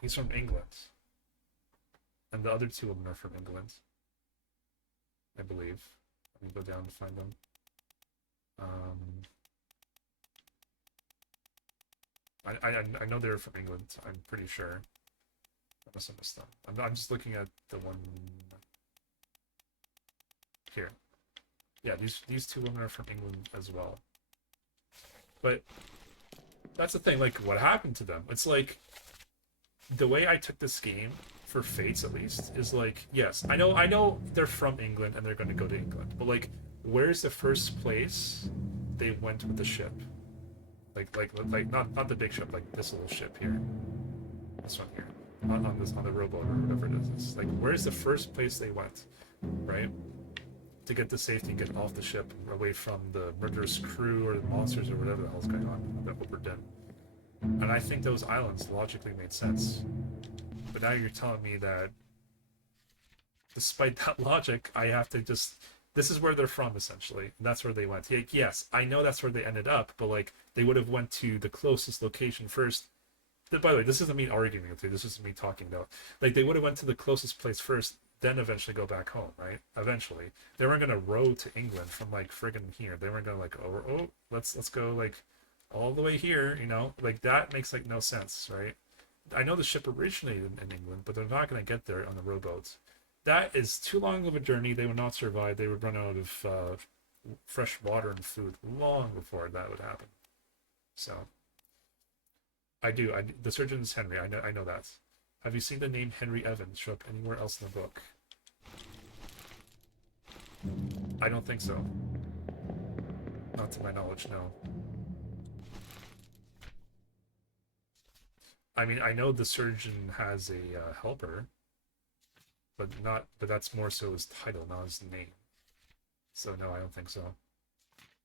he's from England. And the other two of them are from England. I believe. Let me go down to find them. I know they're from England. I'm pretty sure. I must have missed them. I'm just looking at the one here. Yeah, these two women are from England as well. But that's the thing. Like, what happened to them? It's like the way I took this game for Fates, at least, is like, yes, I know they're from England and they're going to go to England, but like, where's the first place they went with the ship? Like not the big ship, like this little ship here, this one here, on the rowboat or whatever it is. It's like, where's the first place they went, right? To get to safety and get off the ship, away from the murderous crew or the monsters or whatever the hell's going on that Obra Dinn. And I think those islands logically made sense. But now you're telling me that, despite that logic, I have to just... This is where they're from, essentially. And that's where they went. Like, yes, I know that's where they ended up, but, like, they would have went to the closest location first. By the way, this isn't me arguing with you. This is me talking, though. Like, they would have went to the closest place first, then eventually go back home, right? Eventually. They weren't going to row to England from, like, friggin' here. They weren't going to, like, let's go, like, all the way here, you know? Like, that makes, like, no sense, right? I know the ship originated in England, but they're not going to get there on the rowboats. That is too long of a journey. They would not survive. They would run out of fresh water and food long before that would happen. So, the surgeon is Henry. I know that. Have you seen the name Henry Evans show up anywhere else in the book? I don't think so. Not to my knowledge, no. I mean, I know the surgeon has a helper, but that's more so his title, not his name. So no, I don't think so.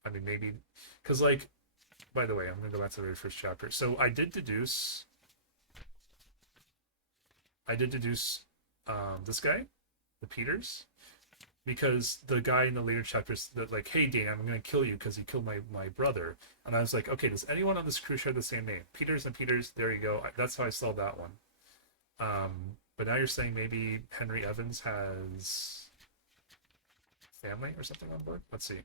I mean, maybe because, like, by the way, I'm gonna go back to the very first chapter. So I did deduce this guy, the Peters, because the guy in the later chapters that, like, hey Dane, I'm gonna kill you because you killed my brother. And I was like, okay, does anyone on this crew share the same name? Peters and Peters, there you go. That's how I saw that one. But now you're saying maybe Henry Evans has family or something on board? Let's see.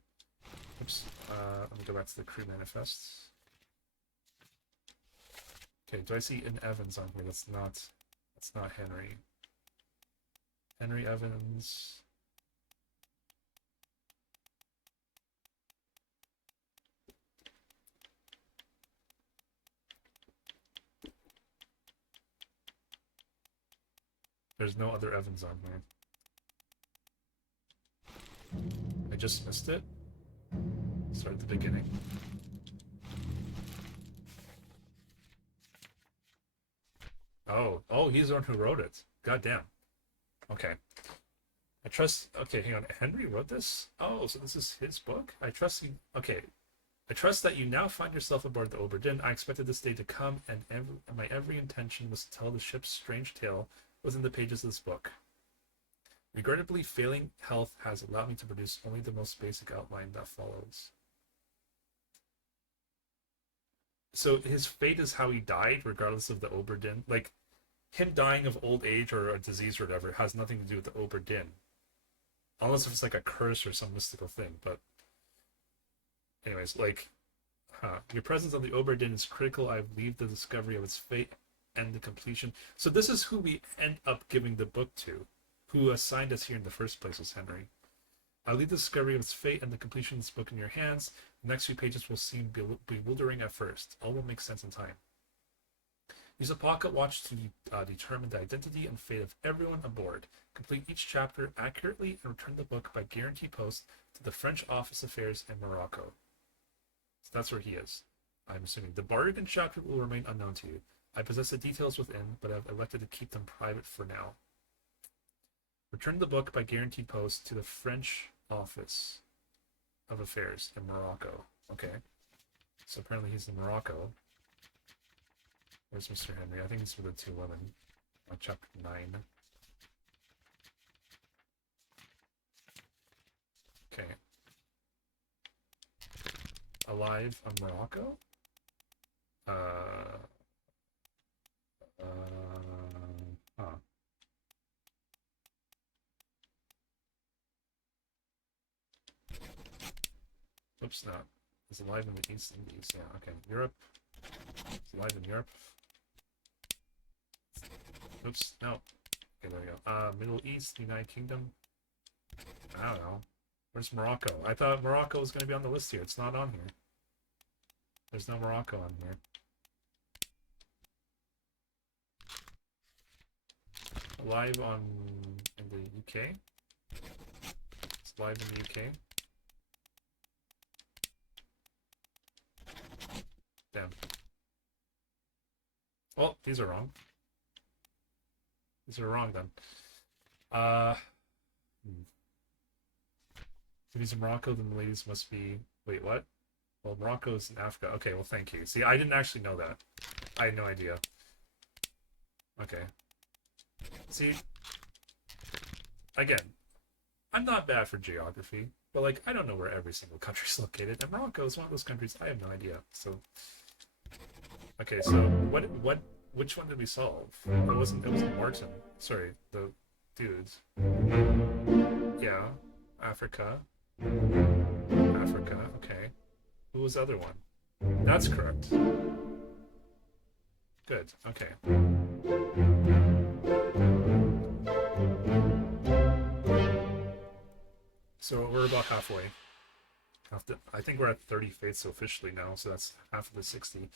Oops. Let me go back to the crew manifests. Okay, do I see an Evans on here? That's not Henry. Henry Evans. There's no other Evans on here. I just missed it. Start at the beginning. Oh, he's the one who wrote it. Goddamn. Okay. Okay, hang on. Henry wrote this? Oh, so this is his book? I trust that you now find yourself aboard the Obra Dinn. I expected this day to come, and my every intention was to tell the ship's strange tale within the pages of this book. Regrettably, failing health has allowed me to produce only the most basic outline that follows. So his fate is how he died, regardless of the Obra Dinn. Like, him dying of old age or a disease or whatever has nothing to do with the Obra Dinn. Unless if it's like a curse or some mystical thing, but... Anyways, like... Your presence on the Obra Dinn is critical. I believe the discovery of its fate and the completion. So this is who we end up giving the book to. Who assigned us here in the first place was Henry. I leave the discovery of its fate and the completion of this book in your hands. The next few pages will seem bewildering at first. All will make sense in time. Use a pocket watch to determine the identity and fate of everyone aboard. Complete each chapter accurately and return the book by guarantee post to the French Office Affairs in Morocco. So that's where he is, I'm assuming. The bargain chapter will remain unknown to you. I possess the details within, but I've elected to keep them private for now. Return the book by guarantee post to the French Office of Affairs in Morocco. Okay. So apparently he's in Morocco. Where's Mr. Henry? I think it's for the 211. Chapter 9. Okay. Alive on Morocco? Huh. Oops, no. It's alive in the East Indies. Yeah, okay. Europe. It's alive in Europe. Oops, no. Okay, there we go. Middle East, United Kingdom. I don't know. Where's Morocco? I thought Morocco was going to be on the list here. It's not on here. There's no Morocco on here. Alive in the UK. It's live in the UK. Damn. Oh, these are wrong. These are wrong then. If he's in Morocco, then the ladies must be... Wait, what? Well, Morocco is in Africa. Okay, well, thank you. See, I didn't actually know that. I had no idea. Okay. See, again, I'm not bad for geography, but, like, I don't know where every single country is located, and Morocco is one of those countries I have no idea, so... Okay, so, which one did we solve? It wasn't Martin. Sorry, the dudes. Yeah, Africa. Africa, okay. Who was the other one? That's correct. Good, okay. So we're about halfway. I think we're at 30 faiths officially now, so that's half of the 60.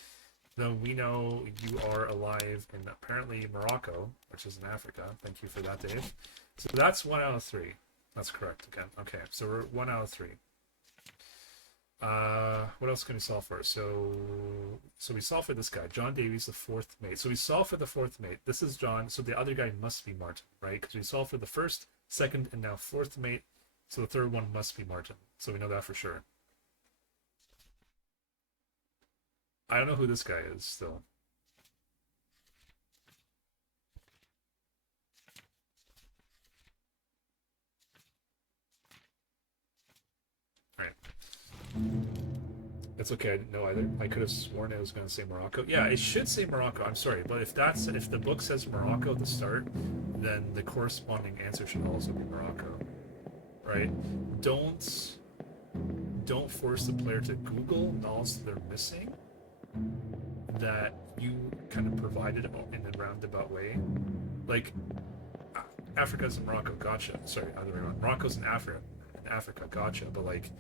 Though we know you are alive in apparently Morocco, which is in Africa. Thank you for that, Dave. So that's 1 out of 3. That's correct again. Okay, so we're 1 out of 3. What else can we solve for? So we solve for this guy, John Davies, the 4th mate. So we solve for the 4th mate. This is John, so the other guy must be Martin, right? Because we solved for the 1st, 2nd, and now 4th mate. So the 3rd one must be Martin. So we know that for sure. I don't know who this guy is still. Right. It's okay, I didn't know either. I could have sworn it was going to say Morocco. Yeah, it should say Morocco. I'm sorry, but if the book says Morocco at the start, then the corresponding answer should also be Morocco. Right? Don't force the player to Google knowledge that they're missing that you kind of provided in a roundabout way. Like, Africa's in Morocco, gotcha. Sorry, other way around. Morocco's in Africa, gotcha. But like,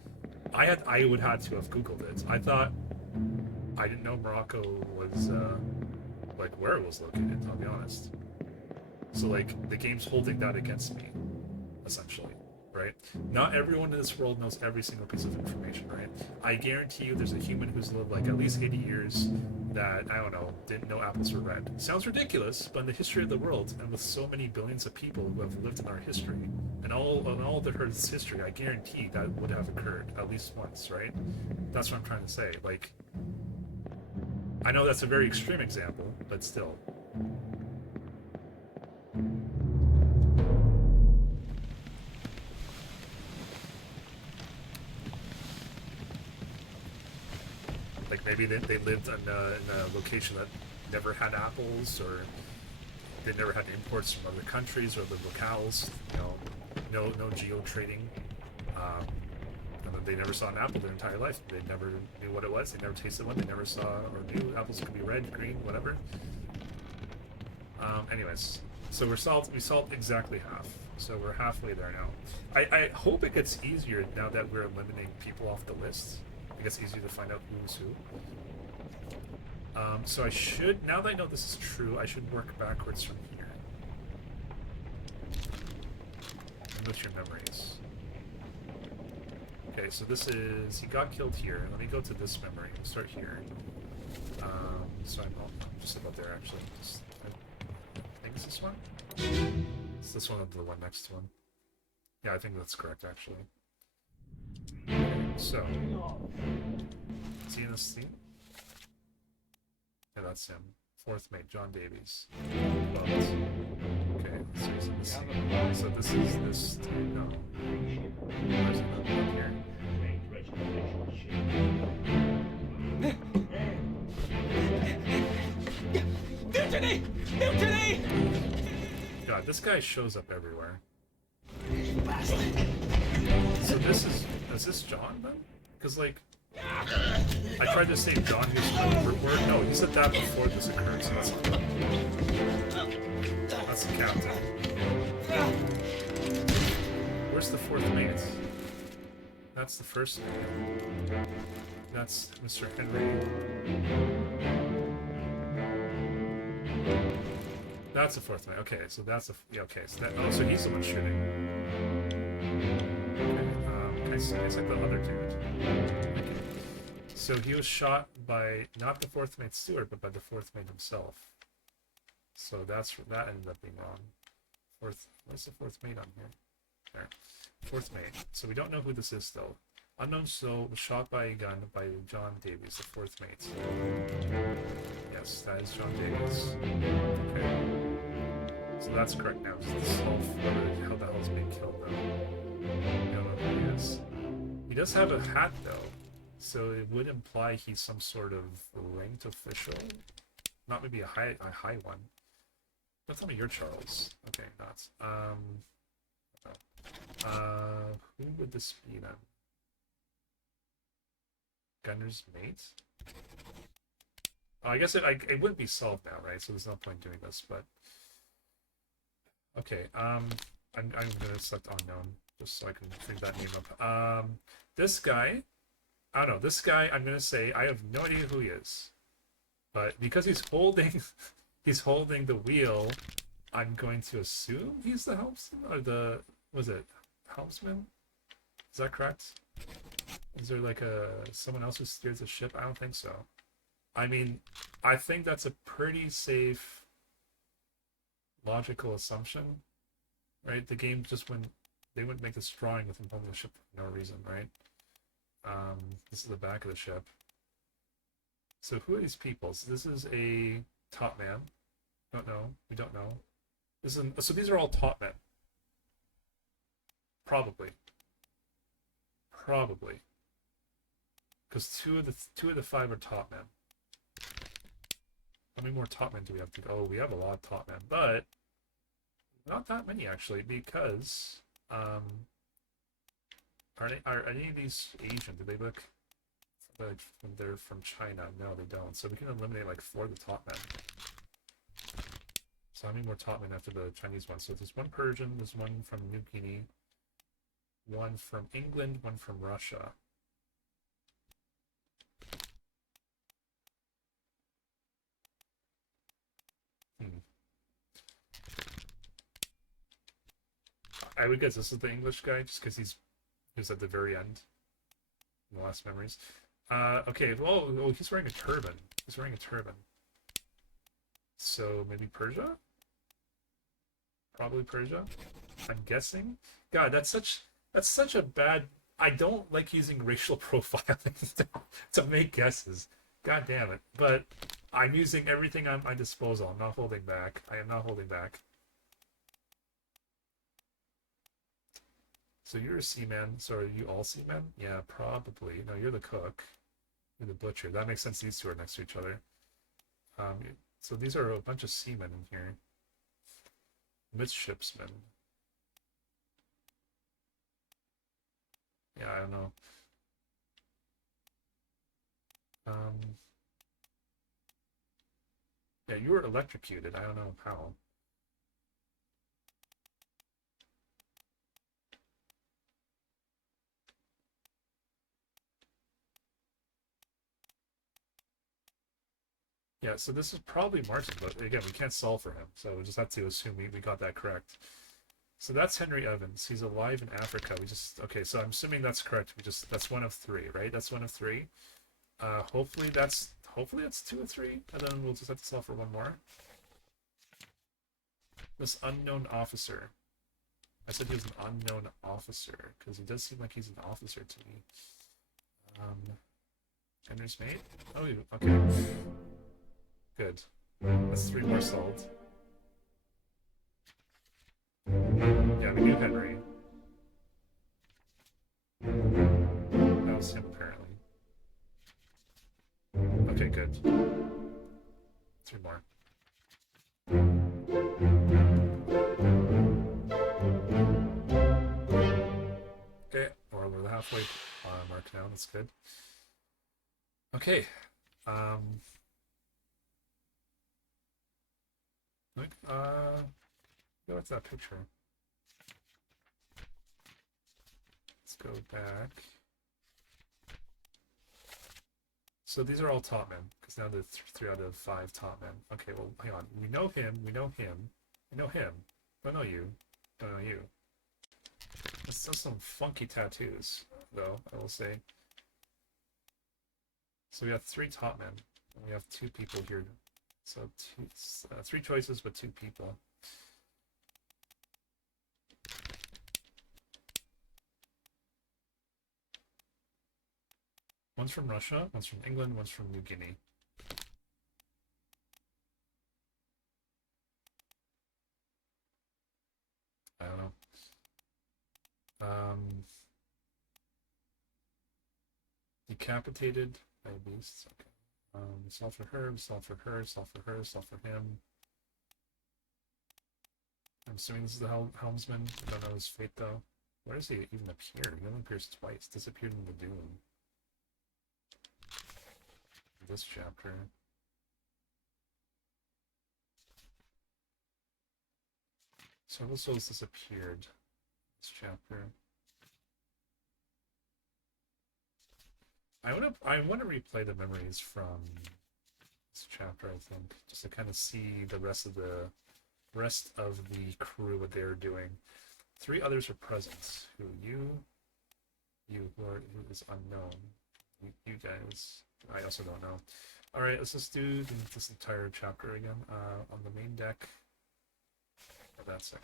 I would have to have Googled it. I didn't know Morocco was like where it was located, I'll be honest. So like, the game's holding that against me, essentially. Right? Not everyone in this world knows every single piece of information, right? I guarantee you there's a human who's lived like at least 80 years that, I don't know, didn't know apples were red. Sounds ridiculous, but in the history of the world, and with so many billions of people who have lived in our history, and all the Earth's history, I guarantee that would have occurred at least once, right? That's what I'm trying to say. Like, I know that's a very extreme example, but still. Like, maybe they lived in a location that never had apples, or they never had imports from other countries or the locales, you know, no geo trading. And then they never saw an apple their entire life. They never knew what it was. They never tasted one. They never saw or knew apples could be red, green, whatever. Anyways, so we solved exactly half. So we're halfway there now. I hope it gets easier now that we're eliminating people off the list. It gets easier to find out who's who. So I should, now that I know this is true, I should work backwards from here. Enlist your memories. Okay, so this is, he got killed here. Let me go to this memory. We'll start here. So I'm just about there actually. I think it's this one? It's this one or the one next to him. Yeah, I think that's correct actually. Okay, so, is he in this scene? Yeah, that's him. Fourth mate, John Davies. Loved. Okay, so he's in the scene. So this is this team. No. Where's it up here? Mutiny! Mutiny! God, this guy shows up everywhere. So this is this John then? Because like, I tried to say John used overboard. No, he said that before this occurred, so that's the captain. Where's the fourth mate? That's the first mate. That's Mr. Henry. That's the fourth mate. Okay, so that's the yeah. Okay, so that oh, so he's the one shooting. Okay, it's like the other dude. Okay. So he was shot by not the fourth mate Stewart, but by the fourth mate himself. So that ended up being wrong. Where's the fourth mate on here? There, fourth mate. So we don't know who this is still. Unknown soul was shot by a gun by John Davies, the fourth mate. Yes, that is John Davies. Okay. So that's correct now. This is all how the hell is being killed though. I don't know who he is. He does have a hat though, so it would imply he's some sort of ranked official. Not maybe a high one. Don't tell me you're Charles. Okay, not. Who would this be then? Gunner's mate? Oh, I guess it wouldn't be solved now, right? So there's no point doing this, but okay. I'm gonna select unknown just so I can figure that name up. This guy, I don't know. This guy, I'm gonna say I have no idea who he is, but because he's holding he's holding the wheel, I'm going to assume he's the helmsman or the was it helmsman? Is that correct? Is there like someone else who steers the ship? I don't think so. I mean, I think that's a pretty safe, logical assumption, right? The game just they wouldn't make this drawing with him holding the ship for no reason, right? This is the back of the ship. So who are these people? So this is a top man. Don't know. We don't know. So these are all top men. Probably. Because two of the five are top men. How many more top men do we have to go? Oh, we have a lot of top men, but not that many actually, because are any of these Asian? Do they look like they're from China? No, they don't. So we can eliminate like 4 of the top men. So how many more top men after the Chinese one? So there's one Persian, there's one from New Guinea, one from England, one from Russia. I would guess this is the English guy, just because he was at the very end. In the last memories. Okay, well, he's wearing a turban. He's wearing a turban. So maybe Persia? Probably Persia. I'm guessing. God, that's such a bad. I don't like using racial profiling to make guesses. God damn it! But I'm using everything at my disposal. I'm not holding back. I am not holding back. So you're a seaman. So are you all seamen? Yeah, probably. No, you're the cook. You're the butcher. That makes sense. These two are next to each other. So these are a bunch of seamen in here. Midshipsmen. Yeah, I don't know. Yeah, you were electrocuted. I don't know how. Yeah, so this is probably Martin, but again, we can't solve for him, so we just have to assume we got that correct. So that's Henry Evans. He's alive in Africa. Okay, so I'm assuming that's correct. That's one of three, right? That's one of three. Hopefully that's 2 of 3, and then we'll just have to solve for one more. This unknown officer. I said he was an unknown officer, because he does seem like he's an officer to me. Henry's mate? Oh, okay. Good. That's 3 more solved. Yeah, we knew Henry. That was him, apparently. Okay, good. 3 more. Okay, or we're the halfway mark now. That's good. Okay. Go back to that picture. Let's go back. So these are all top men, because now they're 3 out of 5 top men. Okay, well, hang on. We know him. We know him. We know him. Don't know you. Don't know you. That's some funky tattoos, though, I will say. So we have 3 top men, and we have 2 people here. So 3 choices with 2 people. One's from Russia, one's from England, one's from New Guinea. I don't know. Decapitated by beasts. Okay. Solve for her, solve for her, solve for her, solve for him. I'm assuming this is the helmsman. I don't know his fate though. Where does he even appear? He only appears twice. Disappeared in the Doom. This chapter. Several souls disappeared. This chapter. I want to replay the memories from this chapter, I think, just to kind of see the rest of the crew, what they're doing. 3 others are present. Who who is unknown. You guys, I also don't know. All right, let's just do this entire chapter again on the main deck of that section.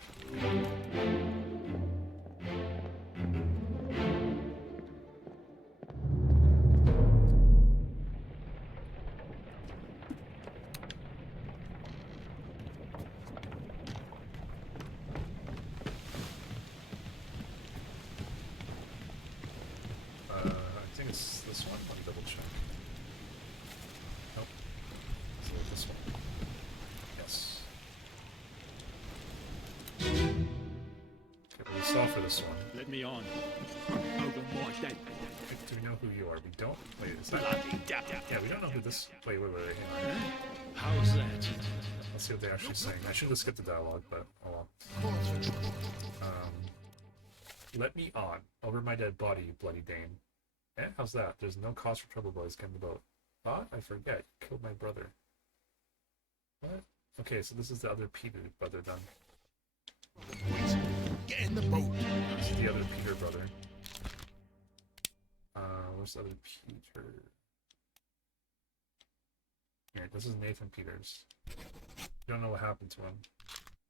I think it's this one. Let me double check. Nope. Is it this one? Yes. Okay, we'll solve for this one. Let me on. Over my dead. Do we know who you are? We don't. Wait, is that? Bloody dab. Yeah, we don't know who this. Wait, hang on. How's that? Let's see what they're actually saying. I should have skipped the dialogue, but oh well. Let me on. Over my dead body, you bloody Dane. Eh? How's that? There's no cause for trouble, boys. Get in the boat. Thought? I forget. You killed my brother. What? Okay, so this is the other Peter brother done. Get in the boat. This is the other Peter brother. Where's the other Peter? Here, this is Nathan Peters. You don't know what happened to him.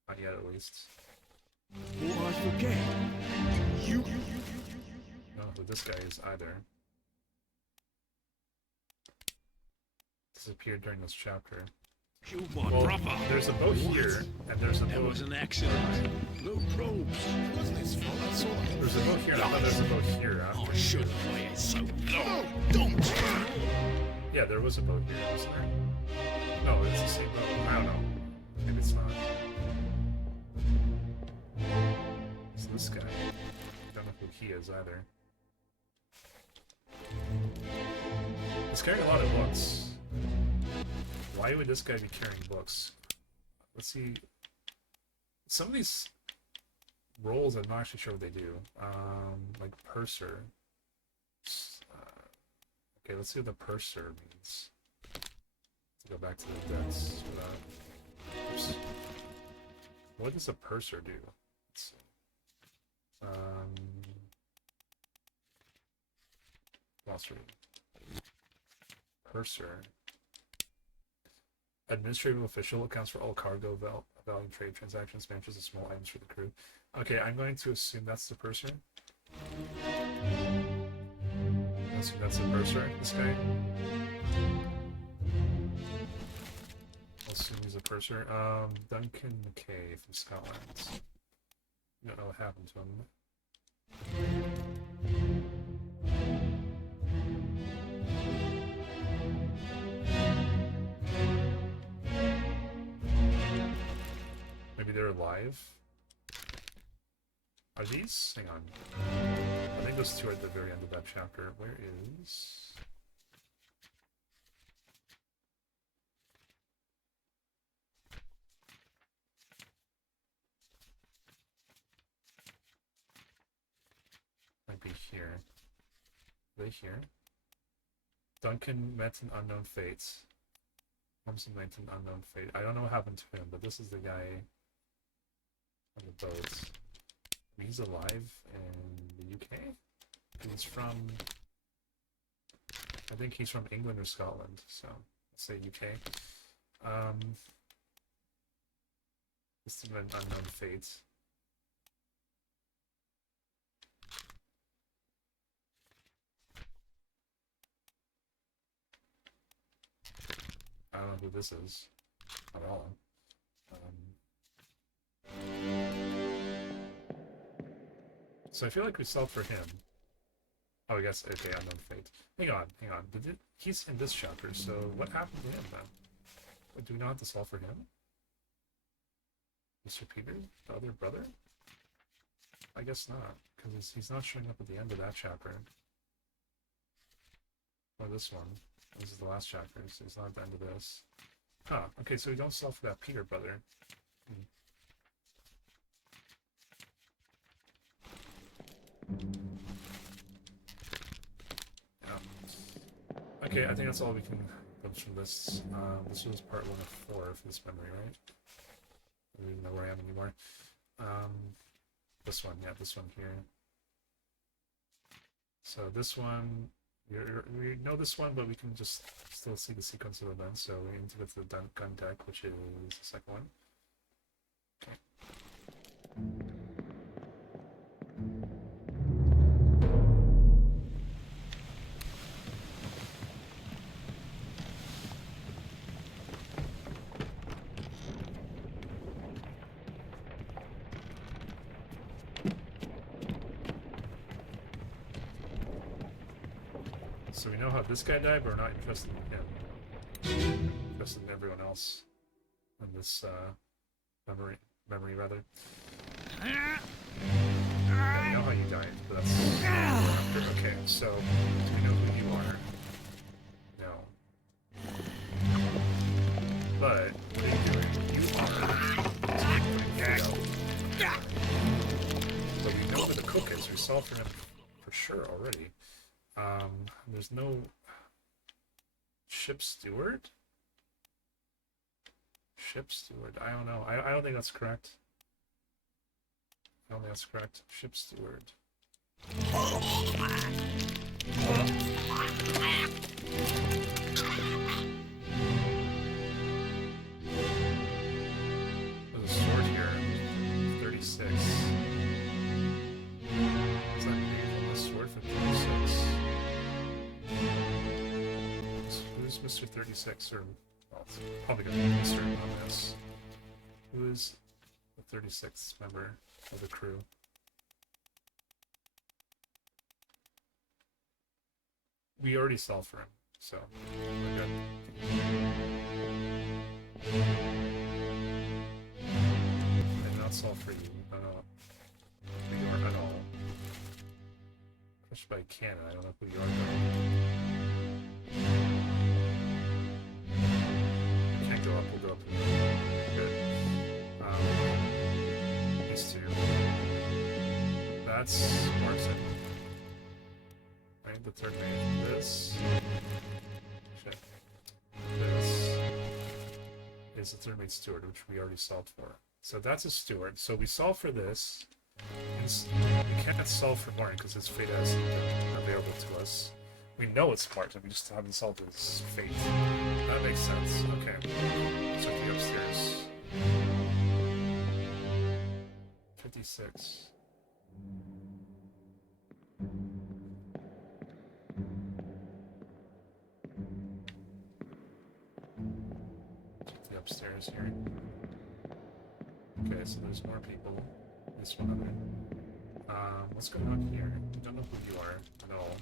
Not yet, at least. Oh, I forget. You. I don't know who this guy is either. Disappeared during this chapter. You my Well, brother. there's a boat here, and there's a There boat. was an accident. Look, robes. It wasn't his fault. I saw that. There's a boat here, and I thought there's a boat here after. I should have waited so long. No, don't. Yeah, there was a boat here, wasn't there? No, it's the same boat. I don't know. Maybe it's not. It's this guy. I don't know who he is either. He's carrying a lot of books. Why would this guy be carrying books? Let's see. Some of these roles, I'm not actually sure what they do. Like purser. Okay, let's see what the purser means. Go back to the depths for that. Oops. What does a purser do? Let's see. Glossary. Purser. Administrative official, accounts for all cargo, valuing trade transactions, manages the small items for the crew. Okay, I'm going to assume that's the purser. Assume that's the purser, this guy. I'll assume he's a purser. Duncan McKay from Scotland. I don't know what happened to him. Maybe they're alive? Are these? Hang on. I think those two are at the very end of that chapter. Where is... Might be here. Are they here? Duncan met an unknown fate. Thompson met an unknown fate. I don't know what happened to him, but this is the guy on the boat. He's alive in the UK? He's from... I think he's from England or Scotland, so let's say UK. This is an unknown fate. I don't know who this is at all. So I feel like we solved for him. Oh, I guess, okay, unknown fate. Hang on. He's in this chapter, so what happened to him then? Do we not have to solve for him? Mr. Peter? The other brother? I guess not, because he's not showing up at the end of that chapter. Or this one. This is the last chapter, so it's not at the end of this. Huh, okay, so we don't solve for that Peter brother. Yeah. Okay, I think that's all we can go from this. This was part 1 of 4 for this memory, right? I don't even know where I am anymore. This one, yeah, this one here. So this one... We know this one, but we can just still see the sequence of events. So we need to go to the gun deck, which is the second one. Okay. So we know how this guy died, but we're not interested in him. Interested in everyone else in this memory rather. Yeah, we know how you died, but that's after. Okay, so do we know who you are? No. But what are you doing? You are. But we know who the cook is. We solved for him for sure already. There's no ship steward? Ship steward. I don't know. I don't think that's correct. I don't think that's correct. Ship steward. There's a sword here. 36. Is that mean? A sword for 36. Who's Mr. 36? Or, well, it's probably going to be Mr. on this. Who is the 36th member of the crew? We already solved for him, so we're good. I did not solve for you. I don't know who you are at all. Crushed by a cannon. I don't know who you are though. Can't go up. We'll go up. Good. These two. That's Martin. Right, the third name. This. Shit. This. is the third mate steward, which we already solved for. So that's a steward. So we solve for this. We can't solve for Martin because his fate hasn't been available to us. We know it's Martin, we just haven't solved his fate. That makes sense. Okay. So the upstairs. 56. Check the upstairs here. Okay, so there's more people. This one other. What's going on here? I don't know who you are at all.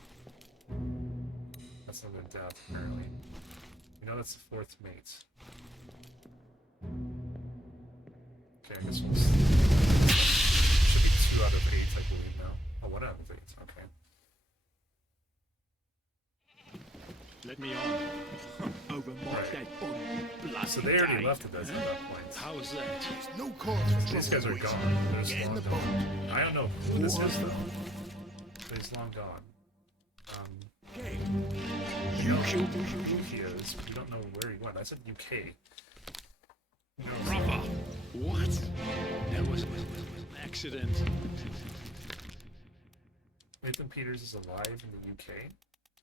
That's another death, apparently. You know that's the fourth mate. Okay, I guess we'll see. Should be 2 out of 8, I believe now. Oh, 1 out of 8, okay. Let me on. Over my Right. dead body, you bloody So they already day. left at that point. How's that? There's no cause for These guys are trouble, boys. gone. They're just Get in long the gone. boat. I don't know who this is though. But he's long gone. Okay. We You know killed who me. he is. But we don't know where he went. I said UK. Who knows? Brother. What? That was an accident. Nathan Peters is alive in the UK?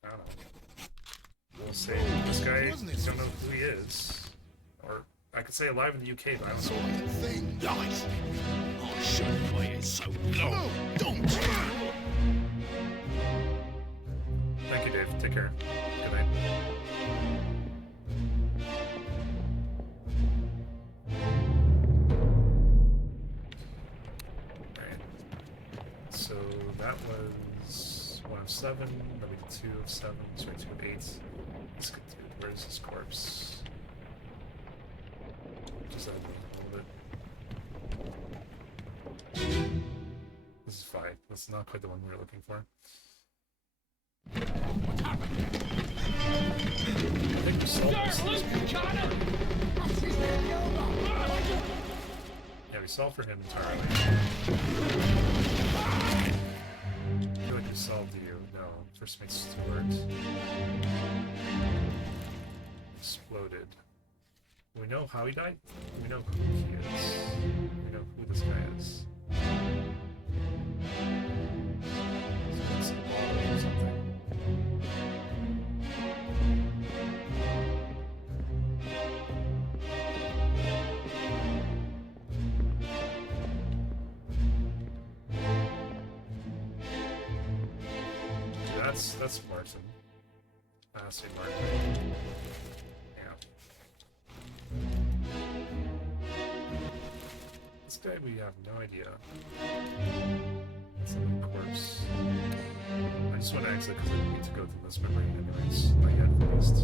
I don't know. We'll say this guy, Wasn't it don't know who he is. Or I could say alive in the UK, but I don't So know. I can think. Nice. I shouldn't waited so long. No, don't. Thank you, Dave. Take care. Good night. Alright. So that was 1 of 7, that'll be 2 of 7, sorry, 2 of 8. Let's get to where's his corpse? Just add a little bit. This is 5. That's not quite the one we were looking for. I think we solved this. Yeah, we solved for him entirely. I feel like we solved you. No, first mate Stewart. Exploded. We know how he died. We know who he is. We know who this guy is. So it's a bottle or something. That's Martin. St. Martin. Yeah. This guy, we have no idea. It's a corpse. I just want to exit because I need to go through this memory anyways. Not yet, at least.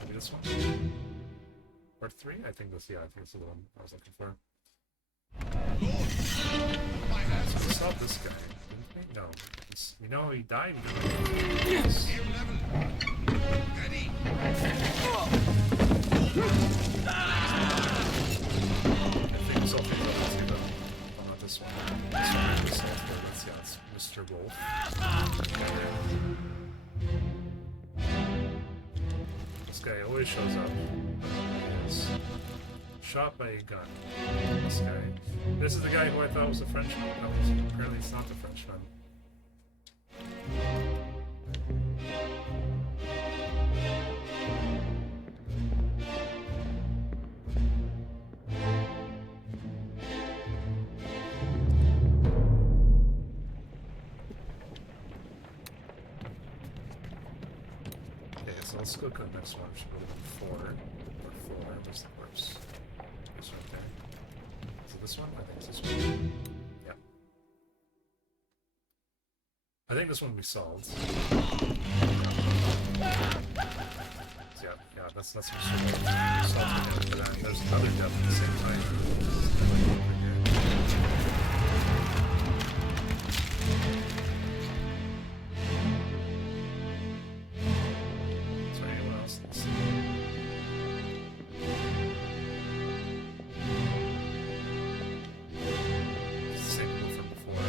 Maybe this one? Part 3? I think this, yeah, I think it's the one I was looking for. So we saw this guy, didn't we? No. We know he died. We don't know who he is. I think it's all things up to though. Oh, not this one. This one we saw for. That's, yeah, it's Mr. Wolf. This guy always shows up. He is shot by a gun. This guy. This is the guy who I thought was a Frenchman. No, apparently it's not the Frenchman. Okay, so let's go to the next one. We should go to 4. Or 4. Where's the corpse? This right there. Is it this one? I think it's this one. Yeah. I think this one we solved. So yeah, that's what we solved for that. There's another death at the same time. Is there anyone else in the scene? It's the same people from before.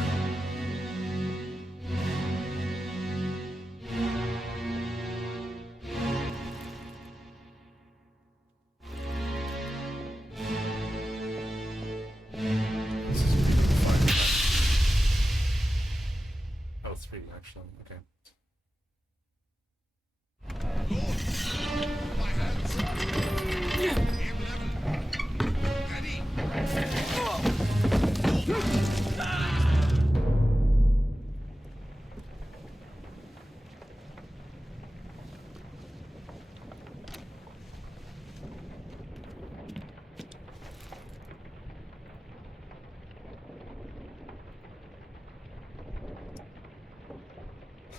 one. Okay.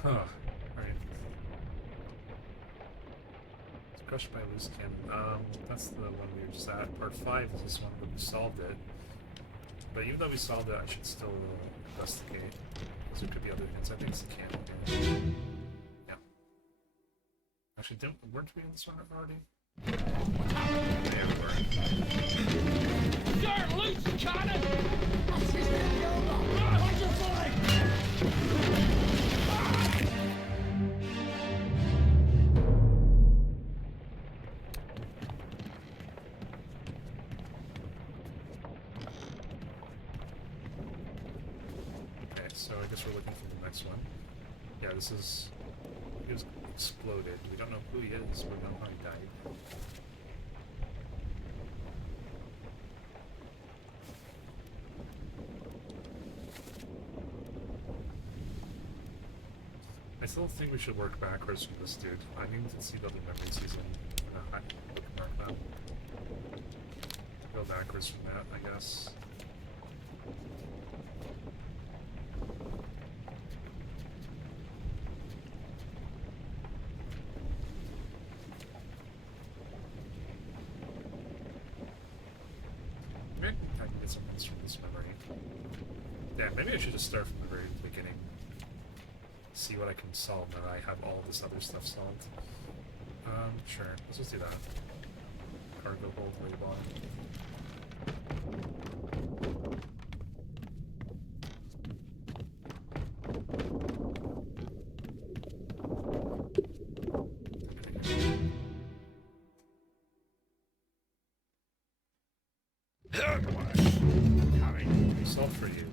Huh. Alright. Crushed by a loose cannon. That's the one we were just at. Part 5 is this one, but we solved it. But even though we solved it, I should still investigate. Because there could be other things. I think it's the cannon again. Yeah. Actually, weren't we in this one already? Yeah, we were. You're loose cannon! That's just the over. Watch your fire! Okay, so I guess we're looking for the next one. Yeah, this is... He was exploded. We don't know who he is. We don't know how he died. I still think we should work backwards from this dude. I need to see the other memories he's in. I'm gonna bookmark that. Go backwards from that, I guess. Maybe I can get some hints from this memory. Yeah, maybe I should just start from the very beginning. See what I can solve now that I have all this other stuff solved. Sure. Let's just do that. Cargo hold label. Solved for you.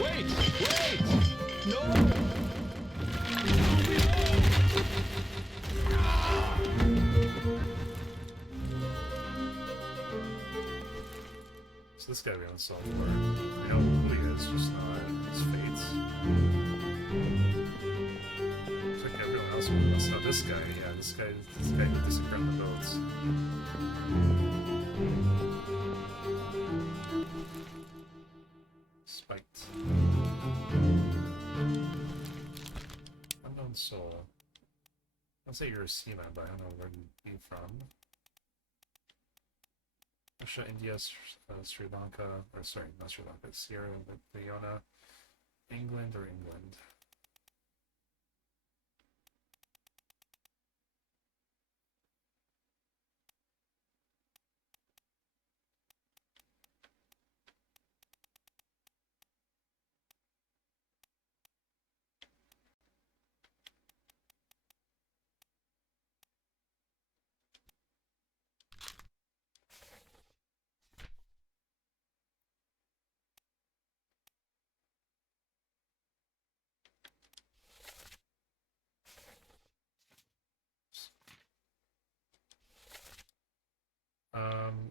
Wait! Wait! No! So this guy we haven't solved for. I know who he is, just not his fates. Looks like everyone else will must know this guy. Yeah, this guy who disappeared on the boats. Spiked. Unknown soul. I'll say you're a seaman, but I don't know where you'd be from. Russia, India, Sri Lanka, or sorry, not Sri Lanka, Sierra Leone, England or England.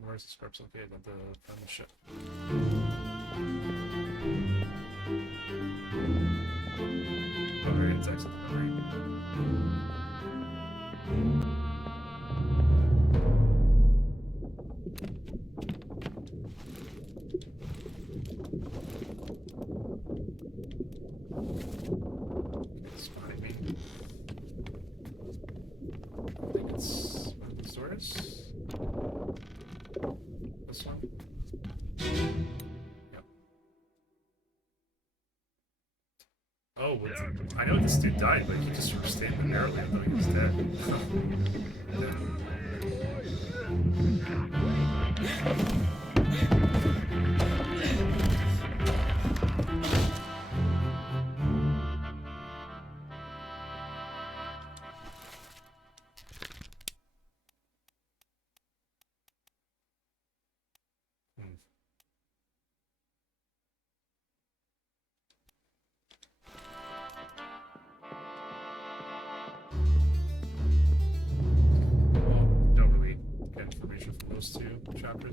Where's the scripts located? At the front of the ship. Oh, right, it's exit the memory. It's behind me. I think it's one of these doors. This one? Yep. Oh, I know this dude died, but he just stayed primarily. I thought he was dead.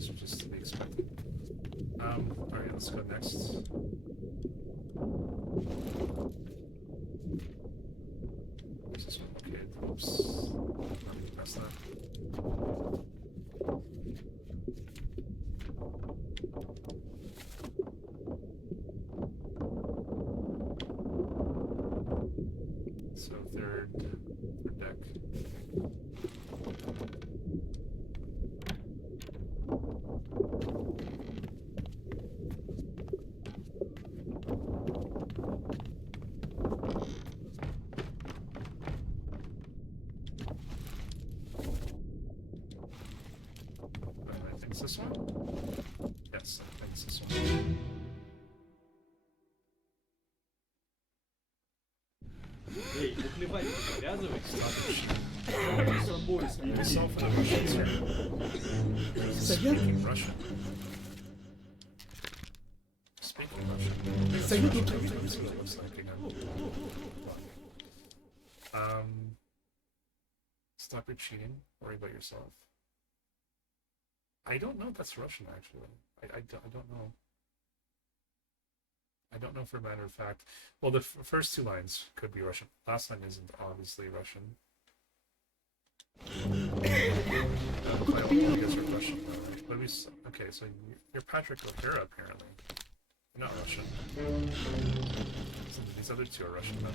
was just to be expected. Alright, let's go next. Where's this one? Okay, oops. Press that. So third deck. I think it's this one? Yes, I think it's this one. Эй, бухлевать, привязывайся. С собой следи. Myself and the Russians here. Стоят? Speaking Russian. Speaking Russian. Стоят тут. That's what it looks like again. Stop your cheating. Worry about yourself. I don't know if that's Russian, actually. I don't know. I don't know for a matter of fact. Well, the first two lines could be Russian. Last line isn't obviously Russian. I guess you're Russian, though, right? But okay, so you're Patrick O'Hara, apparently. You're not Russian. So these other two are Russian, though.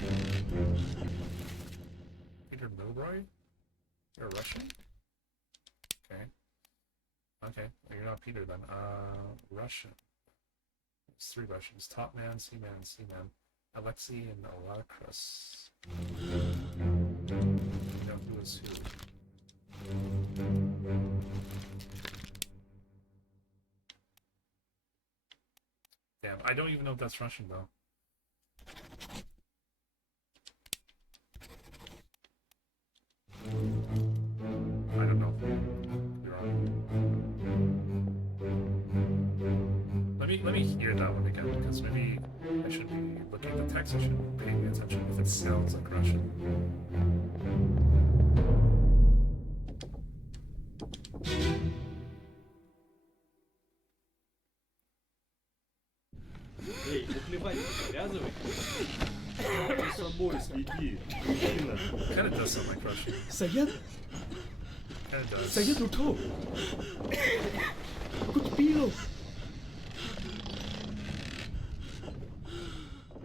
Peter Milroy? You're Russian? Okay. Okay, well, you're not Peter then. Russian. There's three Russians. Top Man, Seaman, Seaman. Alexei and Alakras. You know who is who. Damn, I don't even know if that's Russian though. I don't know. You're wrong. Let me hear that one again, because maybe I should be looking at the text. I should be paying attention if it sounds like Russian. Эй, бухлевать, привязывайся. С собой следи. Мужчина. Kind of does sound like Russian. Стоят? Kind of does. Стоят тут. Купил.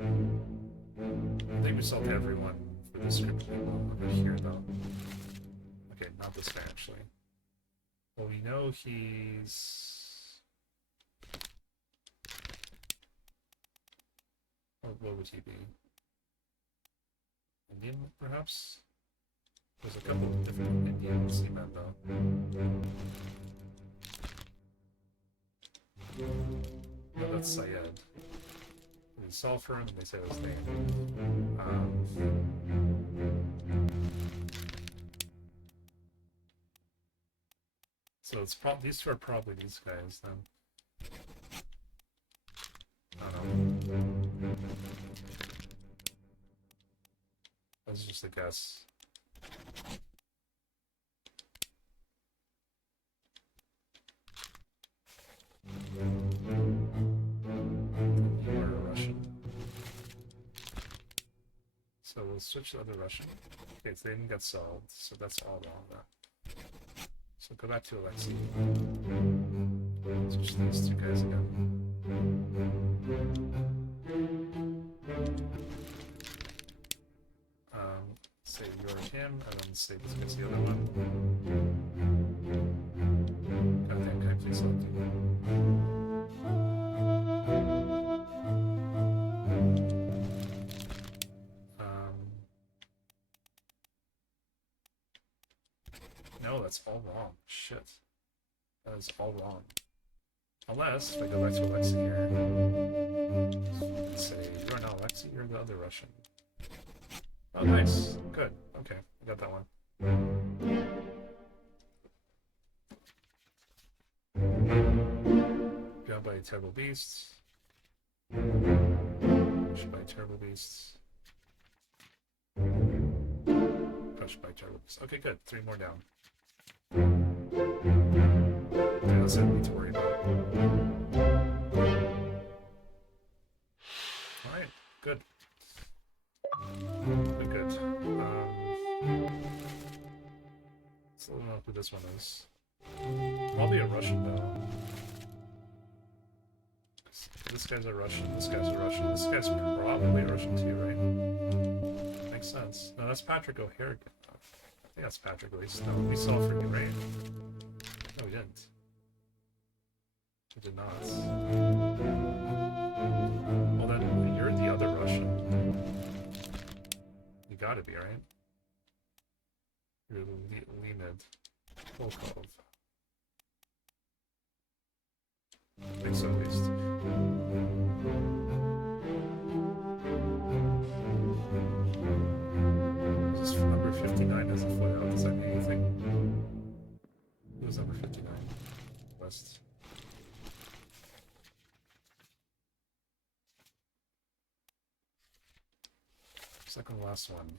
I think we solved everyone for this script over here, though. Okay, not this guy, actually. Well, we know he's... What would he be? Indian, perhaps? There's a couple of different Indian seamen, though. No, that's Syed. We solve for him and they say his name. So it's these two are probably these guys then. I don't know. That's just a guess. You are a Russian. So we'll switch to the other Russian. Okay, so they didn't get solved, so that's all wrong then. So go back to Alexei. Switch these two guys again. Say you're him, and then say this guy's the other one. God damn, can I please select you? No, that's all wrong. Shit. That is all wrong. Unless, if I go back to Alexei here, and say, you're not Alexei, you're the other Russian. Oh, nice. Good. Okay, I got that one. Drowned by terrible beasts. Crushed by terrible beasts. Crushed by terrible beasts. Okay, good. 3 more down. Okay, less enemy to worry about. Alright, good. Good. So I don't know who this one is. Probably a Russian though. This guy's a Russian, this guy's a Russian, this guy's probably Russian too, right? Makes sense. No, that's Patrick O'Hare. I think that's Patrick at least. No, we saw for you, right? No, we didn't. We did not. Well then, you're the other Russian. You gotta be, right? You're Leonid Volkov. I think so, at least. This is number 59 as a foot out. Does that mean anything? Who was number 59? West. Second to last one.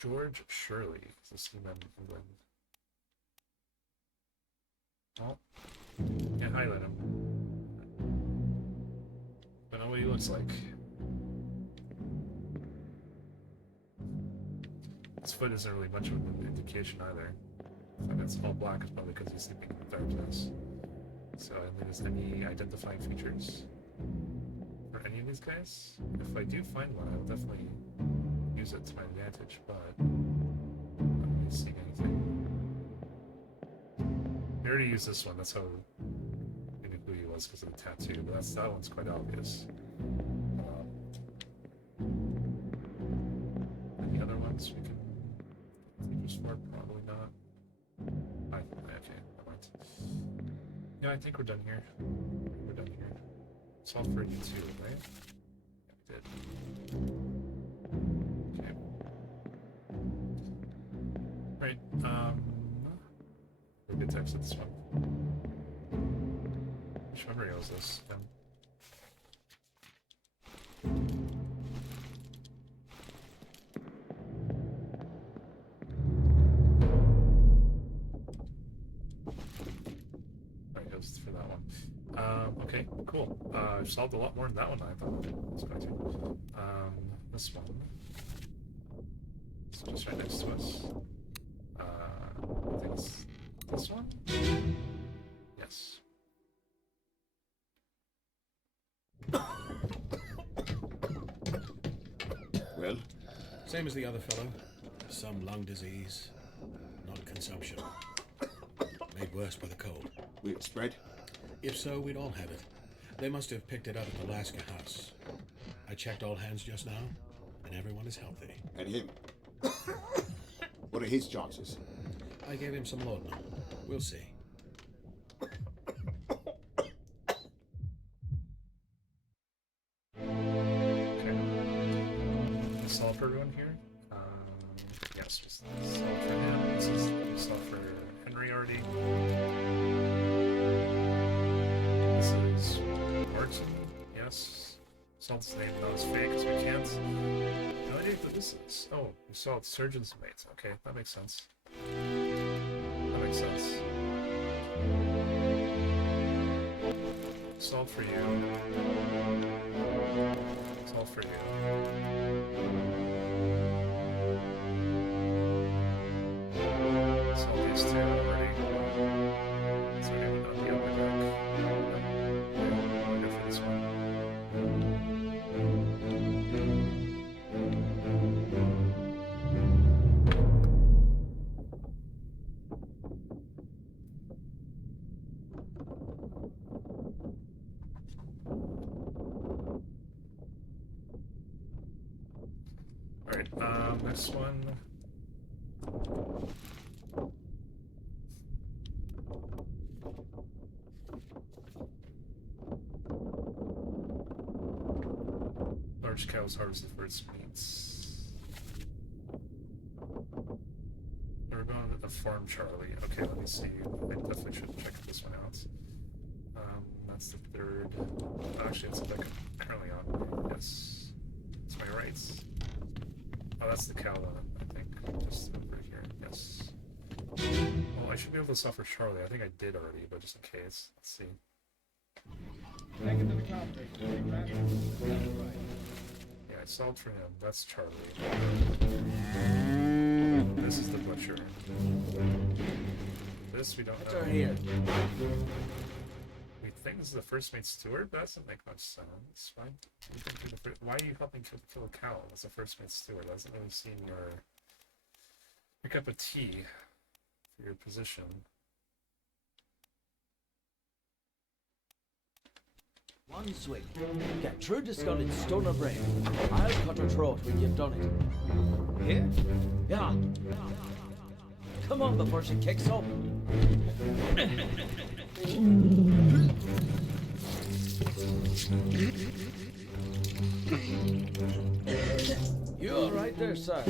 George Shirley. Is this human England? Oh. Can't highlight him. Don't know what he looks like. His foot isn't really much of an indication either. And it's all black is probably because he's sleeping in the darkness. So I think there's any identifying features for any of these guys. If I do find one, I will definitely use it to my advantage, but I'm not really seeing anything. We already used this one, that's how we knew who he was because of the tattoo, but that one's quite obvious. Any other ones we can features for? Probably not. Okay, never mind. Yeah, I think we're done here. We're done here. It's all for you too, right? Yeah, we did. Okay. Right, we could text this one. Which memory was this? Alright, goes for that one. Okay, cool. I've solved a lot more than that one I thought I was going to. This one. It's just right next to us. I think it's this one? Yes. Well? Same as the other fellow. Some lung disease, not consumption. Made worse by the cold. Will it spread? If so, we'd all have it. They must have picked it up at the Lasker house. I checked all hands just now, and everyone is healthy. And him? What are his chances? I gave him some laudanum. We'll see. Okay. Solve for everyone here? Yes, we solved for him. This is solved for Henry already. This is Martin. Yes. Solved his name, not his fake, because we can't. No idea who this is. Oh, we solved Surgeon's Mate. Okay, that makes sense. That makes sense. Solved for you. Solved for you. Solved these two already. So maybe not the upper deck. Yeah, I'll go for this one. Alright, next one. Large cows harvested for its meats. We're going to the farm, Charlie. Okay, let me see. I definitely should check this one out. That's the third. Actually, it's the deck I'm currently on. Yes. It's my rights. Oh, that's the cow one, I think. should be able to solve for Charlie. I think I did already, but just in case. Let's see. Take it to the cloud base. Big man. That's right. Yeah, I solved for him. That's Charlie. This is the butcher. This we don't know. here. We think this is the first mate steward, but that doesn't make much sense. Why, why are you helping kill a cow as a first mate steward? That doesn't really seem your cup of tea for your position. One swing. Get through the skull in stone or brain. I'll cut her throat when you've done it. Here? Yeah. Come on before she kicks up. You all right there, sir?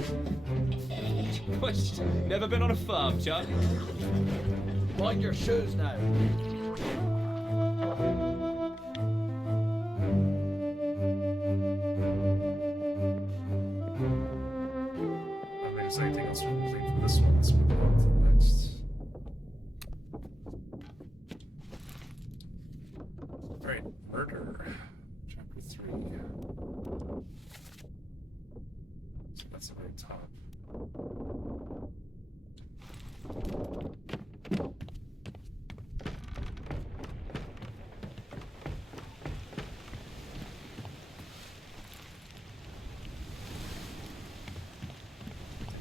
Never been on a farm, Chuck? Mind your shoes now. There's anything else we can complete for this one? Let's move on to the next. Alright, murder. Chapter 3. So that's the very top.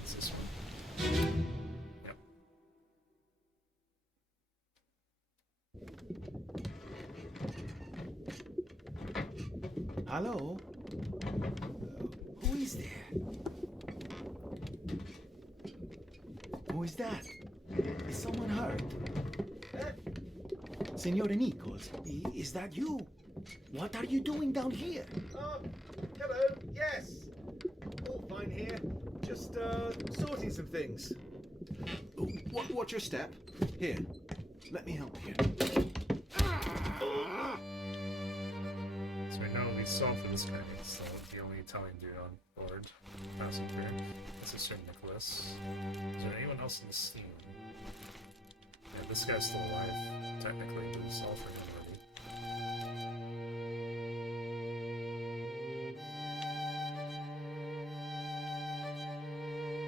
It's this one. Yep. Hello? Who is there? Who is that? Is someone hurt? Senor Nichols, is that you? What are you doing down here? Hello, yes. All fine here. Just, sorting some things. Watch your step. Here, let me help you. So we know we solved for this guy, so the only Italian dude on board passing through. This is Sir Nicholas. Is there anyone else in the scene? Yeah, this guy's still alive, technically, but we solved for him already.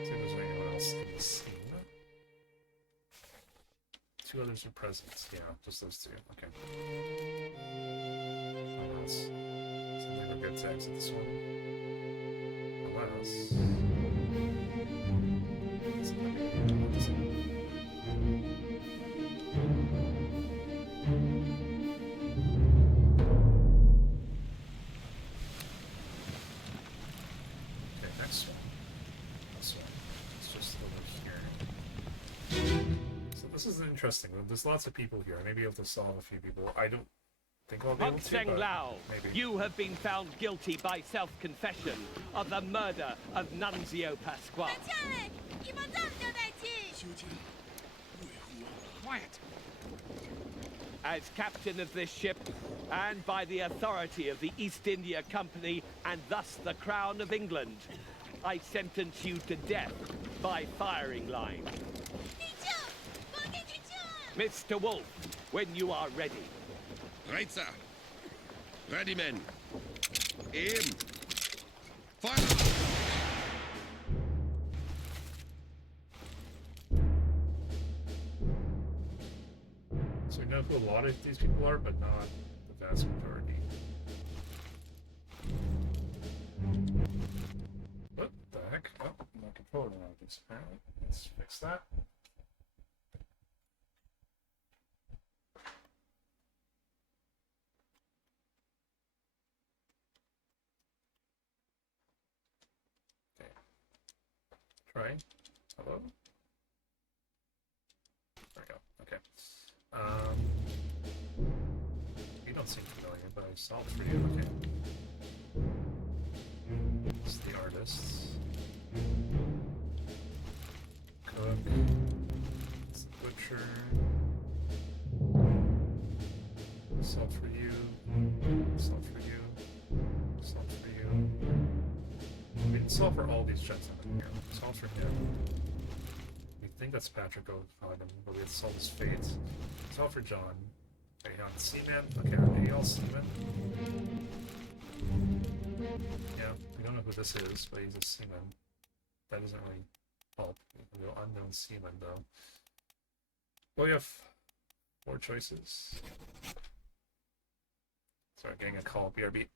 See if there's anyone else in the scene. Two others are present. Yeah, just those two. Okay. Unless something will get to exit this one. Unless. Okay, next one. This one. It's just over here. So this is interesting. There's lots of people here. I may be able to solve a few people. I don't think I'll be able to, Hunseng but Lao, maybe. you have been found guilty by self-confession of the murder of Nunzio Pasquale. Quiet. As captain of this ship, and by the authority of the East India Company, and thus the Crown of England, I sentence you to death by firing line. Mr. Wolf, when you are ready. Right, sir. Ready, men. Aim. Fire! So we know who a lot of these people are, but not the vast majority. What the heck? Oh, my controller now this apparently. Let's fix that. Okay. Try. Hello? There we go. Okay. You don't seem familiar, but I solved for you. Okay. It's the artists. Cook. It's the butcher. Solved for you. Solved for you. Solved for you. We didn't solve for all these gentlemen here. Solved for him. We think that's Patrick O'Connor, but we had solved his fate. It's all for John. Okay, on Seaman. Okay, are they all Seaman? Yeah, we don't know who this is, but he's a Seaman. That doesn't really help. No unknown Seaman, though. Well, we have 4 choices. Sorry, getting a call, BRB.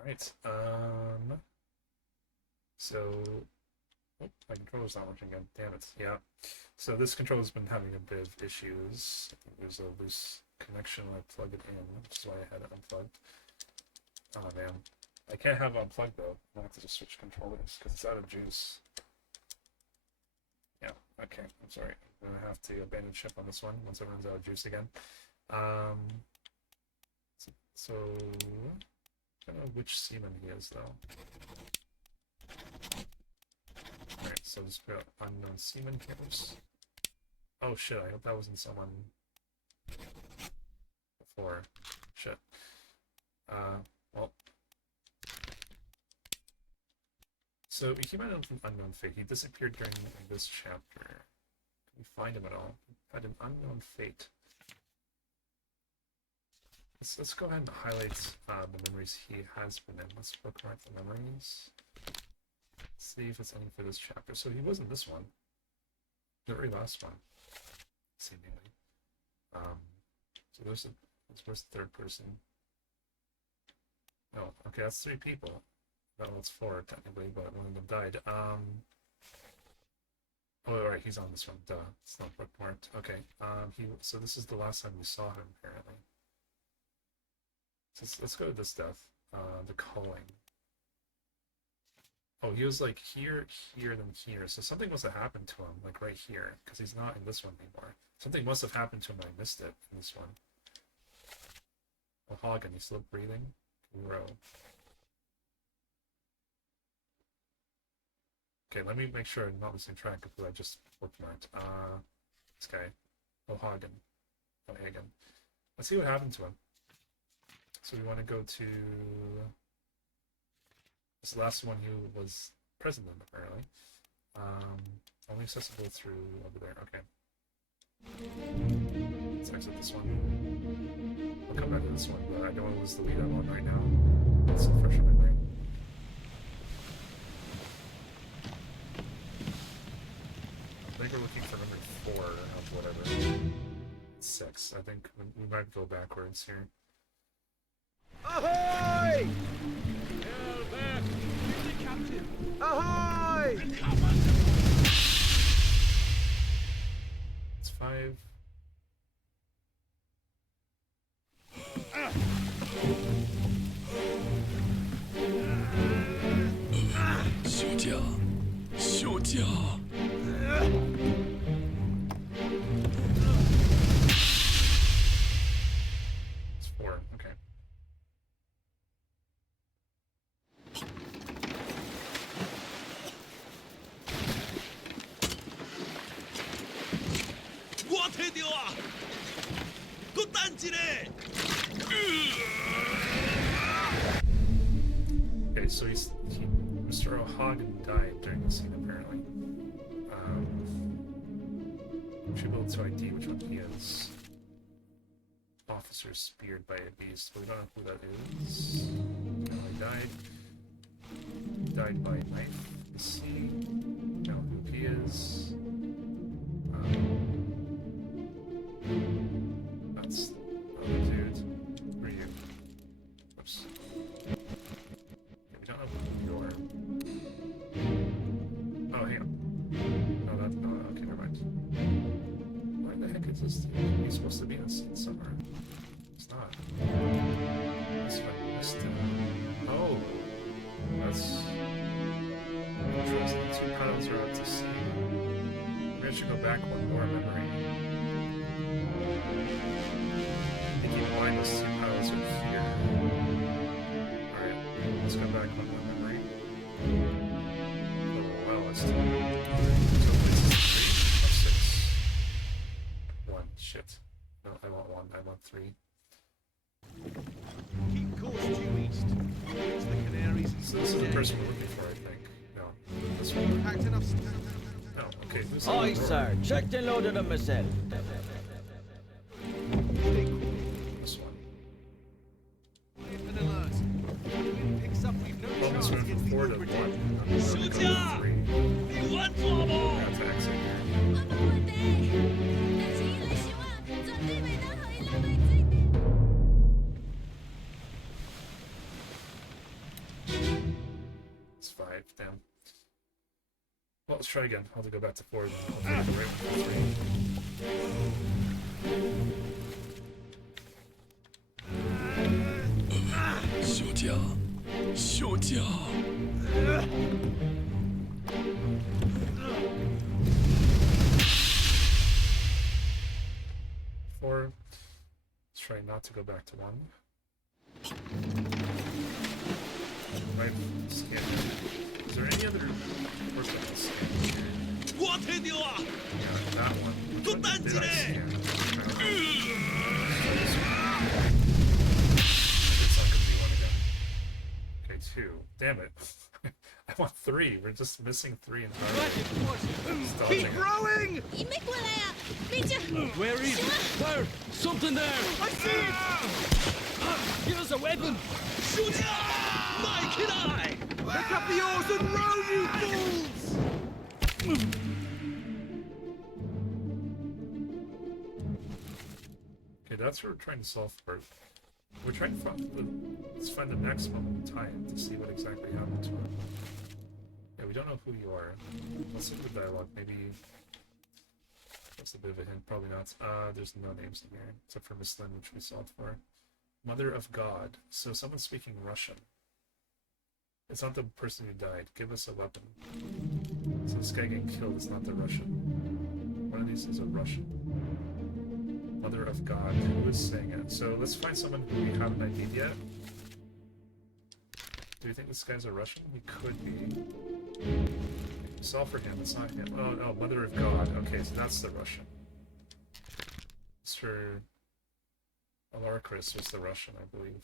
Alright, so, oh, my controller's not working again, damn it, yeah. So this controller's been having a bit of issues. I think there's a loose connection when I plug it in, which is why I had it unplugged. Oh man, I can't have it unplugged though. I have to just switch controllers, because it's out of juice. Yeah, okay, I'm sorry. I'm gonna have to abandon ship on this one, once it runs out of juice again. So I don't know which seaman he is, though. Alright, so let's put unknown seaman campers. Oh shit, I hope that wasn't someone before. Shit. Well. So, he might have an unknown fate. He disappeared during this chapter. Can we find him at all? He had an unknown fate. Let's go ahead and highlight the memories he has been in. Let's bookmark the memories. See if it's any for this chapter. So he wasn't this one. The very last one, seemingly. So where's the third person? Oh, okay, that's 3 people. Well, it's 4 technically, but one of them died. Oh, right, he's on this one. Duh, it's not bookmarked. Okay. So this is the last time we saw him, apparently. So let's go to this death. The culling. Oh, he was like here, here, then here. So something must have happened to him, like right here, because he's not in this one anymore. Something must have happened to him. I missed it in this one. Oh, Hagen, he's still breathing. Row. Okay, let me make sure I'm not losing track of who I just bookmarked. This guy. Oh, Hagen. Oh, Hagen. Let's see what happened to him. So we want to go to this last one who was president, apparently. Only accessible through over there. Okay. Let's exit this one. I'll come back to this one, but I don't want to lose the lead I'm on right now. It's fresh in my brain. I think we're looking for number 4 of whatever. 6. I think we might go backwards here. Ahoy! Hail back! Really, Captain! Ahoy! It's 5. It's 4. Okay. Okay, so Mr. O'Hagan died during the scene, apparently. Should be able to ID which one he is. Officer speared by a beast. We don't know who that is. How he died. He died by a knife. Let's see. Know who he is. That's the other dude. Who are you? Oops. Okay, we don't know who you are. Oh, hang on. No, that's not. Okay, never mind. Why the heck is this dude? He's supposed to be in the scene somewhere. It's not. This one missed him. Oh! That's back one more memory. And keep in mind those two piles are here. Alright, let's go back one more memory. Oh well, let's do it. So this is 3 of 6. 1. Shit. No, I want 1. I want 3. Keep course due east. Reach the Canaries. So this is the person we're looking for, I think. No. This one. Packed enough. No, okay. This Aye, is sir. Checked and loaded them myself. this one. An alert. Wind picks up. We've no Well, this chance went against from the 4 to Ullbridge. 1. Shoot ya! 3. We're to exit here. 我冇问题，但是伊来想啊，绝对袂当互伊浪费水。 It's 5. Damn. Well, let's try again. I'll have to go back to 4. Then I'll take the right one for 3. Four. Let's try not to go back to 1. Right, scan it. Is there any other work that I'll scan here? Yeah, that one. Which one did I scan? It's not gonna be 1 again. Okay, 2. Damn it. I want 3. We're just missing 3 entirely. Keep rowing! 伊没过来啊，你这。 Where is it? There! Something there! I see it! Give us a weapon! Shoot ya! My kid eye! Pick up the oars and row, you fools! Okay, that's what we're trying to solve for. We're trying to let's find the maximum time to see what exactly happened to him. Yeah, we don't know who you are. Let's look at the dialogue. Maybe that's a bit of a hint. Probably not. There's no names in here except for Miss Lynn, which we solved for. Mother of God. So someone's speaking Russian. It's not the person who died. Give us a weapon. So this guy getting killed is not the Russian. One of these is a Russian. Mother of God. Who is saying it? So let's find someone who we haven't ID'd yet. Do you think this guy's a Russian? He could be. Solve for him. It's not him. Oh, no. Mother of God. Okay, so that's the Russian. Mr. Alarcris was the Russian, I believe.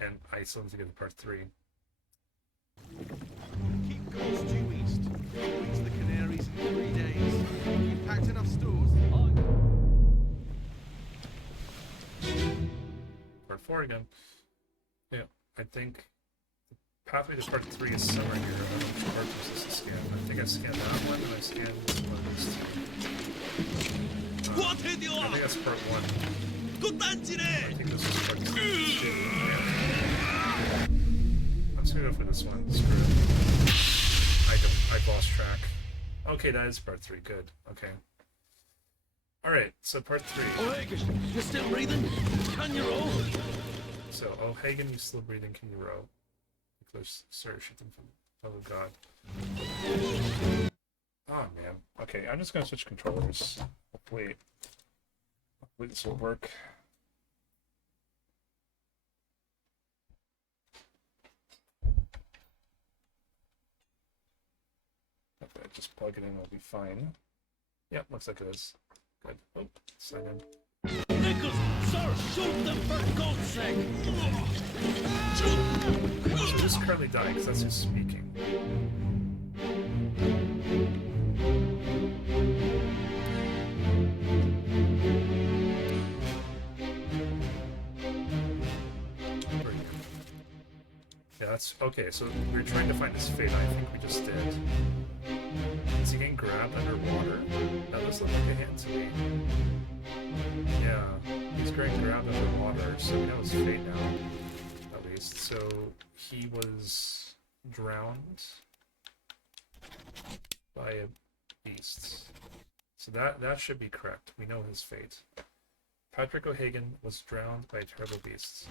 And I still need to get to part 3. Keep course due east. Reach the Canaries in 3 days. You packed enough stores? Part 4 again. Yeah, I think the pathway to part 3 is somewhere here. I don't know which part this is to scan. I think I scanned that one and I scanned this one of these 2. I think that's part 1. I think this is part 2. Yeah. I'm just gonna go for this one. Screw it. I've lost track. Okay, that is part 3. Good. Okay. Alright, so part 3. O'Hagan, you still breathing? Can you roll? So, O'Hagan, you still breathing? Can you row? Nicholas, sir, shoot them from. Oh god. Oh man. Okay, I'm just gonna switch controllers. Hopefully this will work. If I just plug it in, it'll be fine. Yep, looks like it is. Good. Oh, sign in. Nichols, sir, shoot them for God's sake! Who's currently dying? Because that's who's speaking. Yeah, that's okay. So we're trying to find his fate. I think we just did. Is he getting grabbed underwater? That does look like a hand to me. Yeah, he's getting grabbed underwater, so we know his fate now, at least. So he was drowned by a beast. So that should be correct. We know his fate. Patrick O'Hagan was drowned by terrible beasts.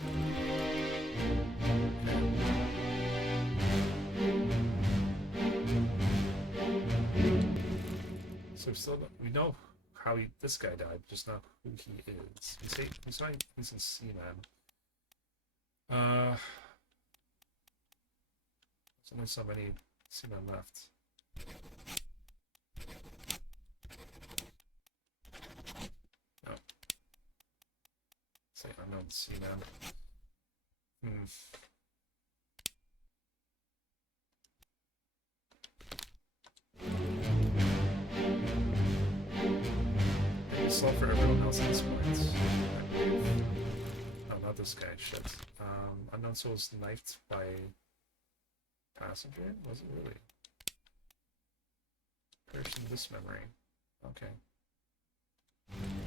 So we know how this guy died, just not who he is. He's a Seaman. There's only so many Seamen left. No. Say unknown Seaman. Solve for everyone else at this point. Oh, not this guy. Shit. Unknown soul was knifed by passenger? Was it really? Person this memory. Okay.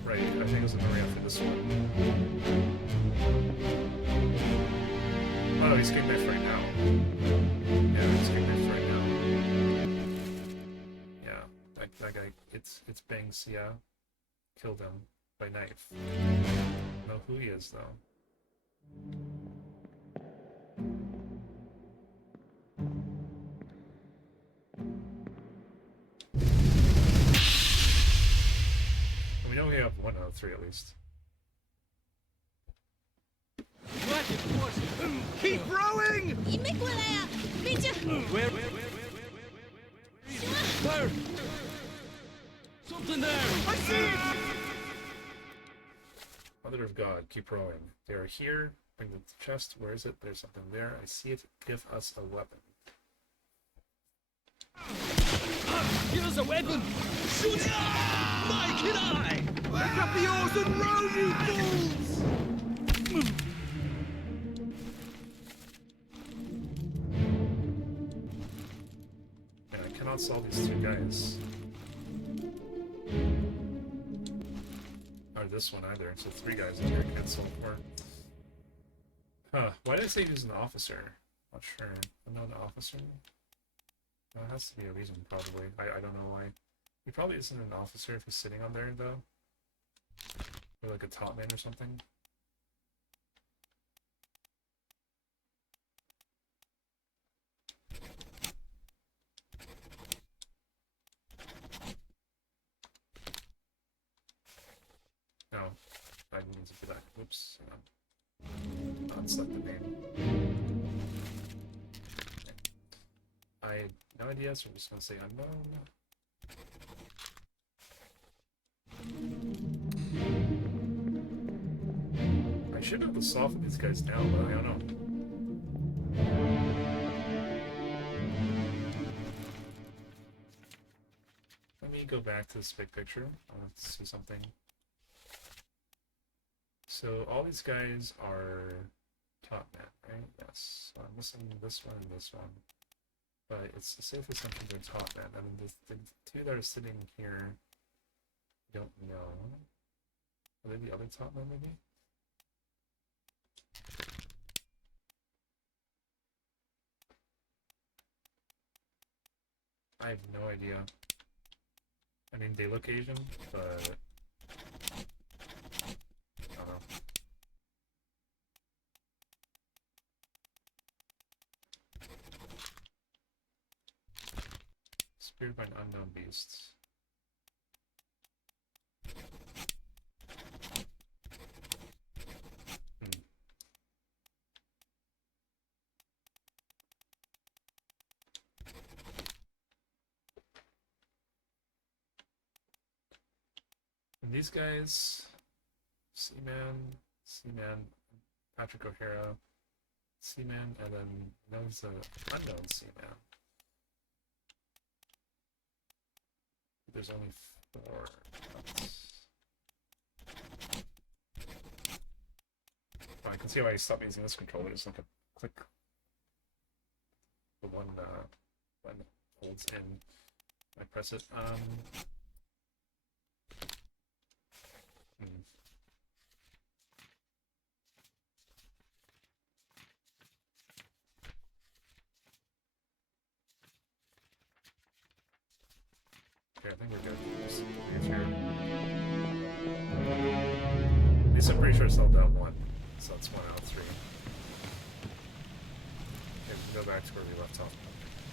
Right, I think it was a memory after this one. Oh, he's getting knifed right now. Yeah, he's getting knifed right now. Yeah, that guy, it's Banks, yeah. Killed him by knife. Know who he is though. We know we have 1 out of 3 at least. Keep rowing! Where? There! Something there! I see it! Mother of God, keep rowing. They are here. Bring the chest. Where is it? There's something there. I see it. Give us a weapon. Give us a weapon! Shoot! Mike and I! Pick up the oars and row, you fools! And I cannot solve these 2 guys. Or this one either. So 3 guys in here I can't solve for. Huh. Why did I say he was an officer? Not sure. Unknown officer? Well, it has to be a reason, probably. I don't know why. He probably isn't an officer if he's sitting on there, though. Or like a top man or something. No. I need to be back. Oops. Not select the name. I had no idea, so I'm just gonna say unknown. I should be able to soften these guys down, but I don't know. Let me go back to this big picture. I want to see something. So all these guys are top men, right? Yes. So I'm missing this one and this one. But it's the safe assumption they're top men. I mean, the 2 that are sitting here, I don't know. Are they the other top men, maybe? I have no idea. I mean, they look Asian, but I don't know. Speared by an unknown beast. And these guys, Seaman, Patrick O'Hara, Seaman, and then there's an unknown Seaman. There's only 4. I can see why I stopped using this controller. Just like a click. The one when it holds in. I press it. Okay, I think we're good. Just leave here. least I'm pretty sure I solved that one. So that's 1 out of 3. Okay, we can go back to where we left off.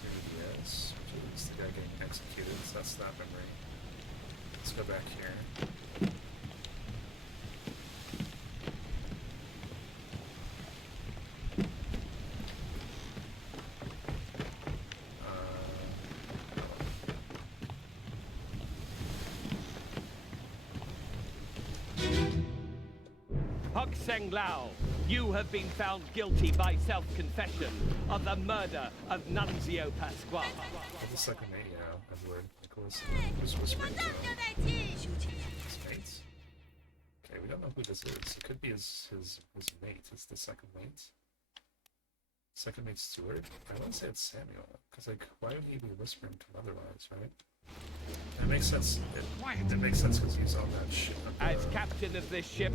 Here he is, which is the guy getting executed, so that's that memory. Let's go back here. Hok Seng Lao, you have been found guilty by self-confession of the murder of Nunzio Pasquale. What's the second mate? Yeah, Edward Nicholas. Who's whispering to his mates? Okay, we don't know who this is. It could be his mate. It's the second mate. Second mate Stewart? I want to say it's Samuel. Because, like, why would he be whispering to him otherwise, right? It makes sense. It makes sense because he's on that ship. As captain of this ship,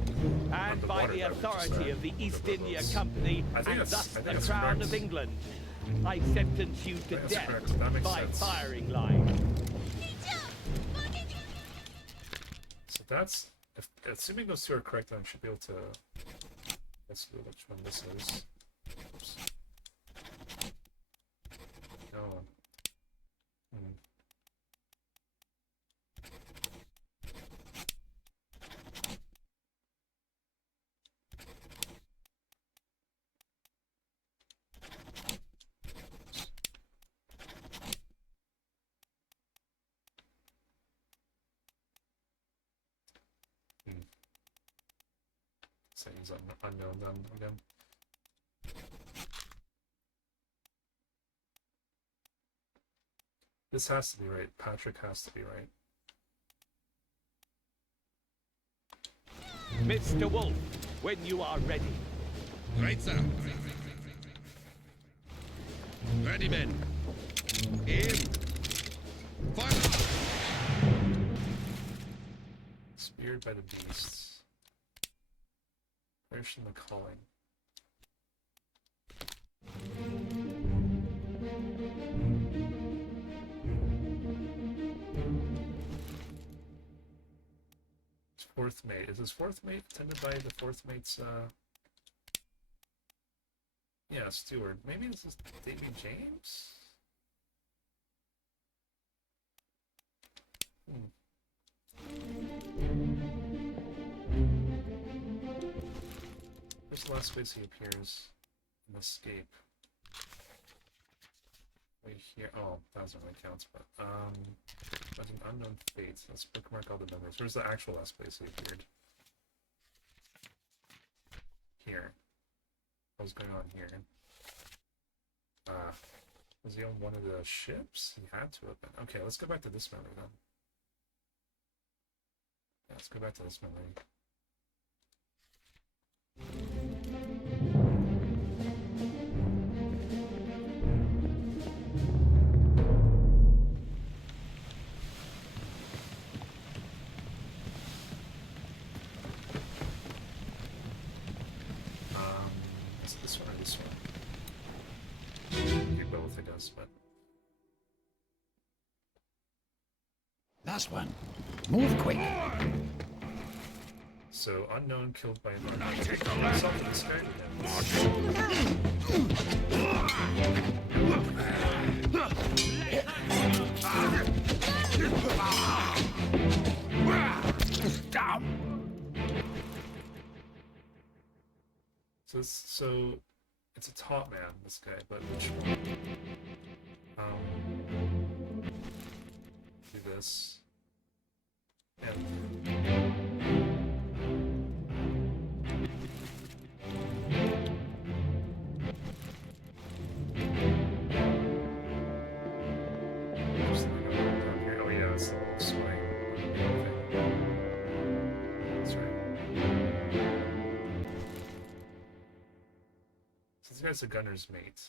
and by the authority of the East India Company, and thus the Crown of England, I sentence you to death by firing line. So that's, assuming those two are correct, then I should be able to, let's see which one this is. Oops. No. So he's unknown then again. This has to be right. Patrick has to be right. Mr. Wolf, when you are ready. Right, sir. Ready, men. Aim. Fire! Speared by the beasts. Perish in the calling. His fourth mate. Is his fourth mate attended by the fourth mate's, yeah, steward. Maybe this is Davy James? Where's the last place he appears in Escape? Right here. Oh, that doesn't really count, but that's an unknown fate. Let's bookmark all the numbers. Where's the actual last place he appeared? Here. What's going on here? Was he on one of the ships? He had to have been. Okay, let's go back to this memory then. Yeah, let's go back to this memory. Is it this one or this one? Do both, I guess, but. Last one. Move quick. So, unknown killed by an unknown. Take himself to this guy. So it's a top man, this guy, but which one? Do this. And oh yeah, it's the little swing. That's right. So this guy's a gunner's mate.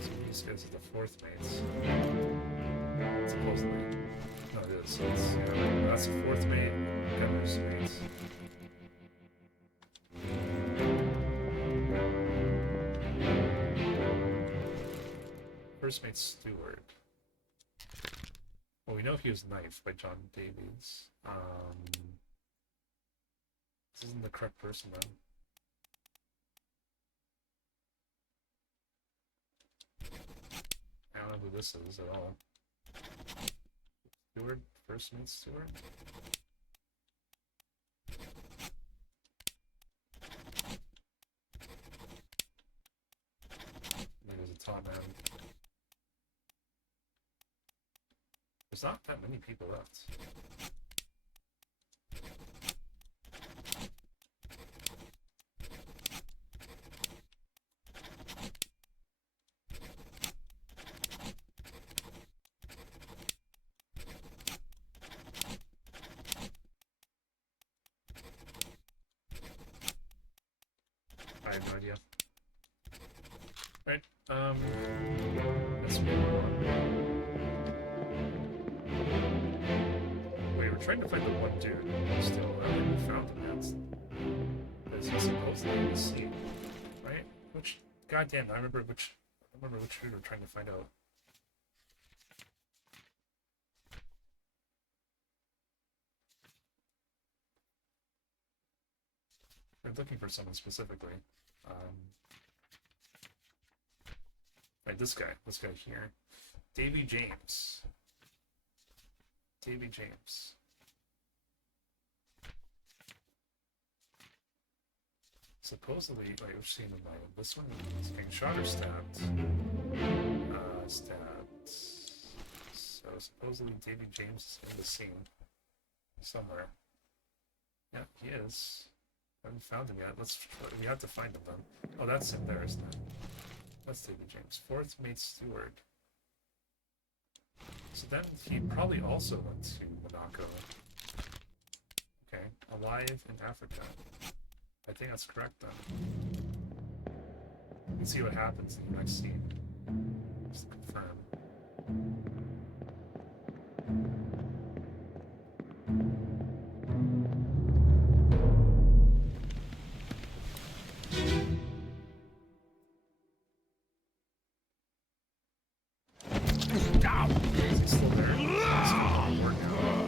So these guys are the fourth mates. Supposedly. No, it is. So it's, yeah, that's the fourth mate, gunner's mate. First mate Stewart. Well, we know he was knifed by John Davies. This isn't the correct person then. I don't know who this is at all. Steward? First mate Steward? Maybe there's a top man. There's not that many people left. I have no idea. Right, let's move on. Wait, we're trying to find the one dude. Still, I think we found him yet. Is he supposedly in the sea? Right? Which, goddamn, I remember which dude we're trying to find out. We're looking for someone specifically. Right, this guy here. Davy James. Davy James. Supposedly, like, we've seen him like this one is being shot or stabbed. Stabbed. So supposedly Davy James is in the scene somewhere. Yeah, he is. Haven't found him yet. We have to find him then. Oh, that's him there, isn't it? That's David James. Fourth mate Steward. So then he probably also went to Monaco. Okay, alive in Africa. I think that's correct then. Let's see what happens in the next scene. Just to confirm.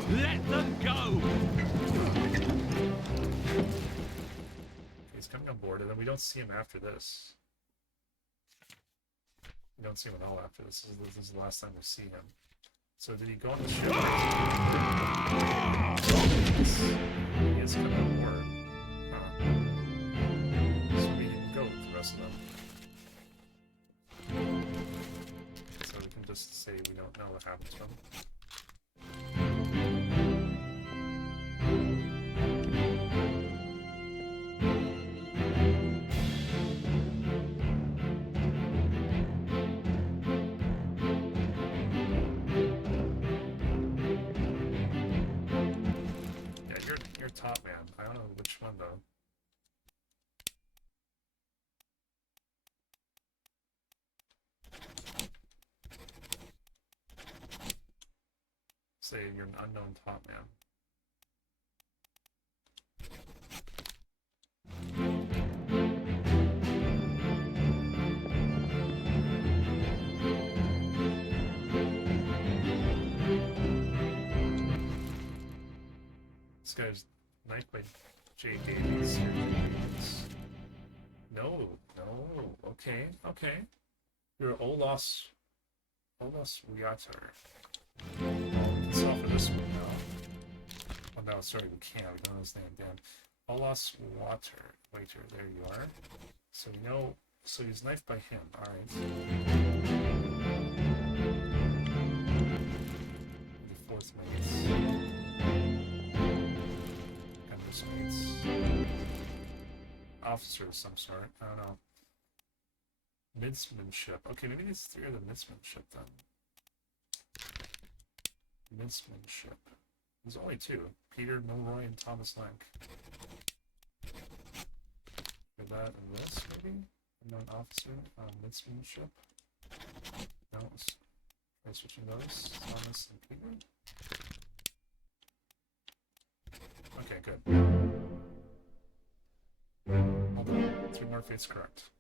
Let them go! He's coming on board, and then we don't see him after this. We don't see him at all after this. This is the last time we see him. So did he go on the ship? He is coming on board. So we can go with the rest of them. So we can just say we don't know what happens to him. You're top man. I don't know which one though. Say you're an unknown top man. This guy's knifed by J. Davies. No, okay. You're Olos Riatar. Let's offer this one now. Oh no, sorry, we can't. We don't know his name. Damn. Olos Waiter, there you are. So we know. So he's knifed by him. All right. The fourth mate. Mates. Officer of some sort. I don't know. Midsmanship. Okay, maybe these three are the midsmanship then. Midsmanship. There's only two. Peter Milroy and Thomas Lank. For that and this, maybe? Unknown officer. Midsmanship. No. Try switching those. Thomas and Peter. Okay, good. Hold on. 3 more fates correct.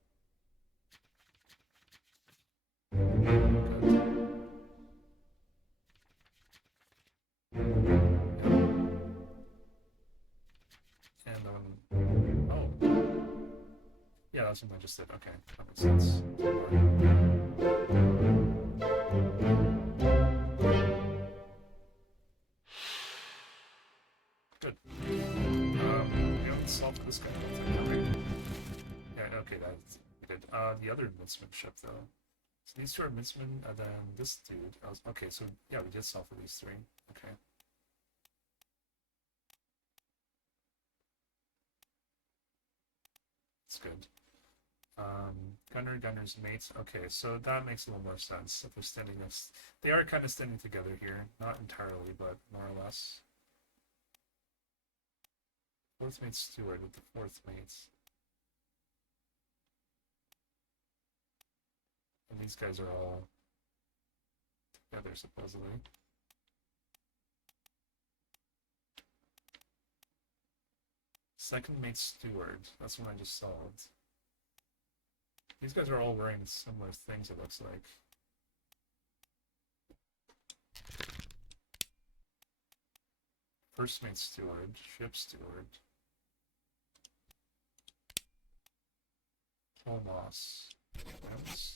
Good. And that's what I just did. Okay, that makes sense. Good. We haven't solved this guy, I don't think, have we? Yeah, okay, that's we did. The other Minsman ship, though. So these two are Minsman, and then this dude. Okay, so yeah, we did solve for these three. Okay. That's good. Gunner's mates. Okay, so that makes a little more sense. If they're standing next, they are kind of standing together here, not entirely, but more or less. Fourth mate steward with the fourth mates, and these guys are all together supposedly. Second mate steward. That's what I just solved. These guys are all wearing similar things, it looks like. First mate steward, ship steward. Holmoss. Wims.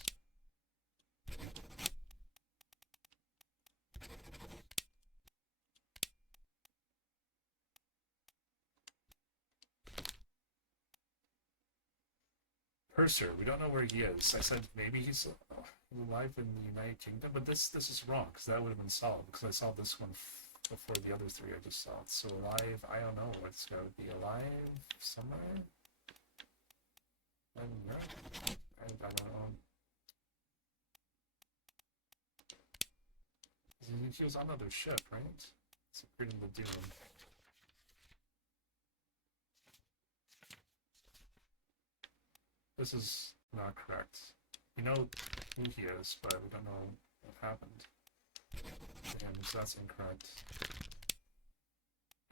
Purser, we don't know where he is. I said maybe he's alive in the United Kingdom, but this is wrong, because that would have been solved, because I solved this one before the other three I just solved. So alive, I don't know. It's got to be alive somewhere? I don't know. He was on another ship, right? It's pretty the Doom. This is not correct. We know who he is, but we don't know what happened to him, so that's incorrect.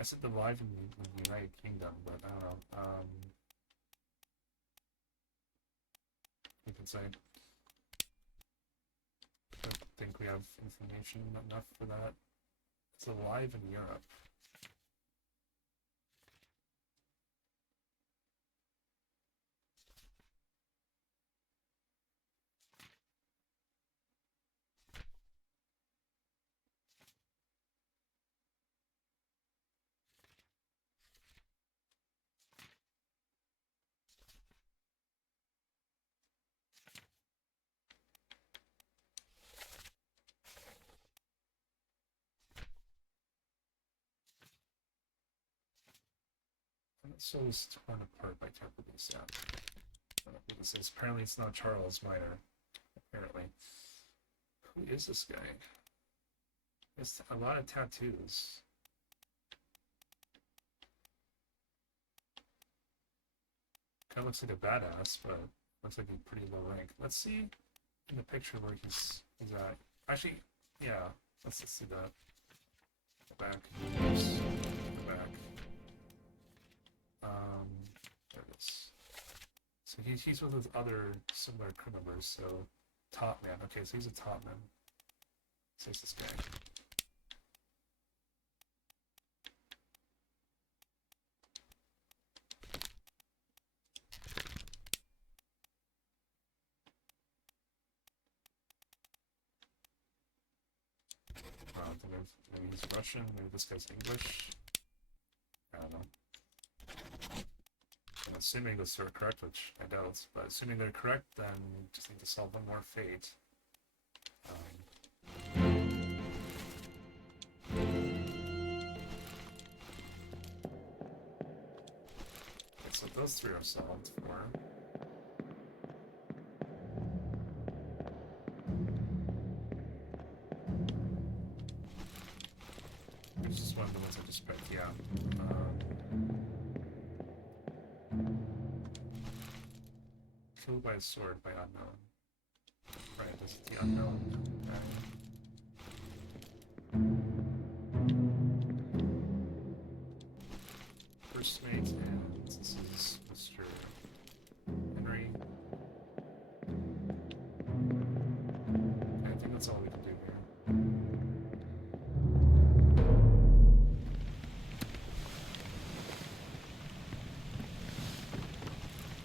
I said the live in the United Kingdom, but I don't know. You can say. I don't think we have information enough for that. It's alive in Europe. So it's torn apart by Japanese, yeah. It says, apparently it's not Charles Minor. Apparently. Who is this guy? It's a lot of tattoos. Kind of looks like a badass, but looks like he's pretty low rank. Let's see in the picture where he's at. Actually, yeah, let's see that. Go back. Oops. Go back. There it is. So he's with other similar crew members, so top man. Okay, so he's a top man. So it's this guy. Maybe he's Russian, maybe this guy's English. I don't know. I'm assuming those are correct, which I doubt, but assuming they're correct, then just need to solve one more fate. Okay, so those three are solved for. This is one of the ones I just picked, yeah. Killed by a sword by unknown. Right, this is the unknown guy. First mate, and this is Mr. Henry. Okay, I think that's all we can do here.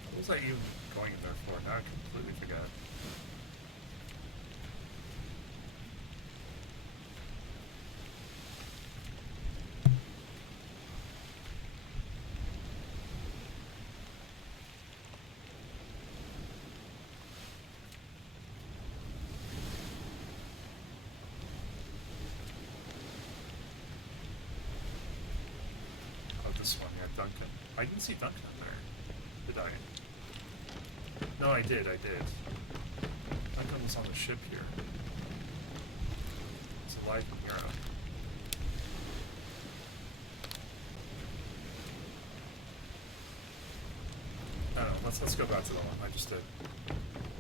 What was that you going there for? Now I completely forgot. This one here, Duncan. I didn't see Duncan in there. Did I? No, I did. Duncan was on the ship here. It's alive in Europe. I don't know. Let's go back to the one I just did.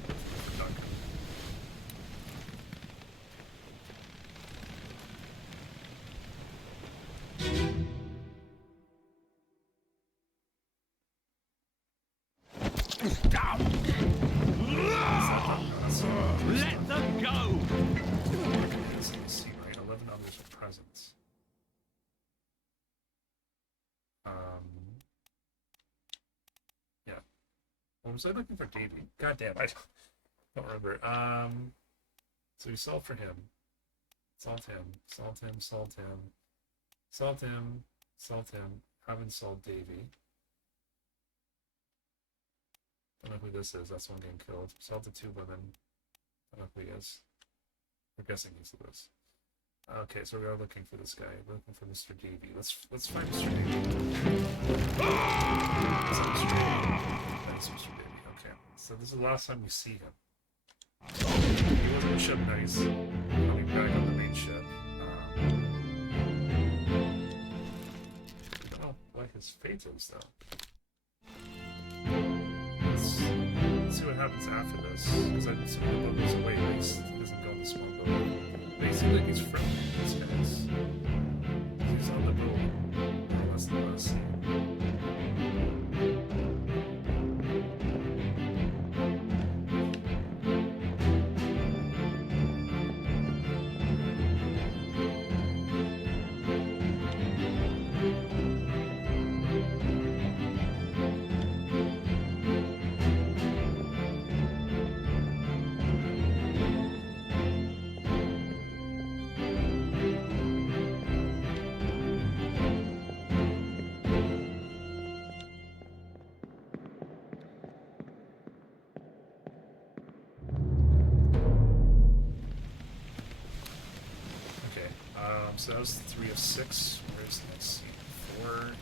For Duncan. Let them go! See, right? 11 others are present. Yeah. What was I looking for? Davey. God damn, I don't remember. So we salt for him. Salt him. Haven't salt Davey. Don't know who this is. That's one getting killed. Salt the 2 women. Don't know who he is. We're guessing he's Lewis. Okay, so we are looking for this guy. We're looking for Mr. Davey. Let's find Mr. Davey. Is that Mr. Davey? That's Mr. Davey. Okay. So this is the last time we see him. He was on the ship now. He's coming back on the main ship. I don't know what his fate is though. Let's see what happens after this, because I didn't see the boat goes away, at least he doesn't go on the small boat. But he seems like he's friendly with these guys. He's on the boat. Oh, that's the last scene. So that was 3 of 6. Where's the next scene? 4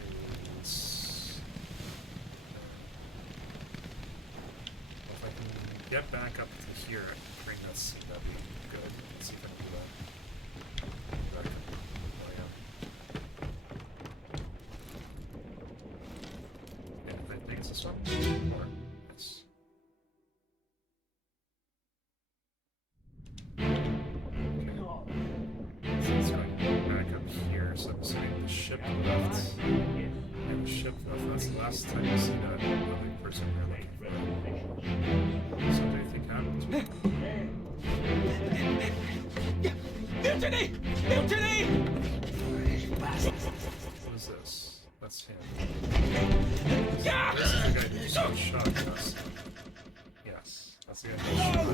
is... well, if I can get back up to here, I can bring that scene. That'd be good. Let's see if I can do that. Oh, yeah. And I think it's this one? Or... yes. So I'm assuming the ship left. And the ship left. That's the last time you see that other person we're looking for. So what do you think happens with him? Mutiny! Mutiny! What is this? That's him. This is the guy who got shot at us. Yes, that's the guy who got shot.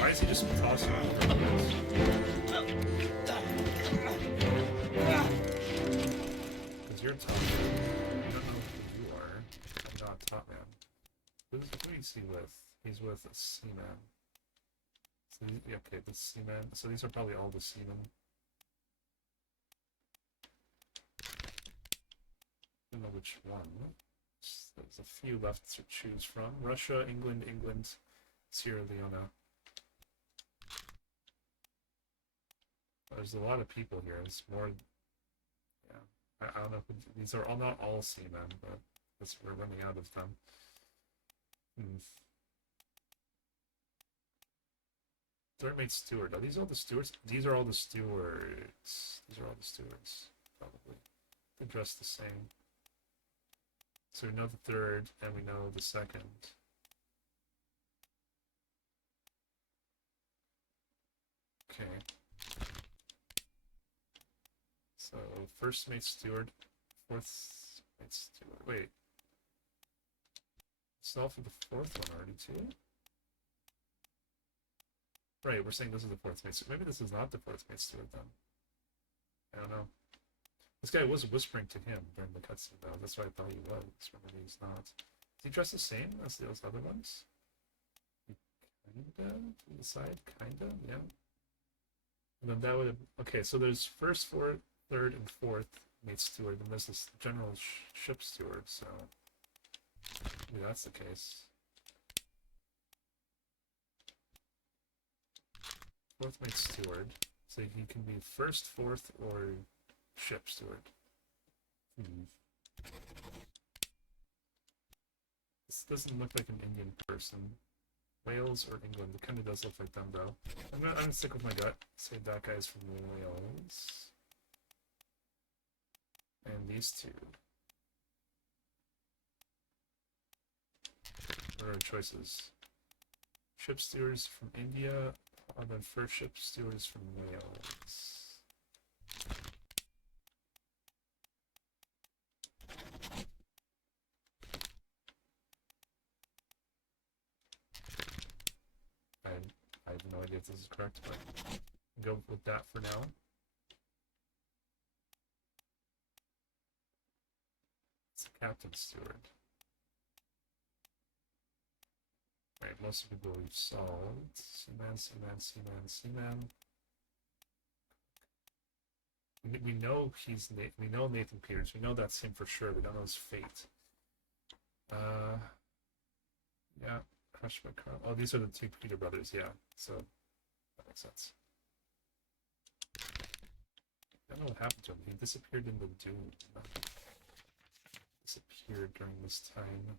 Why is he just tossing over because you're top man. I don't know who you are. I'm not top man. Who is he with? He's with a seaman. So okay, the seaman. So these are probably all the seamen. I don't know which one. There's a few left to choose from. Russia, England, Sierra Leone. There's a lot of people here. It's more, yeah. I don't know. These are all not all seamen, but we're running out of them. Third mate steward. Are these all the stewards? These are all the stewards. These are all the stewards, probably. They're dressed the same. So we know the third, and we know the second. Okay. So, first mate steward, fourth mate steward. Wait. Stall for the fourth one already too. Right, we're saying this is the fourth mate. So maybe this is not the fourth mate steward then. I don't know. This guy was whispering to him during the cutscene though. That's what I thought he was. But maybe he's not. Is he dressed the same as those other ones? Kinda to the side, kinda, yeah. And then that would have okay. So there's first, fourth, third, and fourth mate steward, and there's this general ship steward. So maybe that's the case. Fourth mate steward, so he can be first, fourth, or ship steward. This doesn't look like an Indian person. Wales or England? It kind of does look like them, bro. I'm gonna stick with my gut. Say that guy's from Wales. And these two. What are our choices? Ship stewards from India, and then first ship stewards from Wales. I have no idea if this is correct, but I'll go with that for now. It's the captain steward. Right, most of the people we've solved. Seaman, Seaman, Seaman, Seaman. We know he's we know Nathan Peters. We know that's him for sure. We don't know his fate. Yeah, crushed by Carl. Oh, these are the two Peter brothers. Yeah, so that makes sense. I don't know what happened to him. He disappeared in the dune. Disappeared during this time.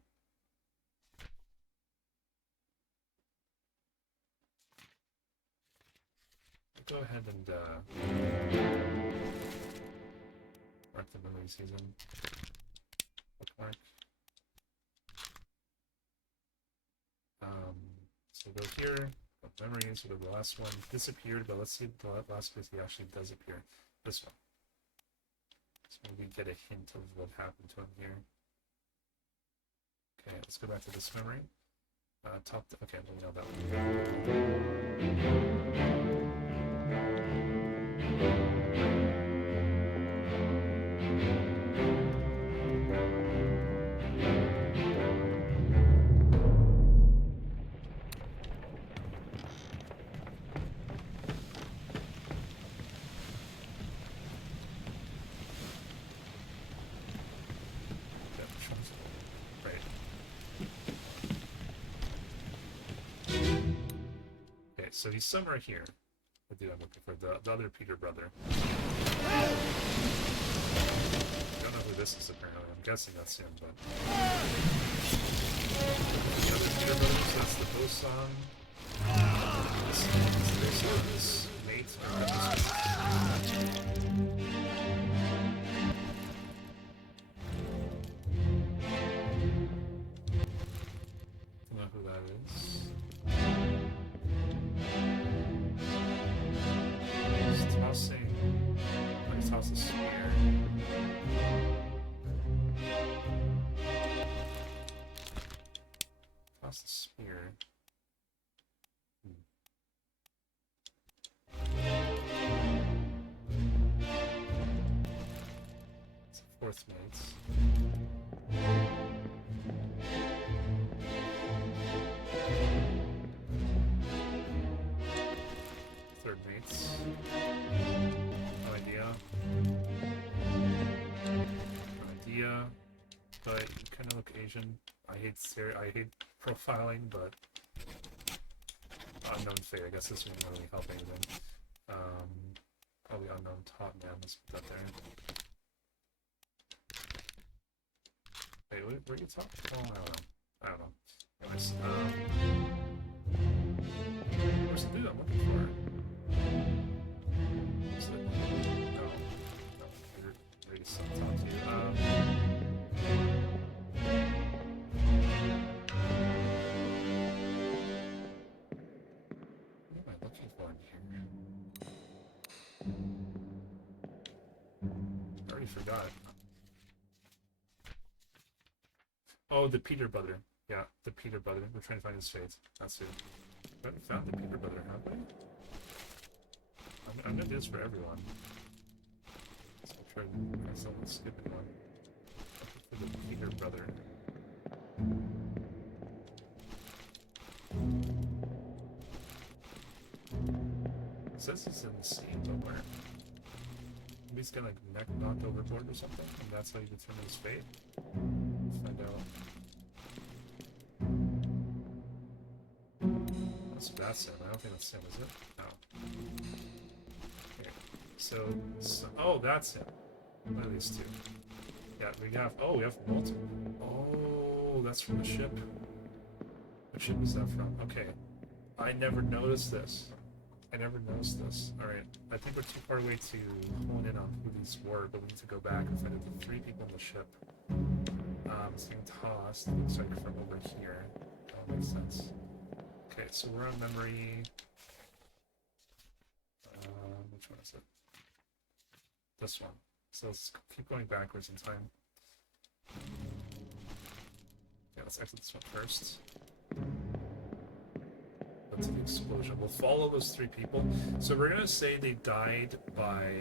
Go ahead and mark the memory season. Bookmark. So go here. Memories are the last one. Disappeared, but let's see if the last place he actually does appear. This one. So maybe we get a hint of what happened to him here. Okay, let's go back to this memory. Okay, we know that one. So he's somewhere here. What dude I'm looking for? The other Peter brother. I don't know who this is apparently. I'm guessing that's him, but the other Peter brother, so that's the Boson. This mate or this don't know who that is. He's tossing a spear. Toss the spear. It's a fourth mate. Third mates. No idea. But you kind of look Asian. I hate profiling, but unknown fate. I guess this won't really help anything. Probably unknown top man. Let's put that there. Wait, where you top? Oh, I don't know. Anyways, where's the dude I'm looking for? Ready to talk to you. What am I looking for in here? I already forgot. Oh, the Peter brother. Yeah, the Peter brother. We're trying to find his fate. That's it. We haven't found the Peter brother, have we? I'm gonna do this for everyone. So I'll try to find someone skipping one. For the Peter brother. It says he's in the sea somewhere. Maybe he's got like neck knocked overboard or something, and that's how you determine his fate. Let's find out. That's him. I don't think that's him, is it? No. Okay. So oh, that's him. One of these two. Yeah, we have. Oh, we have multiple. Oh, that's from the ship. What ship is that from? Okay. I never noticed this. I never noticed this. Alright. I think we're too far away to hone in on who these were, but we need to go back and find out the 3 people on the ship. It's being tossed. Looks like from over here. That makes sense. Okay, so we're on memory. Which one is it? This one. So let's keep going backwards in time. Yeah, let's exit this one first. Go to the explosion. We'll follow those 3 people. So we're gonna say they died by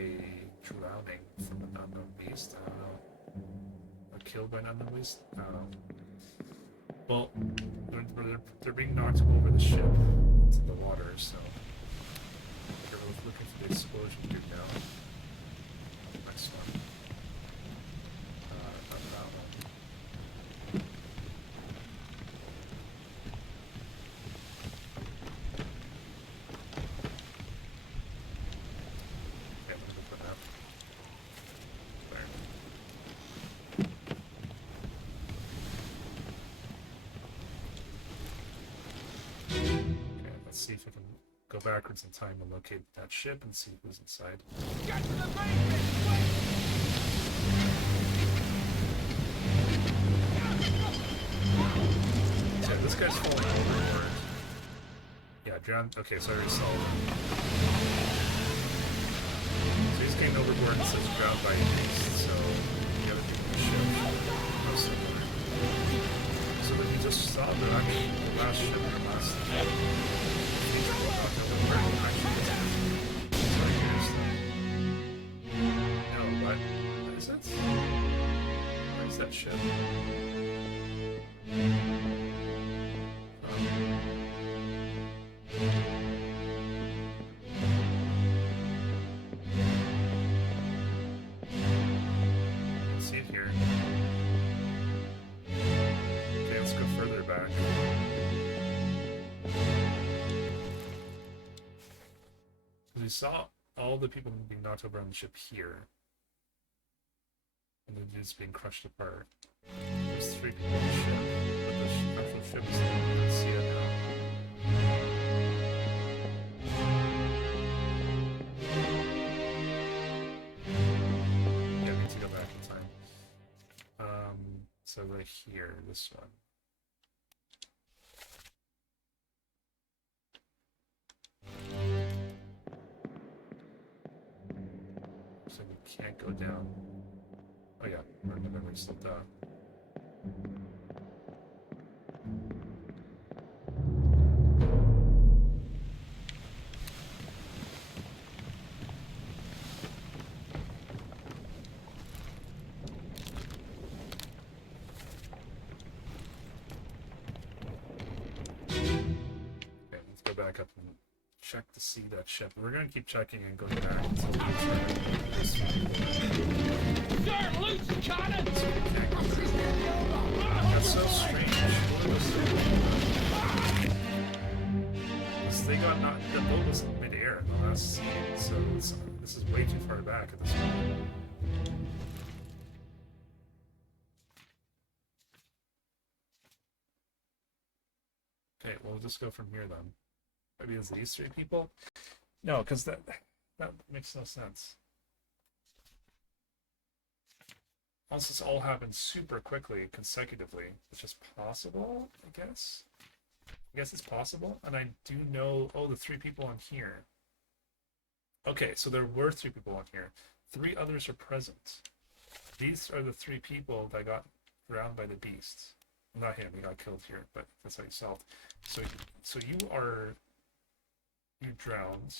drowning from an unknown beast. I don't know. Or killed by an unknown beast. I don't know. Well, they're being knocked over the ship into the water, so they're both looking for the explosion dude now. Next one. Not that one. Okay, I'm gonna put that. There. Let's see if I can go backwards in time and locate that ship and see who's inside. Get to the base! So this guy's falling overboard. Yeah, drowned. Okay, so I already saw him. So he's getting overboard and says drowned by a beast, so the other people in the ship are similar. So then we just saw that actually the last ship or the last no, what is it? Where is that ship? See it here. Okay, let's go further back. We saw all the people being knocked over on the ship here. And the dudes being crushed apart. There's 3 people on the ship, but the actual ship is not. You can see it now. Yeah, we need to go back in time. So right here, this one. So we can't go down. Oh yeah, our memory's still down. Okay, let's go back up and check to see that ship. We're gonna keep checking and going back until we try Sir, loose cannon! That's so strange. This thing got knocked. The boat was in midair in the last scene, so this is way too far back at this point. Okay, well, we'll just go from here then. Maybe it's these 3 people? No, because that makes no sense. Also, this all happened super quickly, consecutively, which is possible, I guess. I guess it's possible, and I do know. Oh, the 3 people on here. Okay, so there were 3 people on here. 3 others are present. These are the 3 people that got drowned by the beast. Not him. He got killed here, but that's how he solved. So you drowned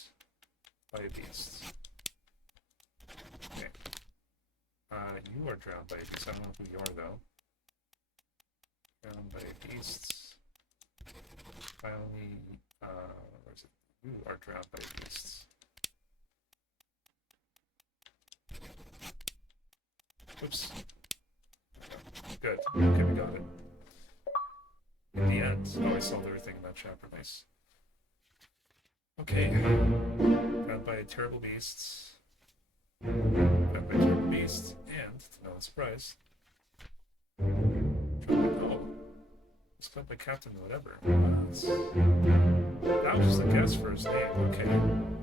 by a beast. Okay. You are drowned by a beast. I don't know who you are though. Drowned by a beast. Finally, where is it? You are drowned by a beast. Oops. Good. Okay, we got it. In the end. Oh, I solved everything in that chapter. Nice. Okay. Found by a terrible beast. Found by a terrible beast. And, to no surprise, oh. It's called by Captain whatever. That was just a guess for his name. Okay.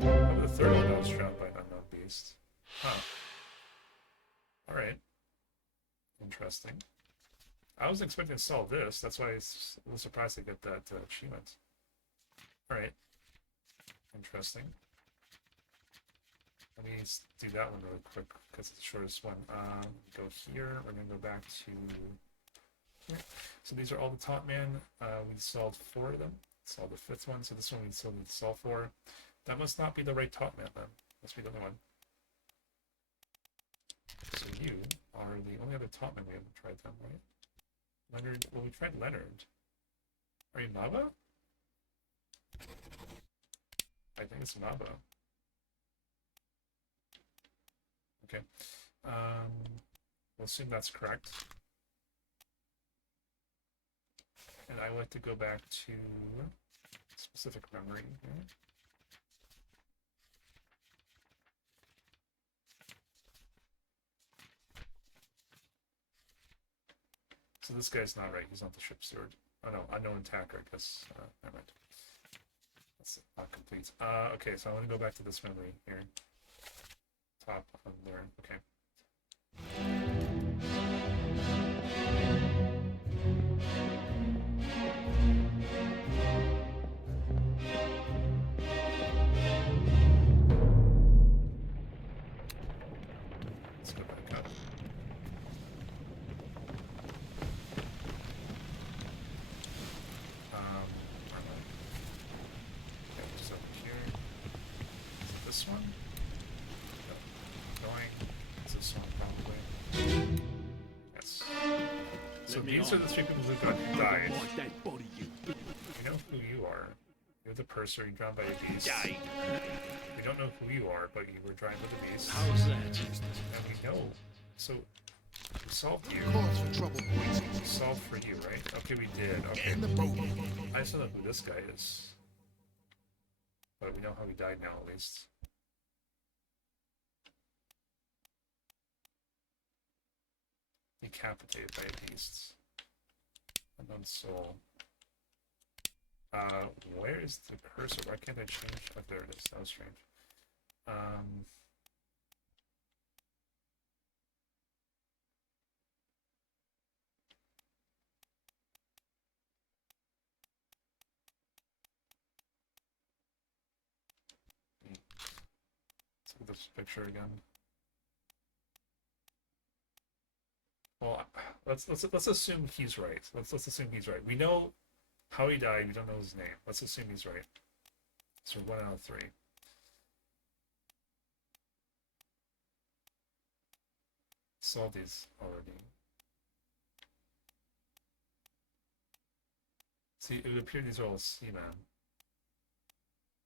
Oh, the third one that was drowned by an unknown beast. Huh. Alright. Interesting. I wasn't expecting to solve this. That's why I was a little surprised to get that achievement. Alright. Interesting. Let me do that one really quick because it's the shortest one. Go here. We're going to go back to here. So these are all the top man. We solved 4 of them. Solved the 5th one. So this one we still need to solve for. That must not be the right top man then. Must be the other one. So you are the only other top man we haven't tried them, right? Leonard. Well, we tried Leonard. Are you Nava? I think it's Nava. Okay. We'll assume that's correct. And I would like to go back to specific memory here. So this guy's not right. He's not the ship steward. Oh no, unknown attacker. I guess. Never mind. That's not complete. Okay, so I want to go back to this memory here. Top on there. Okay. Let's go back up. Okay, just over here. Is it this one? No. Going. It's this one probably. Yes. So these are the 3 people who died. We know who you are. You're the purser, you're drowned by a beast. We don't know who you are, but you were drowned by the beast. How's that? And we know. So we solved you. Cause for trouble, boys. We solved for you, right? Okay, we did. Okay. In the boat. I still know who this guy is. But we know how he died now, at least. Decapitated by a beast. Unknown soul. Where is the cursor? Why can't I change? Oh, there it is. That was strange. Let's look at this picture again. Well, let's assume he's right. Let's assume he's right. We know how he died. We don't know his name. Let's assume he's right. So 1 out of 3. Solved these already. See, it would appear these are all seamen.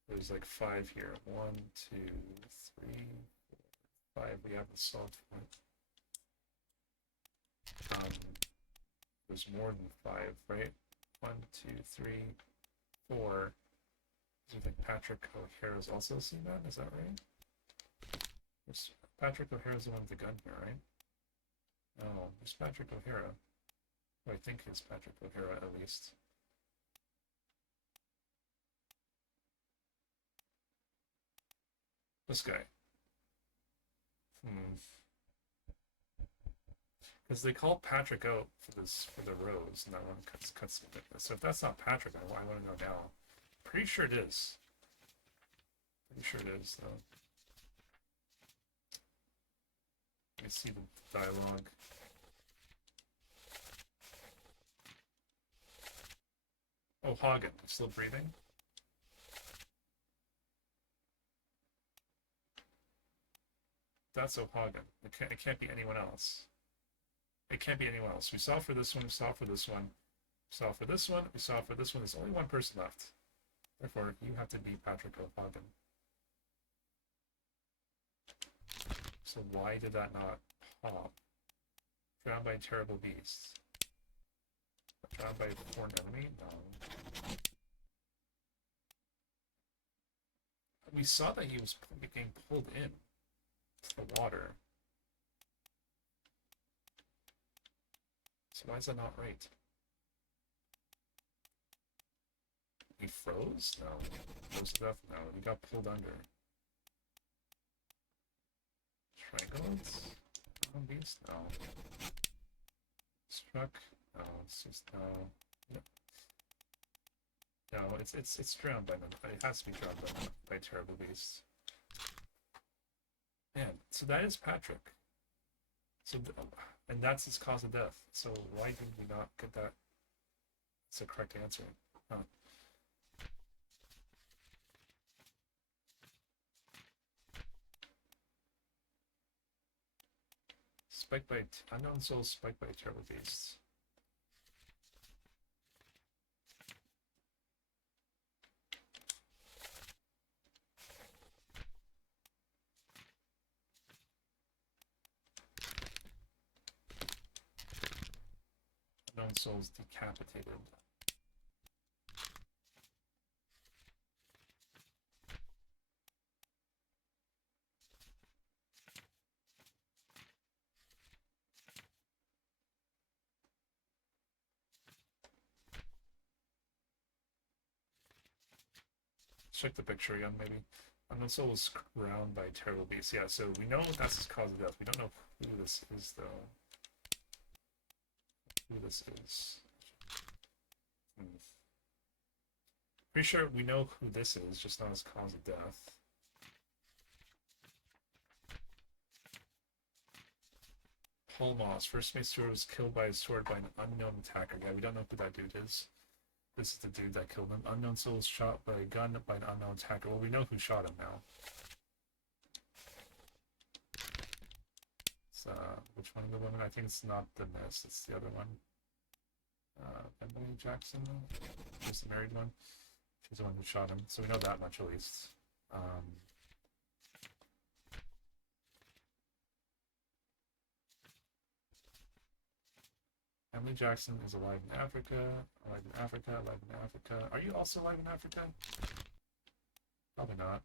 There's like 5 here. 1, 2, 3, 4, 5. We haven't solved for it. There's more than 5, right? 1, 2, 3, 4. Do you think Patrick O'Hara is also a seaman? Is that right? There's Patrick O'Hara's the one with the gun here, right? No, there's Patrick O'Hara. Who I think is Patrick O'Hara at least. This guy. Because they call Patrick out for the rose, and that one cuts. So if that's not Patrick, I want to know now. Pretty sure it is. Pretty sure it is, though. Let me see the dialogue. Oh, Hagen, still breathing? That's O'Hagan. It can't be anyone else. It can't be anyone else. We saw for this one, we saw for this one, we saw for this one, we saw for this one. There's only one person left. Therefore, you have to be Patrick O'Hagan. So why did that not pop? Drowned by terrible beasts. Drowned by a foreign enemy? No. We saw that he was being pulled in to the water. So why is that not right? He froze? No. Froze to death? No. He got pulled under. Strangled? Beast? No. Struck? No, it's just no. No, it's drowned by them. It has to be drowned by terrible beasts. Man, so that is Patrick. So, and that's his cause of death. So why did we not get that? It's the correct answer. Huh. Spiked by unknown souls, spiked by terrible beasts. Unknown souls decapitated. Check the picture again, maybe. Unknown soul was crowned by terrible beasts. Yeah, so we know that's his cause of death. We don't know who this is, though. Who this is. Pretty sure we know who this is, just not his cause of death. Paul Moss, first mate steward, was killed by his sword by an unknown attacker. Yeah, we don't know who that dude is. This is the dude that killed him. Unknown soul was shot by a gun by an unknown attacker. Well, we know who shot him now. It's, which one of the women? I think it's not the Nest, it's the other one. Emily Jackson? She's the married one. She's the one who shot him. So we know that much at least. Emily Jackson is alive in Africa, alive in Africa, alive in Africa. Are you also alive in Africa? Probably not.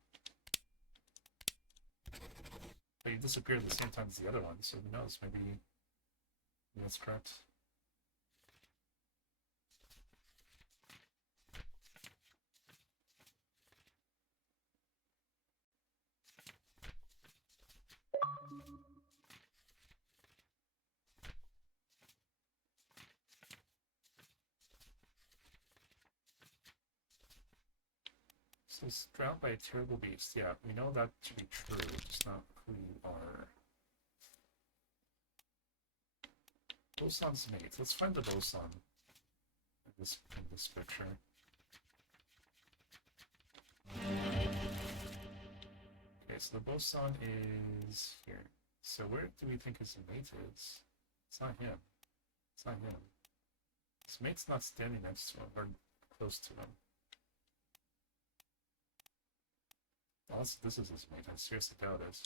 But you disappeared at the same time as the other one, so who knows, maybe that's correct. So it's drowned by a terrible beast. Yeah, we know that to be true, it's not who you are. Bosun's mate. Let's find the bosun in this picture. Okay, so the bosun is here. So where do we think his mate is? It's not him. It's not him. His mate's not standing next to him or close to him. Oh, this is his mate. I seriously doubt it.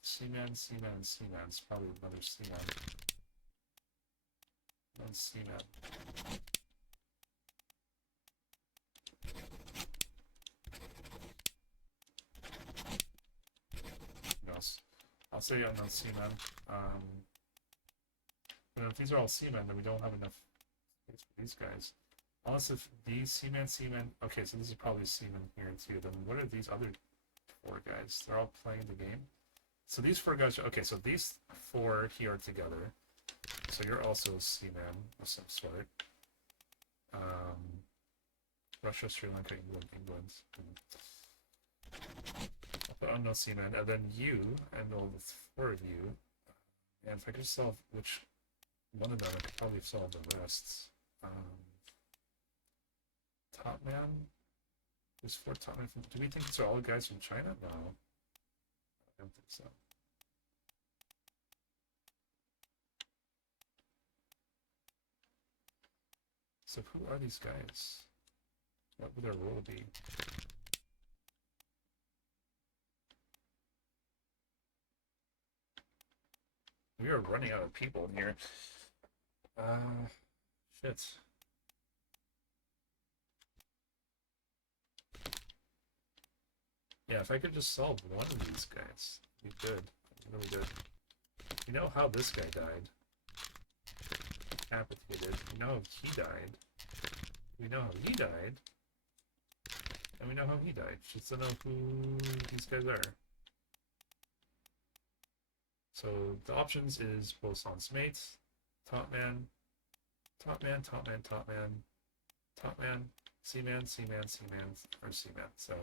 Seaman, Seaman, Seaman. It's probably another Seaman. One Seaman. Yes. I'll say unknown Seaman. But if these are all Seamen, then we don't have enough space for these guys. Unless if these Seaman, okay, so this is probably Seaman here too. Then what are these other 4 guys? They're all playing the game. So these 4 guys are, okay, so these 4 here together. So you're also a Seaman of some sort. Russia, Sri Lanka, England. I'll put unknown Seaman, and then you, and all the 4 of you. And if I could solve which one of them, I could probably solve the rest. Top man. There's 4 top men from. Do we think these are all guys from China? No. I don't think so. So who are these guys? What would their role be? We are running out of people in here. Shit. Yeah, if I could just solve one of these guys, it'd be good. Really good. We know how this guy died. Decapitated. We know how he died. We know how he died. And we know how he died. Just don't know who these guys are. So the options is Wilson's mates, top man, top man, top man, top man, top man, C-man, C-man, C-man, or C-man. So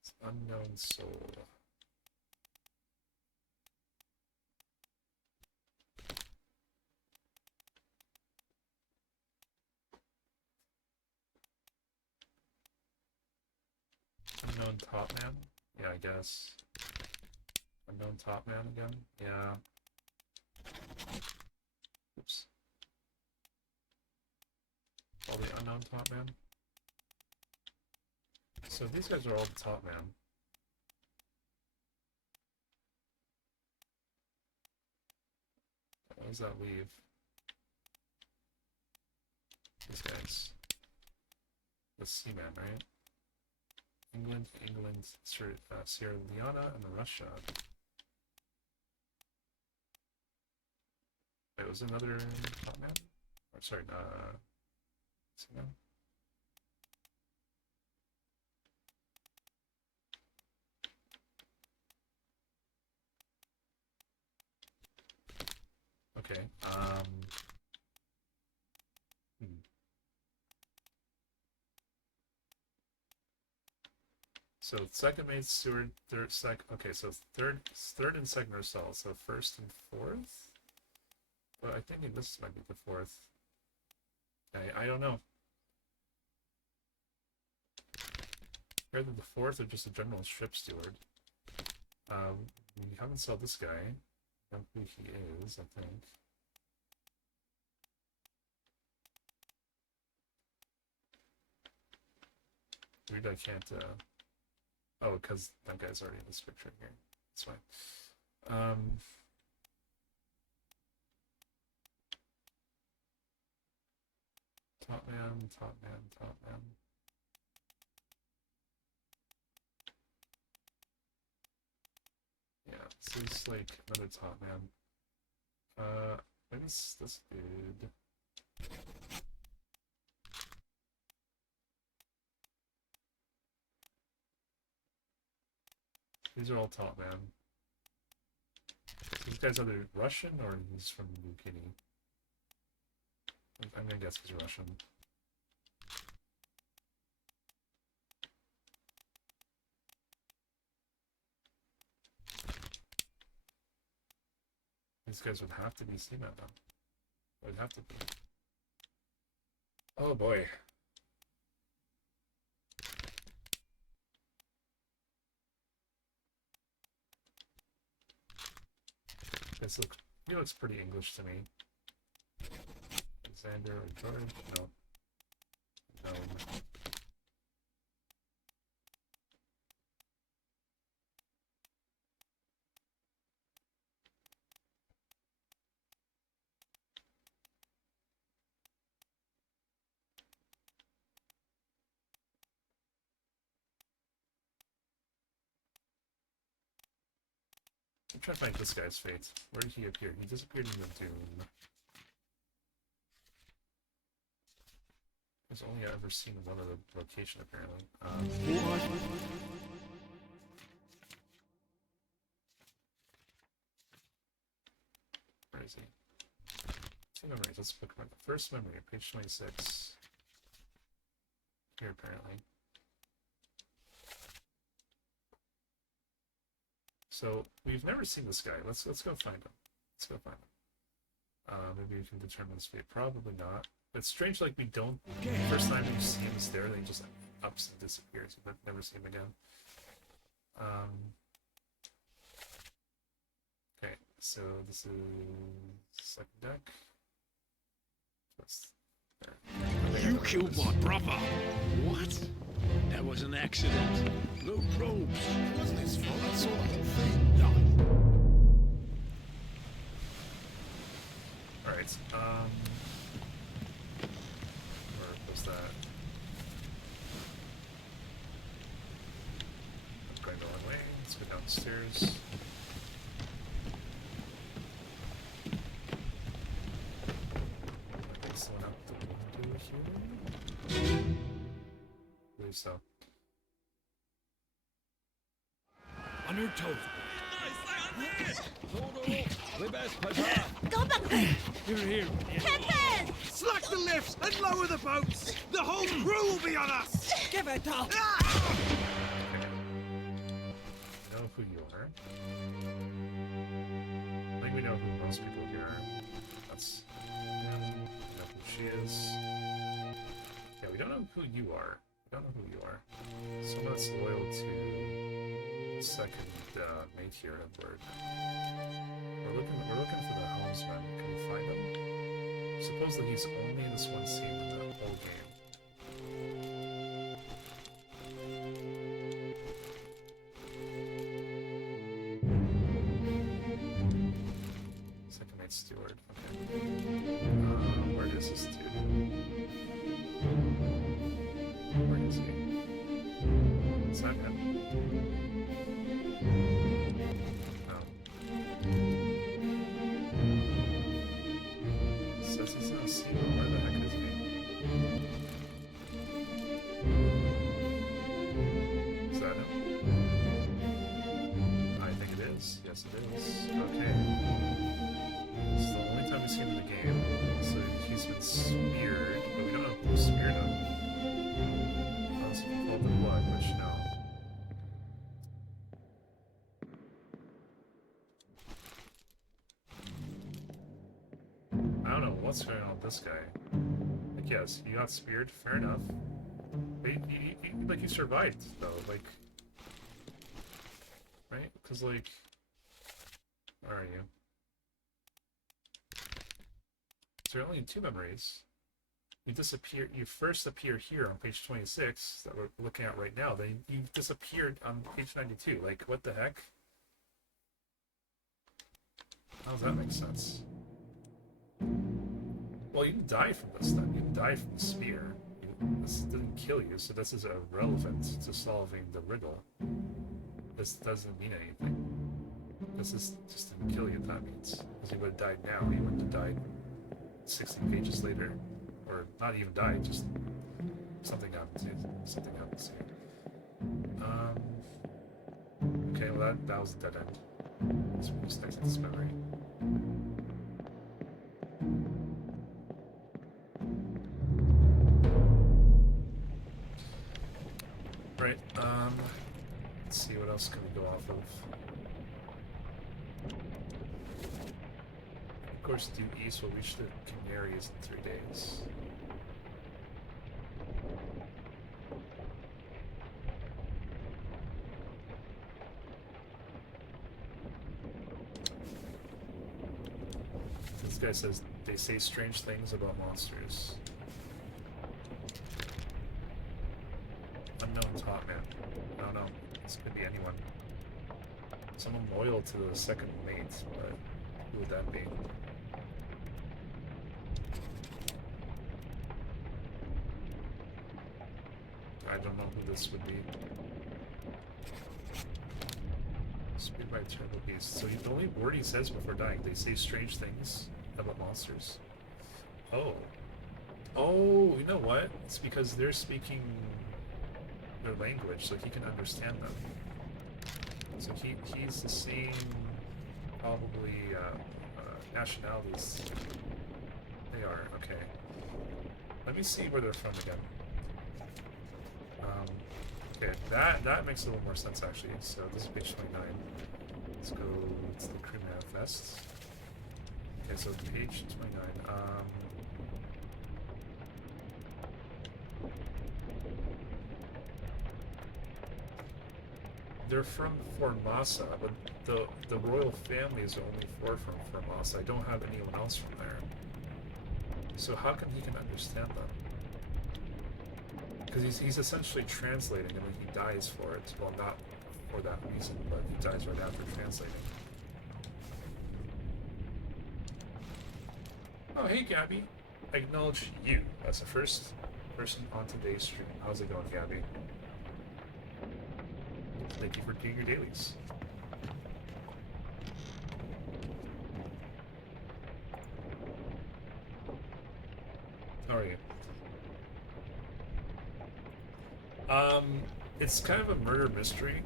it's unknown soul. Unknown top man? Yeah, I guess. Unknown top man again? Yeah. Oops. All the unknown top man? So these guys are all the top man. What does that leave? These guys. The C-man, right? England, Sierra Leone, and Russia. Wait, was another top man? Or sorry, C-man? Okay, So second mate, Stewart, third, okay, so third and second are solid, so first and fourth? But I think this might be the fourth. I don't know. Either the fourth or just a general ship steward. We haven't saw this guy. I don't know who he is, I think. Weird I can't, oh, because that guy's already in this picture here. That's fine. Top man, top man, top man. Yeah, this is like another top man. Maybe it's this dude. These are all top man. So these guys either Russian or he's from New Guinea. I'm gonna guess he's Russian. These guys would have to be seamen though. Would have to be. Oh boy. This looks, he looks pretty English to me. Alexander or George? No. No. I'm trying to find this guy's fate. Where did he appear? He disappeared in the Dune. I've only ever seen one other location, apparently. Where is he? Two memories. Let's pick my first memory, page 26. Here, apparently. So we've never seen this guy. Let's go find him. Let's go find him. Maybe we can determine his fate. Probably not. It's strange, like we don't. First time you see him there, then he just ups and disappears. But never see him again. Okay, so this is second deck. You killed my brother. What? That was an accident. No probes. It wasn't his fault. I saw the whole thing. No. Alright, where was that? I'm going the wrong way. Let's go downstairs. I think someone out the window here? I believe so. On your toes. We best put her. Go back quick! Here. Captain! Slack the lifts and lower the boats! The whole crew will be on us! Give it up! Okay. We know who you are. I think we know who most people here are. That's... Yeah, we know who she is. Yeah, we don't know who you are. We don't know who you are. Someone that's loyal to second mate here, Edward. We're looking for the helmsman. Can we find him? Supposedly he's only in this one scene in the whole game. Second mate steward. Okay. Where is this dude? Where is he? Is that him? Says he's not seen. Where the heck is he? Is that him? I think it is. Yes, it is. Okay. This is the only time we've seen him in the game. So he's been speared, but we don't know who speared him. Unless he called the blood, which no. I don't know what's going on with this guy. Like, yes, you got speared, fair enough. But you survived, though, like... Right? Because, like... Where are you? So there are only 2 memories. You first appear here on page 26, that we're looking at right now, then you disappeared on page 92. Like, what the heck? How does that make sense? Well, you didn't die from this then. You didn't die from the spear. This didn't kill you, so this is irrelevant to solving the riddle. This doesn't mean anything. This is just didn't kill you, that means. Because you would have died now, you wouldn't have died 60 pages later. Or not even died, just something happens to you. Something happens to you. Okay, well that was a dead end. Let's just exit this memory. Right, let's see what else can we go off of. Of course, due east will reach the Canaries in 3 days. This guy says they say strange things about monsters. Unknown top man. I don't know. This could be anyone. Someone loyal to the second mate, but who would that be? I don't know who this would be. Speared by a terrible beast. So the only word he says before dying, they say strange things about monsters. Oh. Oh, you know what? It's because they're speaking their language, so he can understand them. So he's the same, probably, nationalities. They are, okay. Let me see where they're from again. Okay, that makes a little more sense, actually. So this is page 29. Let's go to the Crew Manifest. Okay, so page 29. They're from Formasa, but the royal family is only from Formasa. I don't have anyone else from there. So how come he can understand them? Because he's essentially translating, and then he dies for it. Well, not for that reason, but he dies right after translating. Oh, hey, Gabby. I acknowledge you as the first person on today's stream. How's it going, Gabby? Thank you for doing your dailies. How are you? It's kind of a murder mystery.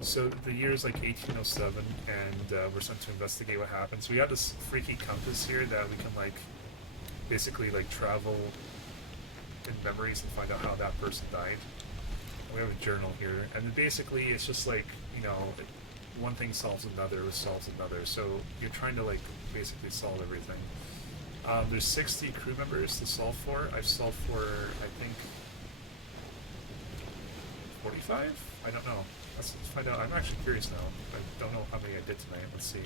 So the year is like 1807, and we're sent to investigate what happened. So we have this freaky compass here that we can like basically like travel in memories and find out how that person died. We have a journal here, and basically it's just like, you know, one thing solves another, solves another. So you're trying to like basically solve everything. There's 60 crew members to solve for. I've solved for, I think, 45? I don't know. Let's find out. I'm actually curious now. I don't know how many I did tonight. Let's see.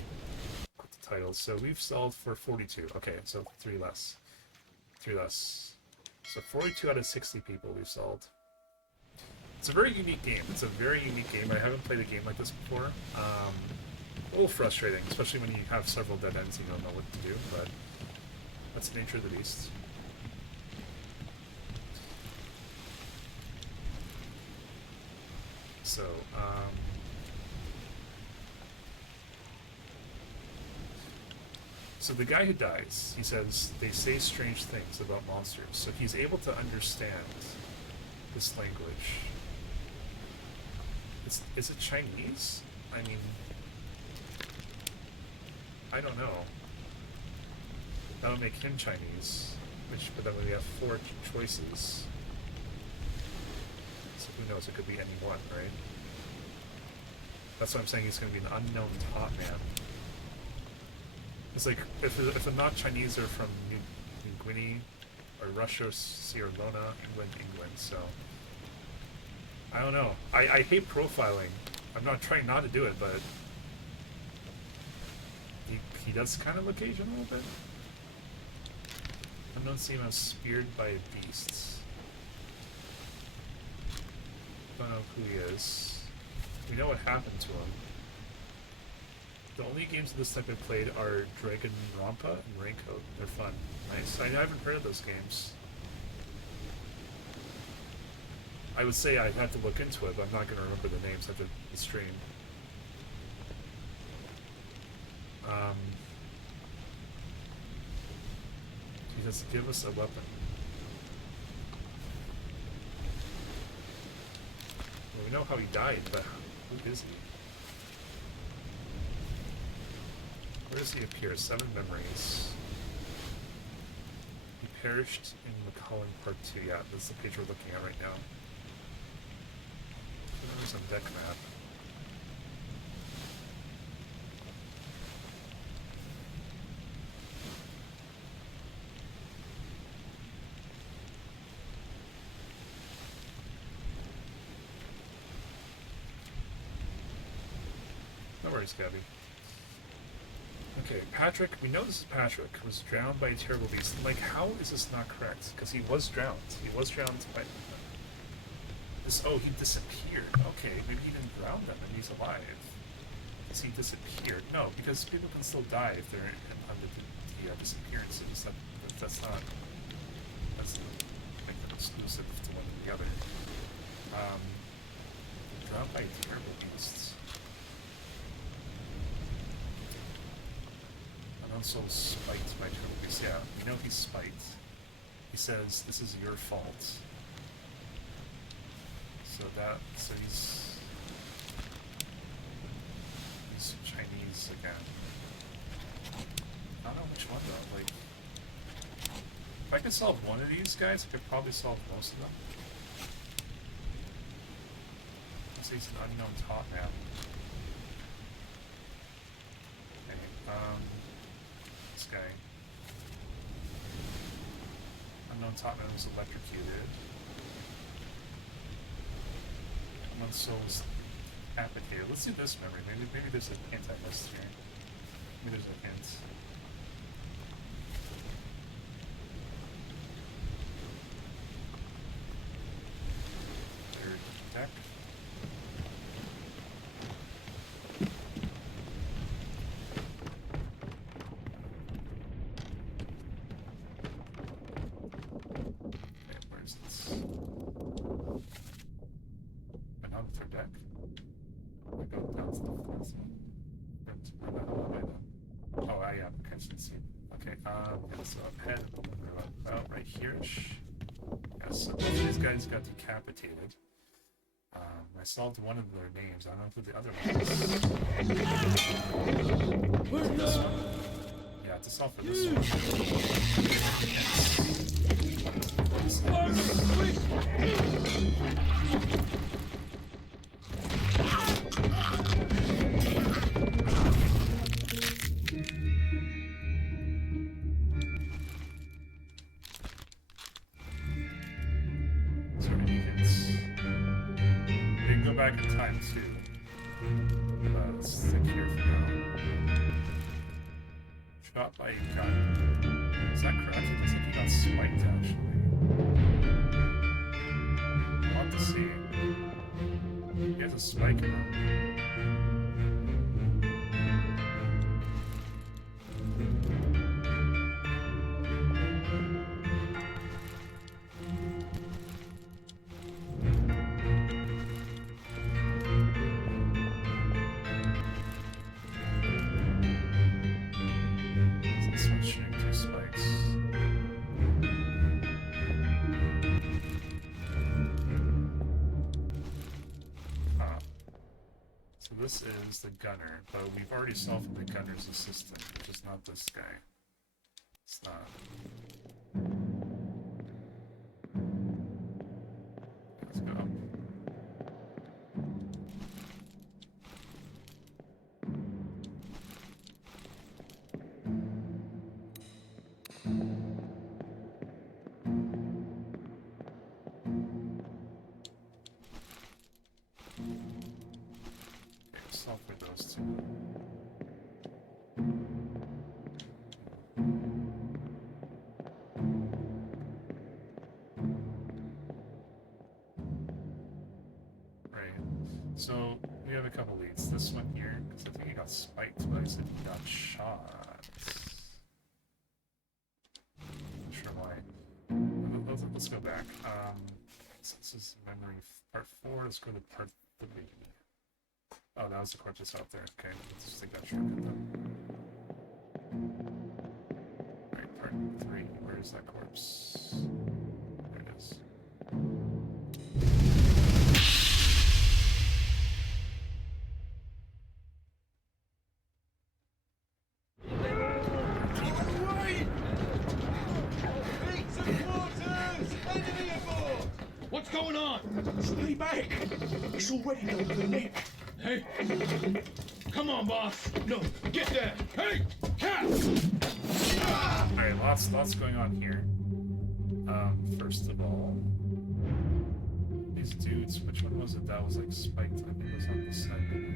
Put the titles. So we've solved for 42. Okay, so 3 less. 3 less. So 42 out of 60 people we've solved. It's a very unique game. It's a very unique game. I haven't played a game like this before. A little frustrating, especially when you have several dead ends and you don't know what to do, but that's the nature of the beast. So, so the guy who dies, he says, they say strange things about monsters. So he's able to understand this language. Is it Chinese? I mean, I don't know. That would make him Chinese, but then we have 4 choices. So who knows? It could be any one, right? That's why I'm saying he's going to be an unknown top man. It's like if they're not Chinese, they're from New Guinea or Russia, Sierra Leone, England. So I don't know. I hate profiling. I'm not trying not to do it, but he does kind of look Asian a little bit. Unknown seem as speared by beasts. Don't know who he is. We know what happened to him. The only games of this type I've played are Dragon Rampa and Raincoat. They're fun. Nice. I haven't heard of those games. I would say I'd have to look into it, but I'm not going to remember the names after the stream. He says, give us a weapon. Well, we know how he died, but who is he? Where does he appear? 7 memories. He perished in McCullen Part 2. Yeah, that's the page we're looking at right now. There's a deck map. No worries, Gabby. Okay, Patrick, we know this is Patrick, was drowned by a terrible beast. Like, how is this not correct? Because he was drowned. He was drowned by... Oh, he disappeared. Okay, maybe he didn't drown them and he's alive. Because he disappeared. No, because people can still die if they're under the disappearances. That's not... That's make them exclusive to one or the other. Drowned by terrible beasts. And also spiked by terrible beasts. Yeah, we know he's spiked. He says, this is your fault. So he's Chinese again. I don't know which one though. Like, if I could solve one of these guys, I could probably solve most of them. Let's say he's an unknown top man. this guy. Unknown top man was electrocuted. Unknown soul was decapitated. Let's do this memory. Maybe there's an anti-list here. Maybe there's a hint. Third deck. Okay, where's this? Another third deck. We go down to the fourth one. Oh, yeah, consistency. Okay, yeah, so up ahead, about right here-ish. Yeah, so both of these guys got decapitated. I solved one of their names. I don't know who the other one is. This one. Yeah, to solve for this one. Back in time too. Let's stick here for now. Shot by a gun. Is that correct? It looks like he got spiked actually. I'll have to see. He has a spike in him. This is the gunner, but we've already solved the gunner's assistant, which is not this guy. It's not. Let's go up. Solve for those two. Right. So we have a couple leads. This one here, because I think he got spiked, but I said he got shot. Not sure why. Let's go back. So this is memory part 4. Let's go to part 3. Oh, that was the corpse that's out there. Okay, let's just take that shortcut then. Alright, part 3. Where is that corpse? There it is. What's going on? Stay back! It's already done to the neck. Hey! Come on, boss! No, get there! Hey! Cat! Alright, lots going on here. First of all, these dudes, which one was it that was like spiked? I think it was on this side maybe.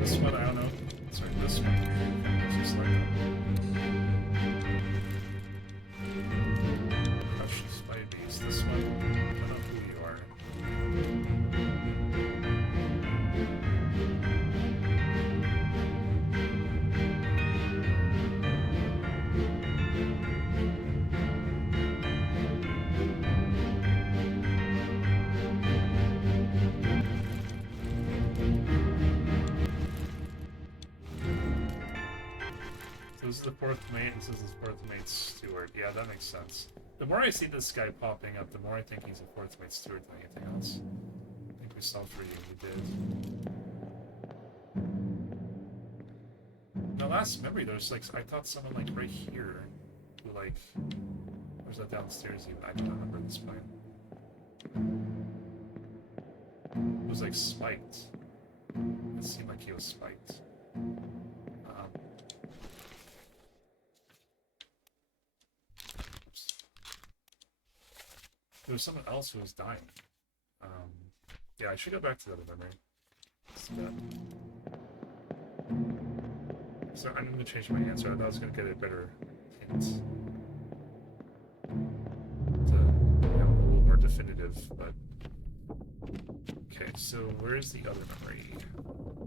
This one, I don't know. Sorry, this one. Let's just like that. Crush Spider Beast. This one, I don't know who you are. This is the fourth mate, this is his fourth mate steward. Yeah, that makes sense. The more I see this guy popping up, the more I think he's a fourth mate steward than anything else. I think we saw for you, we did. My last memory, there's like, I thought someone like right here, who like, where's that downstairs even? I don't remember this point. It was like spiked. It seemed like he was spiked. There was someone else who was dying. Yeah, I should go back to the other memory. So I'm going to change my answer. I thought I was going to get a better hint. To, you know, a little more definitive, but... Okay, so where's the other memory?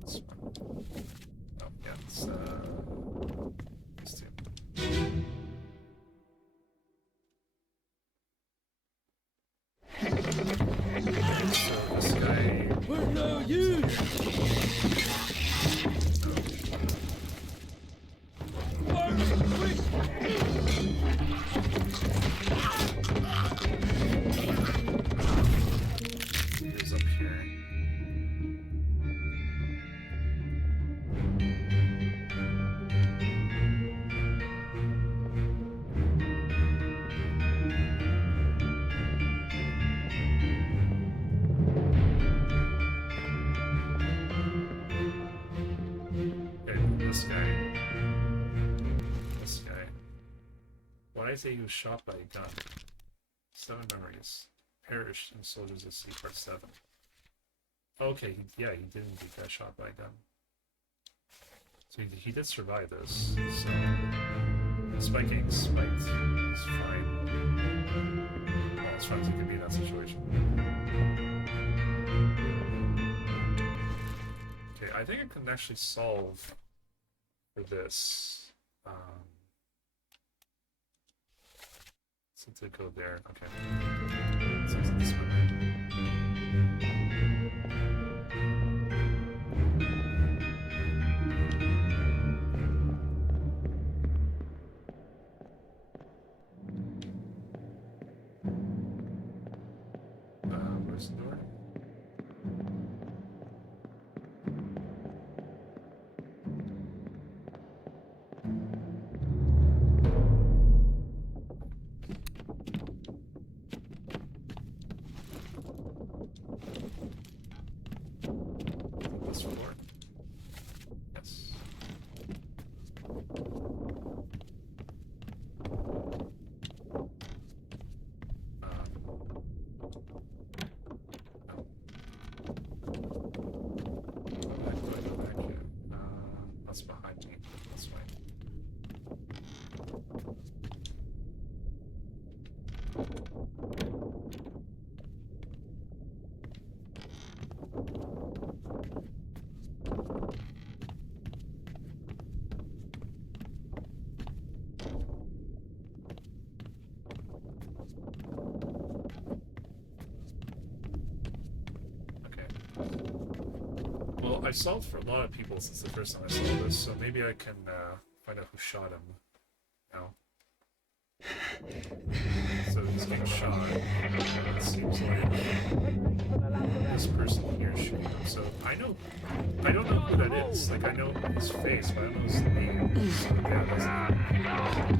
This one. Oh, yeah, it's, these two. So this guy... We're no use! He's up here. This guy. This guy. Why is he was shot by a gun? 7 memories. Perished in Soldiers at Sea, Part 7. Okay, yeah, he didn't get shot by a gun. So he did survive this. So, despite getting spiked, he's fine. Well, as far as he can be in that situation. Okay, I think I can actually solve for this. Since it go there, okay. So it's this one, where's the door? This floor. Yes. That's behind me. This way. Well, I solved for a lot of people since the first time I saw this, so maybe I can find out who shot him now. So he's getting shot. It seems like this person here is shooting him. So I don't know who that is. Like, I know his face, but I don't know his name. So yeah, that's it.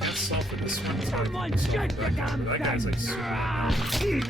Can't solve for this one time. That guy's like super.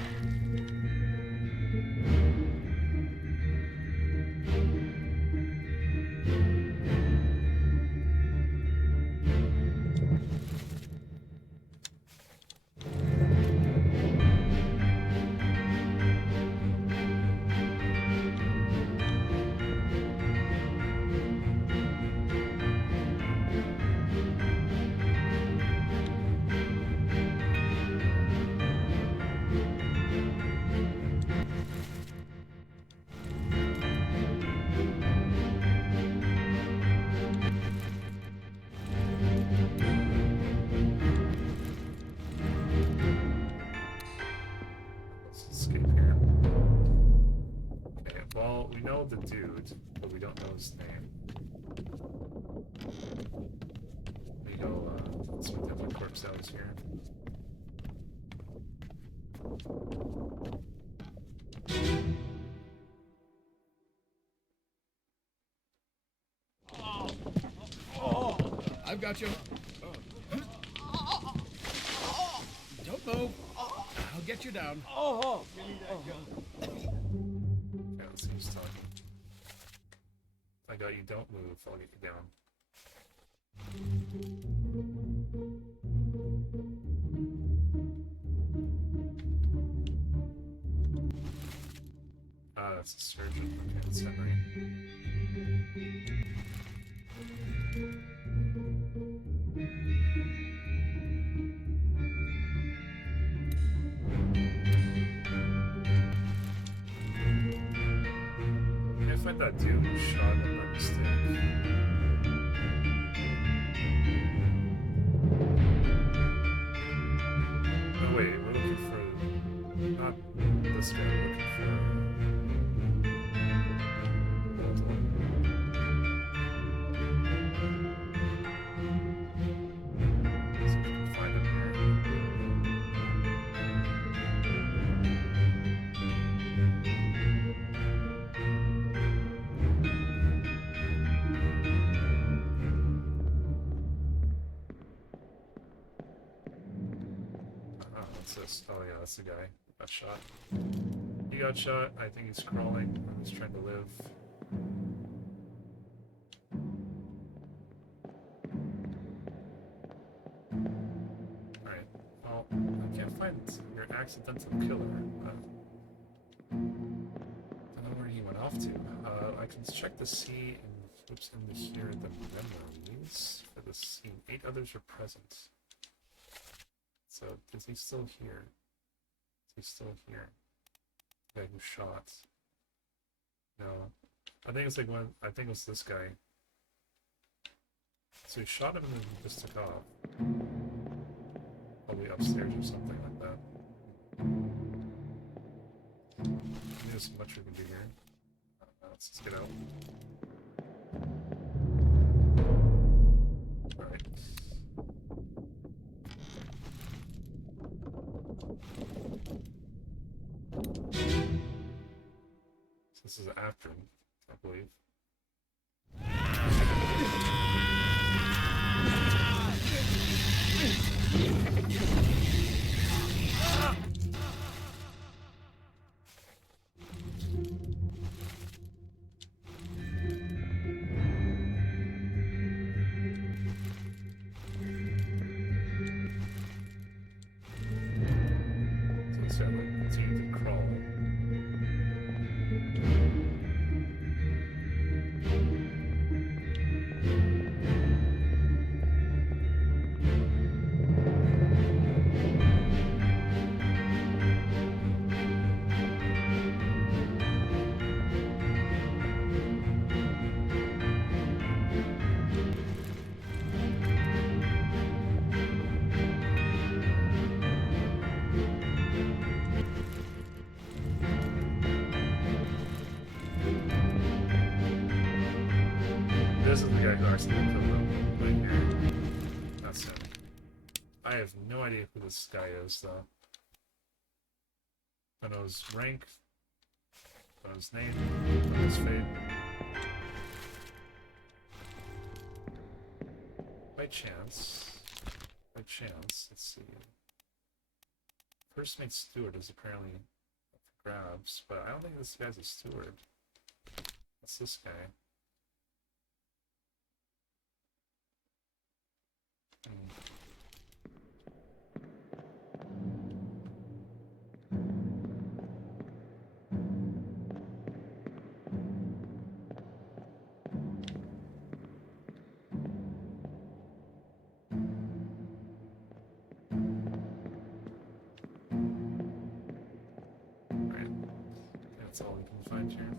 The dude, but we don't know his name. We go, let's put that one corpse out here. I've got you. Don't move. I'll get you down. Oh, Yeah, let's see who's talking. I got you, don't move, I'll get you down. Ah, that's a surgeon. Okay, that's Henry. I find that dude who shot him by mistake. Oh wait, we're looking for not this guy, we're looking for hold on. See if we can find him here. What's this? Oh yeah, that's the guy who got shot. He got shot. I think he's crawling. He's trying to live. Alright. Well, I can't find your accidental killer. I don't know where he went off to. I can check to see what's in here the memories for the scene. 8 others are present. So, is he still here? Is he still here? The guy who shot. No. I think it's like one. I think it was this guy. So he shot him and then he just took off. Probably upstairs or something like that. There's so much we can do here. Let's just get out. Alright. So this is after him, I believe. So let's continue to crawl. This is the guy who accidentally killed him right here. That's him. I have no idea who this guy is, though. I know his rank, I know his name, I know his fate. By chance, let's see. First mate steward is apparently up for grabs, but I don't think this guy's a steward. What's this guy? Right. That's all we can find here.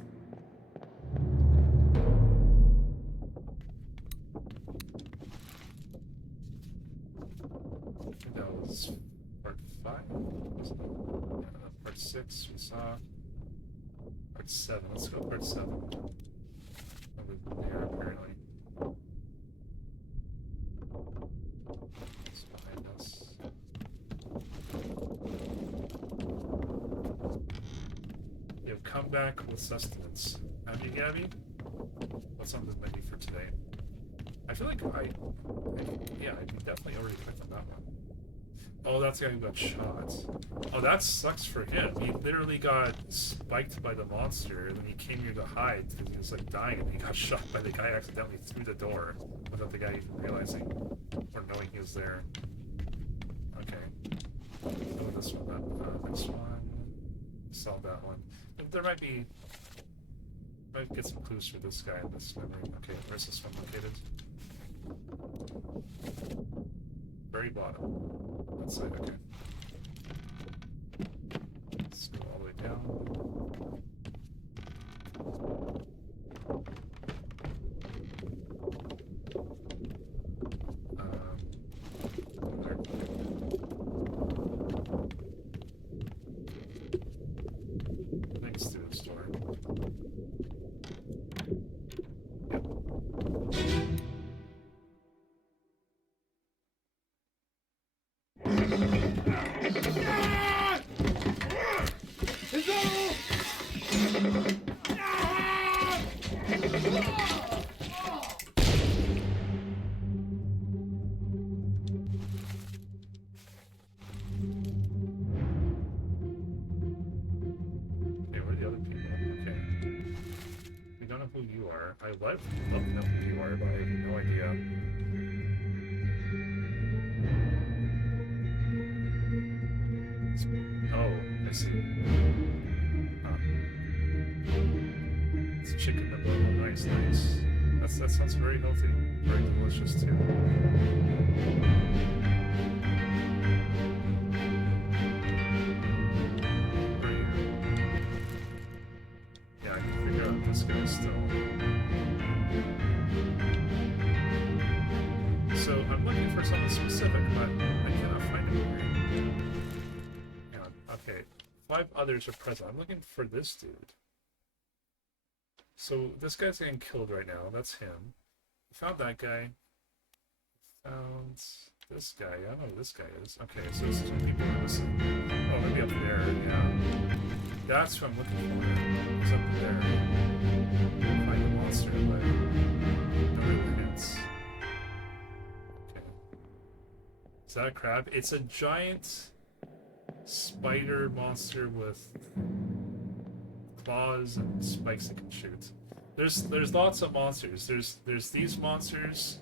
I think that was part 5, wasn't it? Yeah, part 6 we saw. Part 7, let's go part 7. Over there, apparently. It's behind us. You have come back with sustenance. Have you, Gabby? What's on the menu for today? I feel like yeah, I can definitely already clicked on that one. Oh, that's the guy who got shot. Oh, that sucks for him. He literally got spiked by the monster, and then he came here to hide because he was like dying, and he got shot by the guy accidentally through the door without the guy even realizing or knowing he was there. Okay. Oh, this one, this one. Solve that one. There might get some clues for this guy in this memory. Okay, where's this one located? Very bottom. That side, okay. Let's go all the way down. There. Thanks to the store. Yep. I love to know who you are, but I have no idea. Oh, I see. It's chicken that oh, nice. That sounds very healthy. Very delicious too. Yeah, I can figure out this guy still. So I'm looking for something specific, but I cannot find it here. Hang on. Okay, 5 others are present. I'm looking for this dude. So this guy's getting killed right now. That's him. Found that guy. Found this guy. I don't know who this guy is. Okay, so there's 2 people missing. Oh, maybe up there. Yeah. That's who I'm looking for. He's up there. Find the monster, but no real hints. Is that a crab? It's a giant spider monster with claws and spikes that can shoot. There's lots of monsters. There's these monsters,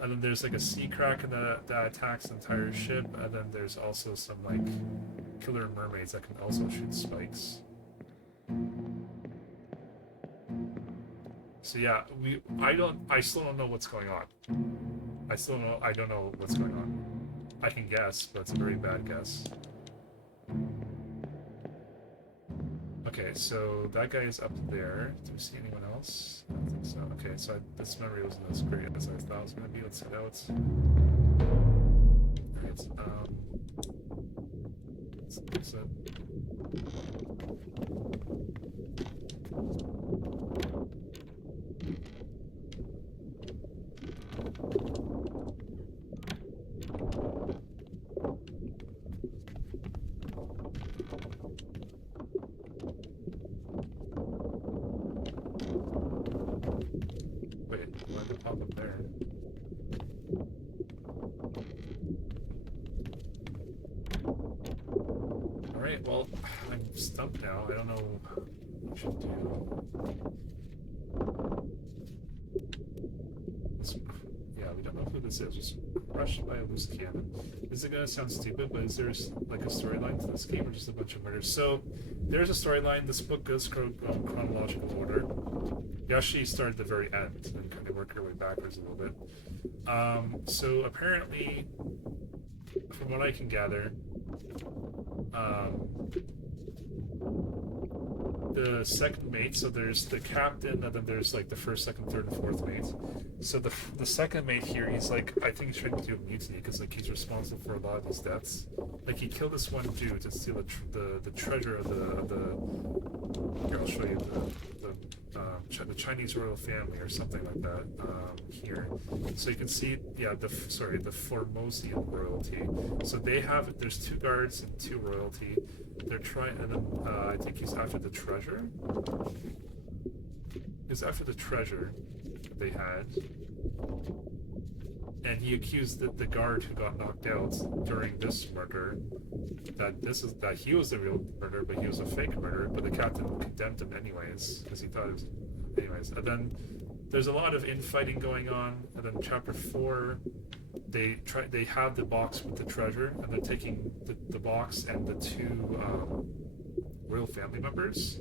and then there's like a sea kraken that attacks the entire ship, and then there's also some like killer mermaids that can also shoot spikes. So yeah, I still don't know what's going on. I don't know what's going on. I can guess, but it's a very bad guess. Okay, so that guy is up there. Do we see anyone else? I don't think so. Okay, so this memory wasn't as great as I thought it was going to be. Let's head out. Alright, let's fix it. Wait, why did it pop up there? Alright, well, I'm stumped now. I don't know what I should do. Yeah, we don't know who this is. Just crushed by a loose cannon. This is gonna sound stupid, but is there like a storyline to this game or just a bunch of murders? So, there's a storyline. This book goes chronological order. You actually start at the very end and kind of work your way backwards a little bit. So apparently, from what I can gather, the second mate, so there's the captain, and then there's like the first, second, third, and fourth mate. So the second mate here, he's like, I think he's trying to do a mutiny because like he's responsible for a lot of these deaths. Like he killed this one dude to steal the treasure of the here, I'll show you the Chinese royal family or something like that here. So you can see, yeah, the Formosian royalty. So they have, there's 2 guards and 2 royalty. They're trying, and then I think he's after the treasure. He's after the treasure that they had. and he accused the guard who got knocked out during this murder that he was the real murderer, but he was a fake murderer. But the captain condemned him anyways because he thought it was anyways. And then there's a lot of infighting going on. And then chapter 4, they have the box with the treasure, and they're taking the box and the 2 royal family members.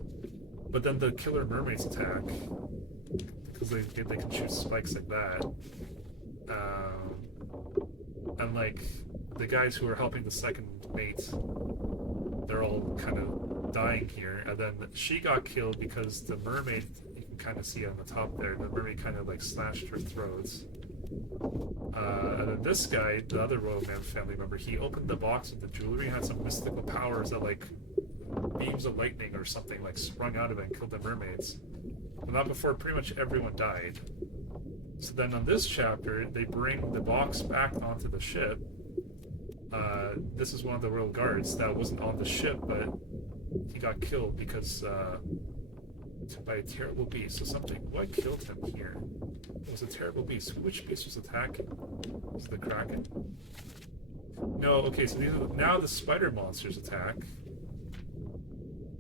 But then the killer mermaids attack because they can shoot spikes like that. And like the guys who are helping the second mate, they're all kind of dying here. And then she got killed because the mermaid, you can kind of see on the top there, the mermaid kind of like slashed her throats. And then this guy, the other royal family member, he opened the box with the jewelry and had some mystical powers that like beams of lightning or something like sprung out of it and killed the mermaids. But not before pretty much everyone died. So then on this chapter, they bring the box back onto the ship. This is one of the royal guards that wasn't on the ship, but he got killed because by a terrible beast. So something, what killed him here? It was a terrible beast. Which beast was attacking? Was it the Kraken? No, okay, so now the spider monsters attack.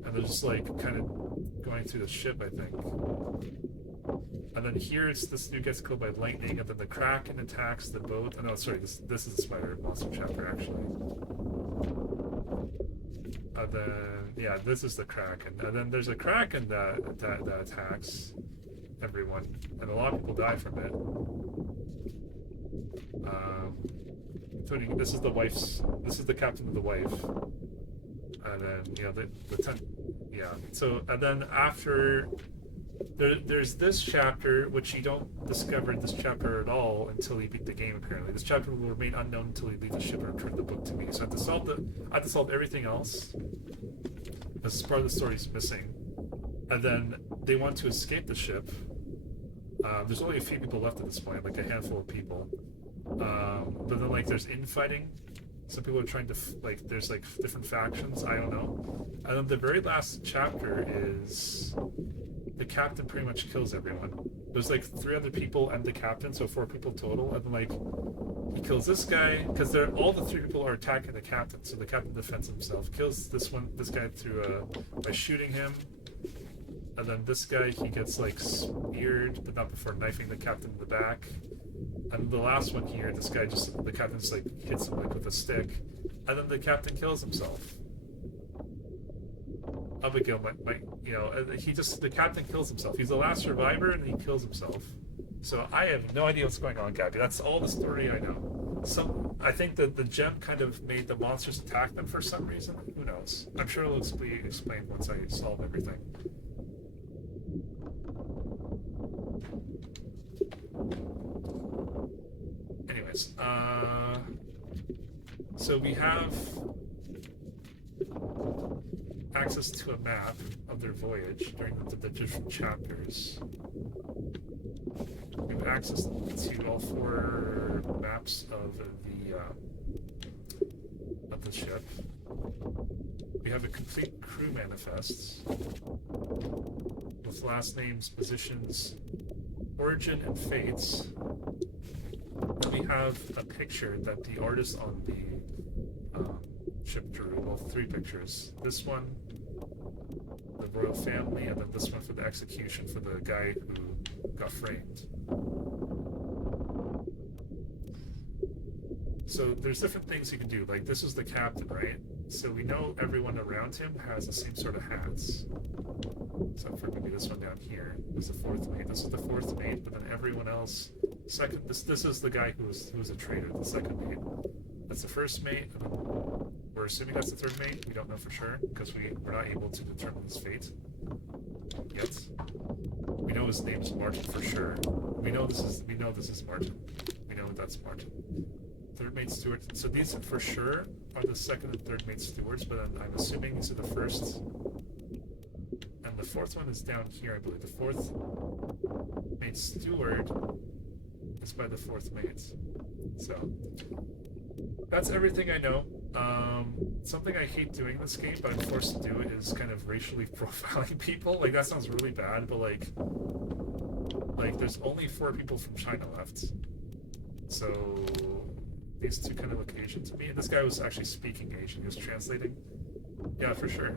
And they're just like kind of going through the ship, I think. And then here it's this dude gets killed by lightning, and then the Kraken attacks the boat. Oh no, sorry, this is the spider monster chapter actually. And then yeah, this is the Kraken. And then there's a Kraken that attacks everyone, and a lot of people die from it. Including this is the captain of the wife. And then so and then after there's this chapter which you don't discover this chapter at all until you beat the game. Apparently this chapter will remain unknown until you leave the ship and return the book to me. So I have to solve everything else. This part of the story is missing. And then they want to escape the ship. There's only a few people left at this point, like a handful of people. But then like there's infighting. Some people are trying to there's like different factions. I don't know. And then the very last chapter is the captain pretty much kills everyone. There's like 3 other people and the captain, so 4 people total. And then like he kills this guy because all the 3 people are attacking the captain. So the captain defends himself, kills this guy by shooting him. And then this guy, he gets like speared, but not before knifing the captain in the back. And the last one here, the captain just like hits him like with a stick, and then the captain kills himself. Abigail, the captain kills himself. He's the last survivor, and he kills himself. So I have no idea what's going on, Gabby. That's all the story I know. I think that the gem kind of made the monsters attack them for some reason. Who knows? I'm sure it'll be explained once I solve everything. Anyways, so we have access to a map of their voyage during the different chapters. We have access to all 4 maps of the ship. We have a complete crew manifest with last names, positions, origin, and fates. Then we have a picture that the artist on the ship drew. Well, 3 pictures. This one, the royal family, and then this one for the execution for the guy who got framed. So there's different things you can do. Like this is the captain, right? So we know everyone around him has the same sort of hats. Except for maybe this one down here is the 4th mate. This is the 4th mate, but then everyone else. This is the guy who was a traitor, the 2nd mate. That's the 1st mate. And then we're assuming that's the 3rd mate. We don't know for sure because we're not able to determine his fate yet. We know his name's Martin for sure. We know this is Martin. We know that's Martin. 3rd mate steward. So these for sure are the 2nd and 3rd mate stewards, but I'm assuming these are the 1st. And the 4th one is down here, I believe. The 4th mate steward is by the 4th mate. So that's everything I know. Something I hate doing in this game, but I'm forced to do it, is kind of racially profiling people. Like that sounds really bad, but like there's only 4 people from China left. So these two kind of look Asian to me. And this guy was actually speaking Asian. He was translating. Yeah, for sure.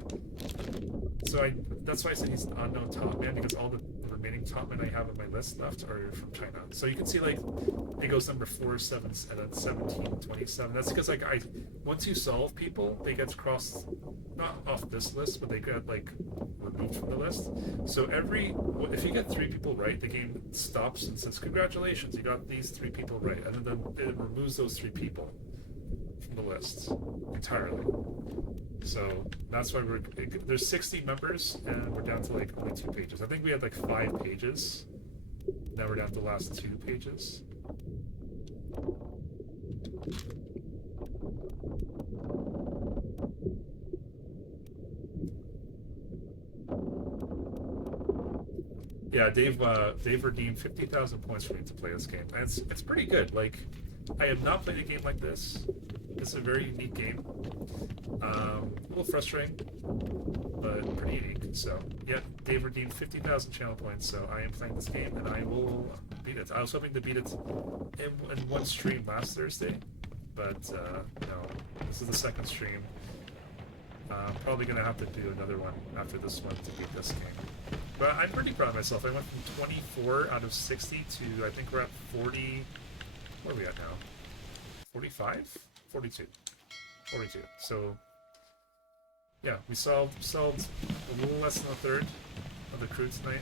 So that's why I said he's an unknown top man, because all the remaining top men I have on my list left are from China. So you can see like it goes number 4, 7, and then 17, 27. That's because like once you solve people, they get crossed not off this list, but they get like removed from the list. So if you get 3 people right, the game stops and says congratulations, you got these 3 people right, and then it removes those 3 people from the list entirely. So that's why there's 60 members and we're down to like only 2 pages. I think we had like 5 pages. Now we're down to the last 2 pages. Yeah, Dave redeemed 50,000 points for me to play this game. And it's pretty good. Like, I have not played a game like this. It's a very unique game. A little frustrating, but pretty unique. So, yeah, Dave redeemed 50,000 channel points, so I am playing this game, and I will beat it. I was hoping to beat it in one stream last Thursday, but no. This is the second stream. Probably going to have to do another one after this one to beat this game. But I'm pretty proud of myself. I went from 24 out of 60 to, I think we're at 40... Where are we at now? 45? 42. 42. So, yeah, we solved a little less than a third of the crew tonight.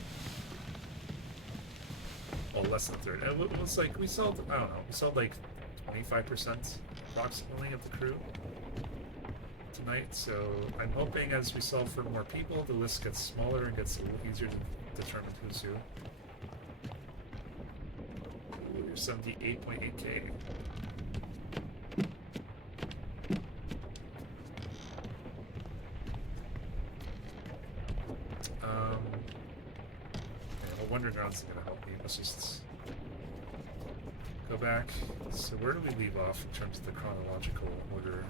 Well, less than a third. And it was like, we solved, I don't know, we solved like 25% approximately of the crew tonight. So I'm hoping as we solve for more people, the list gets smaller and gets a little easier to determine who's who. Ooh, you're 78.8k. Underground's gonna help me. Let's just go back. So where do we leave off in terms of the chronological order?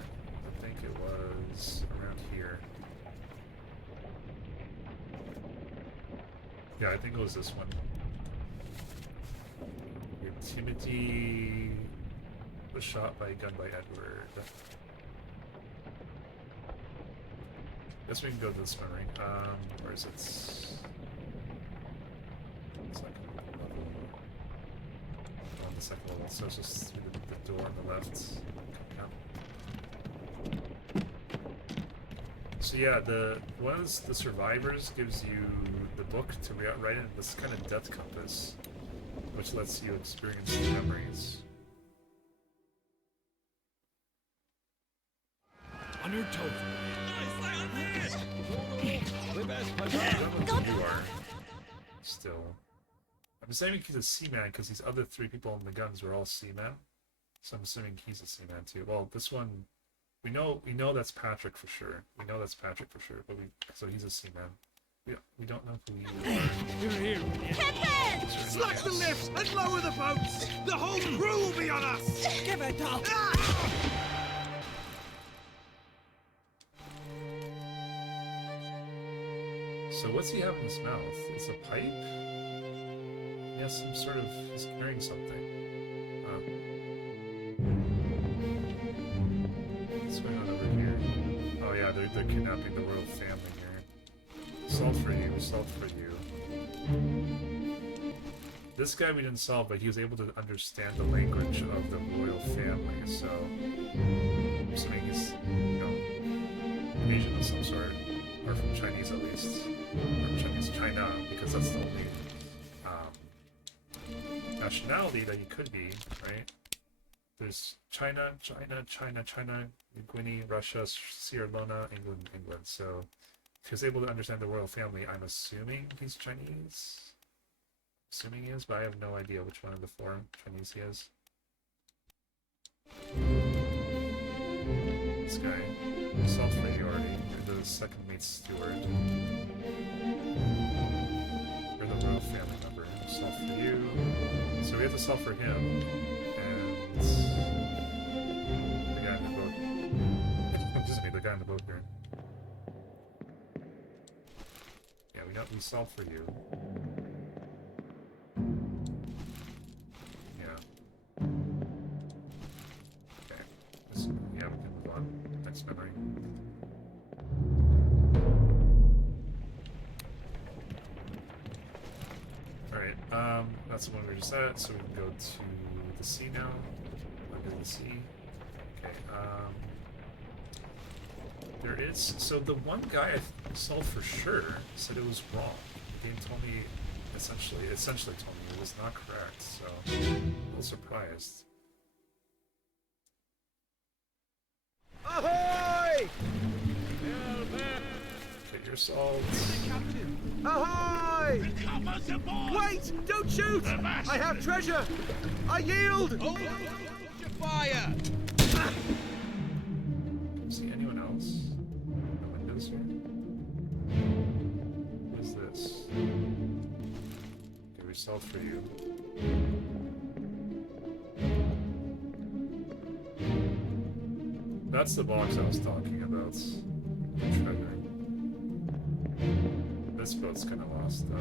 I think it was around here. Yeah, I think it was this one. Timothy was shot by a gun by Edward. Guess we can go to this one, right? Where is it? On the second level, so it's just through the door on the left. Yeah. So yeah, one of the survivors gives you the book to write in this kind of death compass, which lets you experience the memories. On your toes. You are still. I'm assuming he's a Seaman because these other 3 people in the guns were all Seaman. So I'm assuming he's a Seaman too. Well, this one, we know that's Patrick for sure. We know that's Patrick for sure, but so he's a Seaman. We don't know who he is. Here. Slack the lifts and lower the boats! The whole crew will be on us! Give it up! So what's he have in his mouth? It's a pipe? He has some sort of... he's carrying something. What's going on over here? Oh yeah, they're kidnapping the royal family here. Solved for you, solved for you. This guy we didn't solve, but he was able to understand the language of the royal family, so... I'm assuming he's, Asian of some sort. Or from Chinese at least. Or Chinese China, because that's the only nationality that he could be, right? There's China, New Guinea, Russia, Sierra Leone, England. So if he was able to understand the royal family, I'm assuming he's Chinese. Assuming he is, but I have no idea which one of the 4 Chinese he is. This guy. Self-superiority. You're the second mate steward. You're the royal family member. Solve for you. So we have to solve for him. And the guy in the boat. Excuse me, the guy in the boat here. Yeah, we solved for you. Yeah. Alright, that's the one we were just at, so we can go to the sea now. Under the sea. Okay, there is... So the one guy I saw for sure said it was wrong. The game told me, essentially told me it was not correct, so I'm a little surprised. Ahoy! Get your salt. Ahoy! Wait! Don't shoot! I have treasure! I yield! Hold your fire! See anyone else? No windows here? What is this? Okay, we salt for you. That's the box I was talking about. Treasure. This boat's kinda lost though.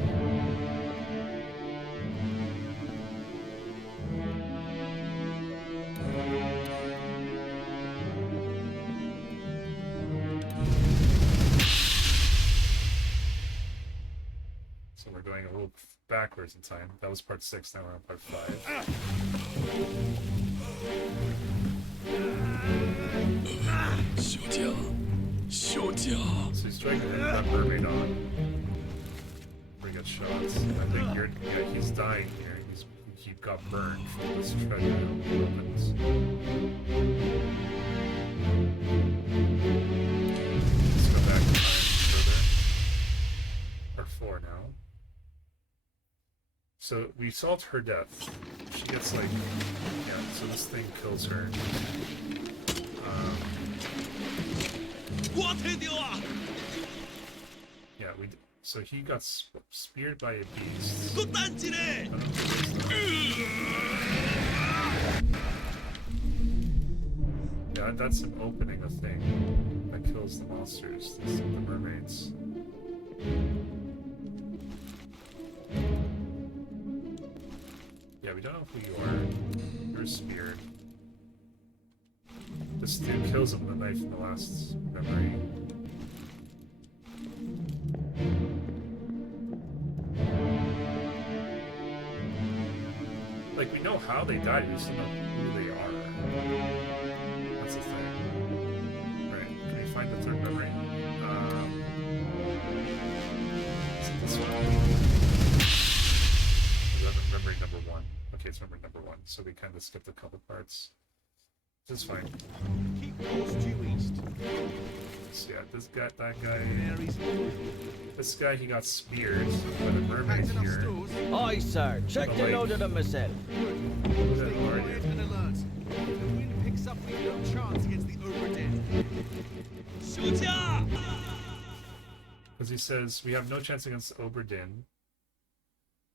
So we're going a little backwards in time. That was part 6, now we're on part 5. So he's trying to hit that mermaid on. Where he got shot. I think he's dying here. He got burned from this treasure weapons. Let's go back in time further. Part 4 now. So we solved her death. She gets like, yeah. So this thing kills her. Yeah, so he got speared by a beast. Yeah, that's him opening a thing that kills the monsters, the mermaids. Yeah, we don't know who you are. You're speared. This dude kills him with a knife in the last memory. Like, we know how they died, we just don't know who they are. That's the thing. Right, can we find the third memory? Is it this one? Is that memory number 1? Okay, it's memory number 1, so we kind of skipped a couple parts. This is fine. Keep course due east. So yeah, that guy... This guy, he got speared by the mermaid here. Aye, sir. Check the load of them myself. Who the hell are you? And alert. If the wind picks up, we've no chance against the Obra Dinn. Because he says, we have no chance against Obra Dinn.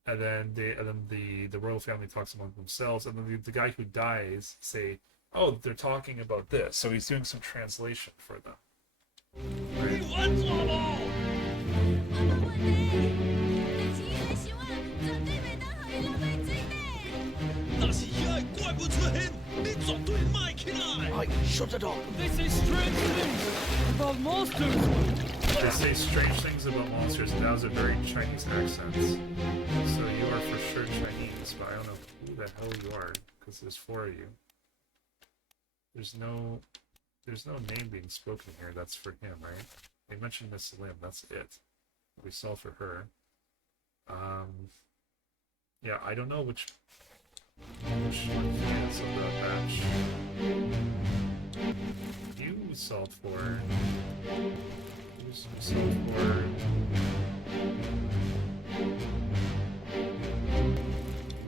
And then the royal family talks among themselves, and then the guy who dies say, oh, they're talking about this. So he's doing some translation for them. Right. Aye, shut it up. This is strange things about monsters. They say strange things about monsters, and that was a very Chinese accent. So you are for sure Chinese, but I don't know who the hell you are, because there's 4 of you. There's no name being spoken here. That's for him, right? They mentioned Miss Lim. That's it. We saw for her. Yeah, I don't know which one is of the batch. You solved for. You solved for.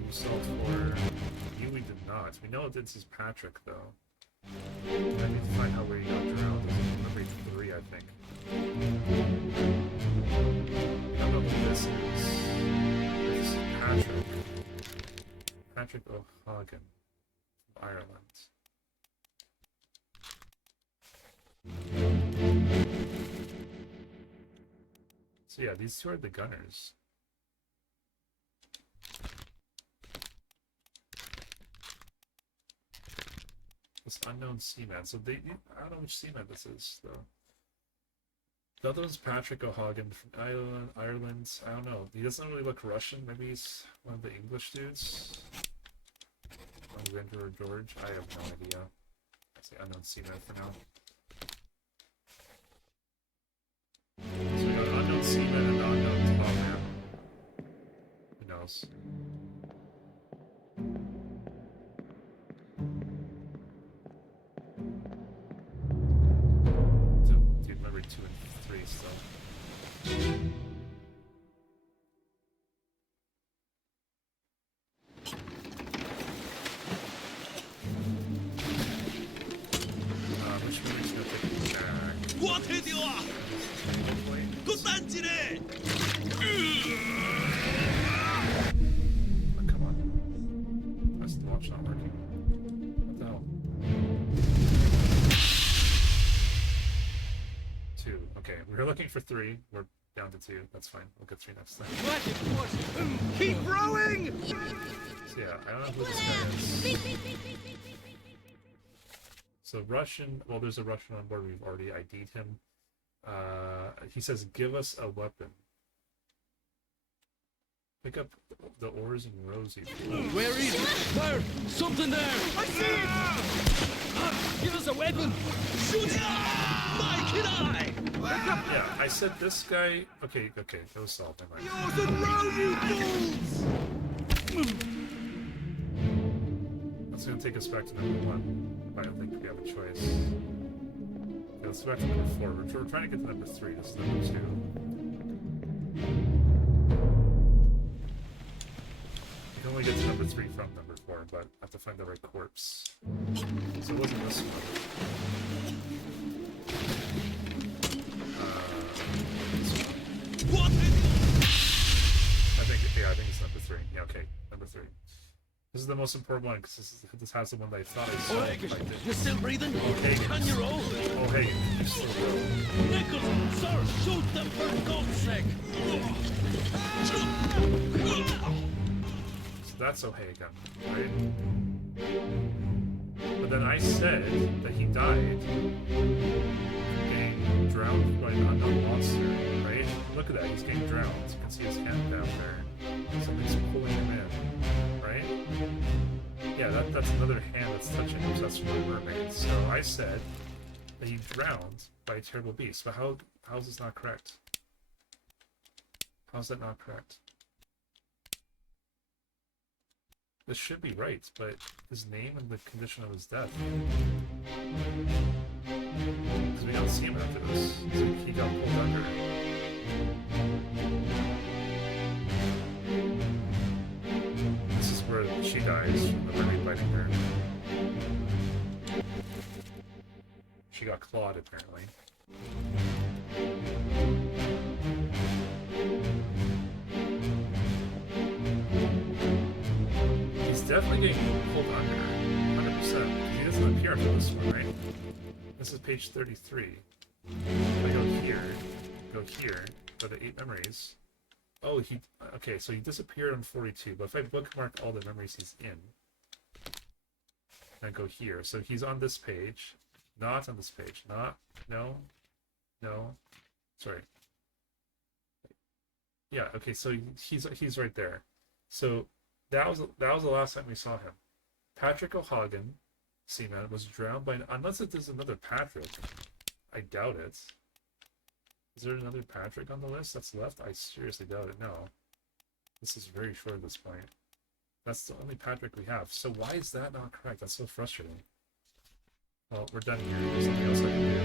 You solved for. You we did not. We know this is Patrick though. I need to find out where he got drowned. This is number 3, I think. I don't know who this is. This is Patrick. Patrick O'Hagan from Ireland. So yeah, these 2 are the gunners. This unknown seaman. So I don't know which seaman this is, though. The other one's Patrick O'Hagan from Ireland. I don't know. He doesn't really look Russian. Maybe he's one of the English dudes. Alexander or George. I have no idea. I say unknown seaman for now. So we got unknown seaman and unknown top man. Who knows? So, dude, remember 2 and 3 still. Which memory's gonna take me back? Oh, come on. That's the watch not working. What the hell? 2. Okay, we were looking for 3. We're down to 2. That's fine. We'll get 3 next time. Keep rowing! So yeah, I don't know who this guy is. So Russian, well, there's a Russian on board. We've already ID'd him. He says, give us a weapon. Pick up the oars and rows you. Where is it? There! Something there! I see it! Give us a weapon! Shoot it! My kid eye! Yeah, I said this guy. Okay, that was solved. Never mind. Yours and row, you fools! That's gonna take us back to number 1. I don't think we have a choice. Okay, let's go back to number 4. We're trying to get to number 3. This is number 2. You can only get to number 3 from number 4, but I have to find the right corpse. So it wasn't this one. What? I think it's number 3. Yeah, okay, number 3. This is the most important one because this has the one that I thought I saw. You're still breathing? Okay. Can you roll? Oh, hey, you still roll. Nichols, sir, shoot them for God's sake! So that's O'Hagan, right? But then I said that he died getting drowned by an unknown monster, right? Look at that, he's getting drowned. You can see his hand down there. Something's pulling him in, right? Yeah, that's another hand that's touching him, so that's from the mermaid. So I said that he drowned by a terrible beast. But how is this not correct? How's that not correct? This should be right, but his name and the condition of his death. Because we don't see him after this. So he got pulled under. This is where she dies from the mermaid biting her. She got clawed, apparently. He's definitely getting pulled under, 100%. He doesn't appear after this one, right? This is page 33. If I go here, go to 8 memories. Oh, okay, so he disappeared on 42, but if I bookmark all the memories he's in, and I go here, so he's on this page, not on this page, no, sorry. Yeah, okay, so he's right there. So that was the last time we saw him. Patrick O'Hagan, seaman, was drowned by unless there's another Patrick. I doubt it. Is there another Patrick on the list that's left? I seriously doubt it. No. This is very short at this point. That's the only Patrick we have. So why is that not correct? That's so frustrating. Well, we're done here. There's something else I can do.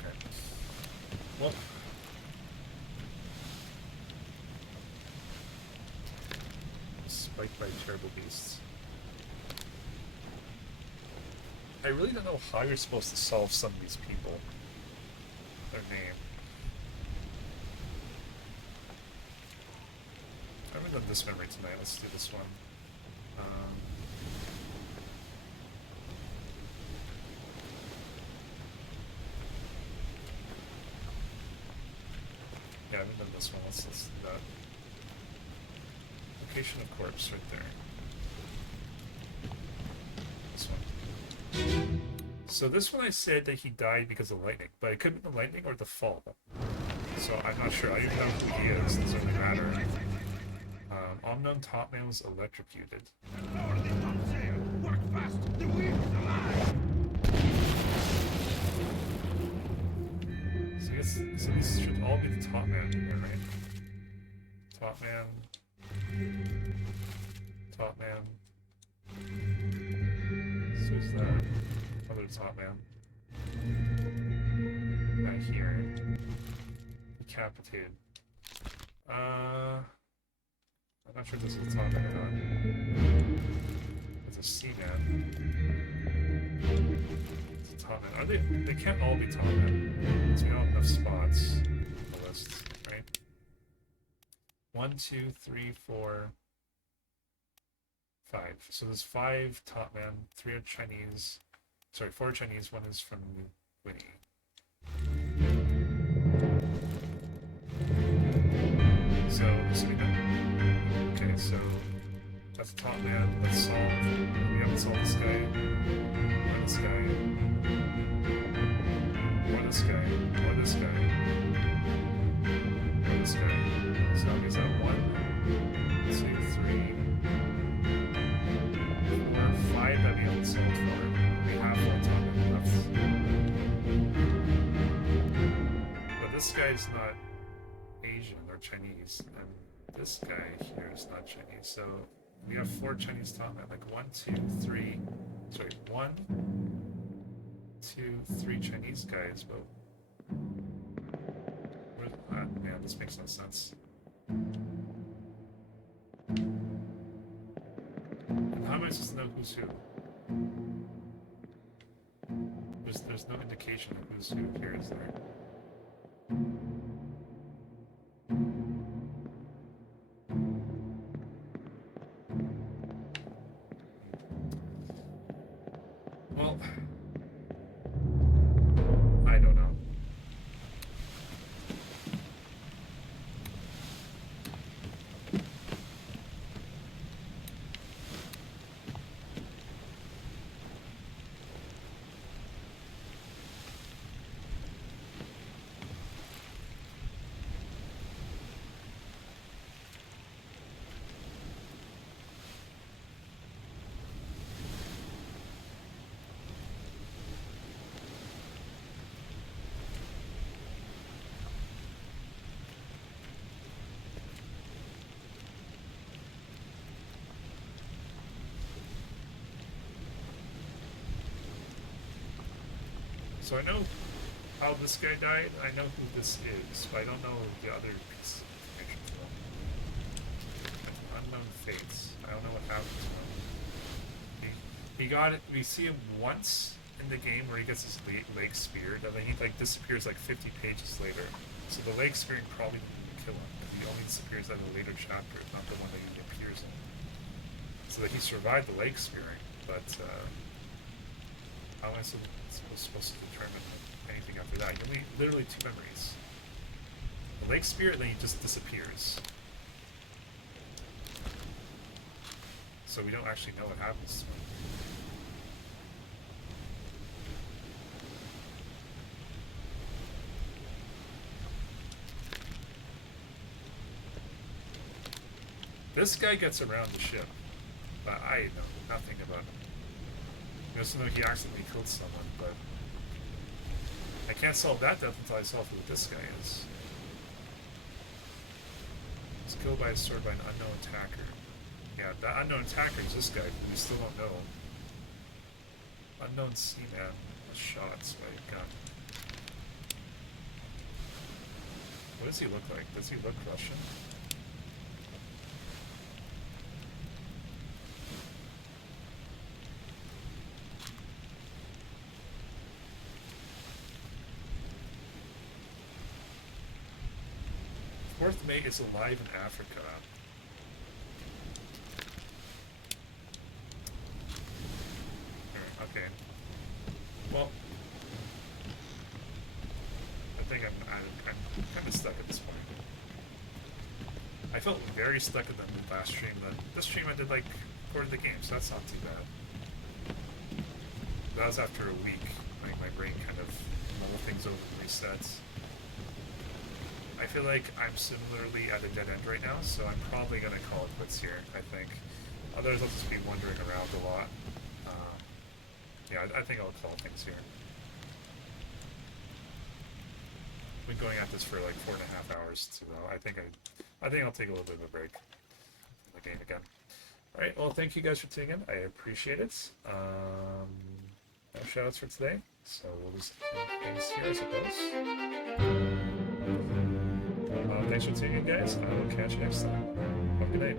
Okay. Well. Spiked by terrible beasts. I really don't know how you're supposed to solve some of these people. Their name. I haven't done this memory tonight. Let's do this one. Yeah, I haven't done this one. Let's do that. Location of corpse right there. So this one I said that he died because of lightning, but it could be the lightning or the fall. So I'm not sure. I don't know who he is. It doesn't really matter. Unknown top man was electrocuted. Work fast! The wheel's alive! So I guess so these should all be the top man here, right? Top man. Top man. So who's that? Other top man. Not here. Decapitated. I'm not sure if this is a top man or not. It's a C-man. It's a top man. Are they? They can't all be top men. So we don't have enough spots on the list, right? 1, 2, 3, 4, 5. So there's 5 top men. 3 are Chinese. Sorry, 4 Chinese. 1 is from Winnie. So we know. Okay, so that's the top man. Let's solve. We haven't solved this guy. Or this guy. Or this guy. Or this guy. Or this guy. So that means that 1, 2, 3, 4, 5 that we haven't solved for. We have 4 top men left. But this guy's not Asian or Chinese, and this guy here is not Chinese, so we have 4 Chinese top men, like 1, 2, 3, sorry, 1, 2, 3 Chinese guys, but where's that? Man, this makes no sense. And how am I supposed to know who's who? There's no indication of who's who here, is there? Well, I don't know. So I know how this guy died. I know who this is, but I don't know the other piece of information for him. Unknown fates. I don't know what happened to him. He got it. We see him once in the game where he gets his leg speared, and then he like disappears like 50 pages later. So the leg spearing probably didn't kill him, because he only disappears in a later chapter, not the one that he appears in. So that he survived the leg spearing, but how am I supposed to determine anything after that? You only literally 2 memories. The leg spear, and then he just disappears. So we don't actually know what happens to him. This guy gets around the ship, but I know nothing about him. I just know he accidentally killed someone, but I can't solve that death until I solve what this guy is. He's killed by a sword by an unknown attacker. Yeah, that unknown attacker is this guy, but we still don't know. Unknown seaman shots by a gun. What does he look like? Does he look Russian? Fourth mate is alive in Africa. Okay. Well, I think I'm kind of stuck at this point. I felt very stuck at the last stream, but this stream I did like 4 of the game, so that's not too bad. That was after a week. having my brain kind of mull things over and resets. I feel like I'm similarly at a dead end right now, so I'm probably going to call it quits here, I think. Otherwise, I'll just be wandering around a lot. Yeah, I think I'll call things here. Been going at this for like 4.5 hours, so I think I'll take a little bit of a break from the game again. All right, well, thank you guys for tuning in. I appreciate it. No shoutouts for today, so we'll just end things here, I suppose. Thanks for tuning in, guys. I will catch you next time. Have a good night.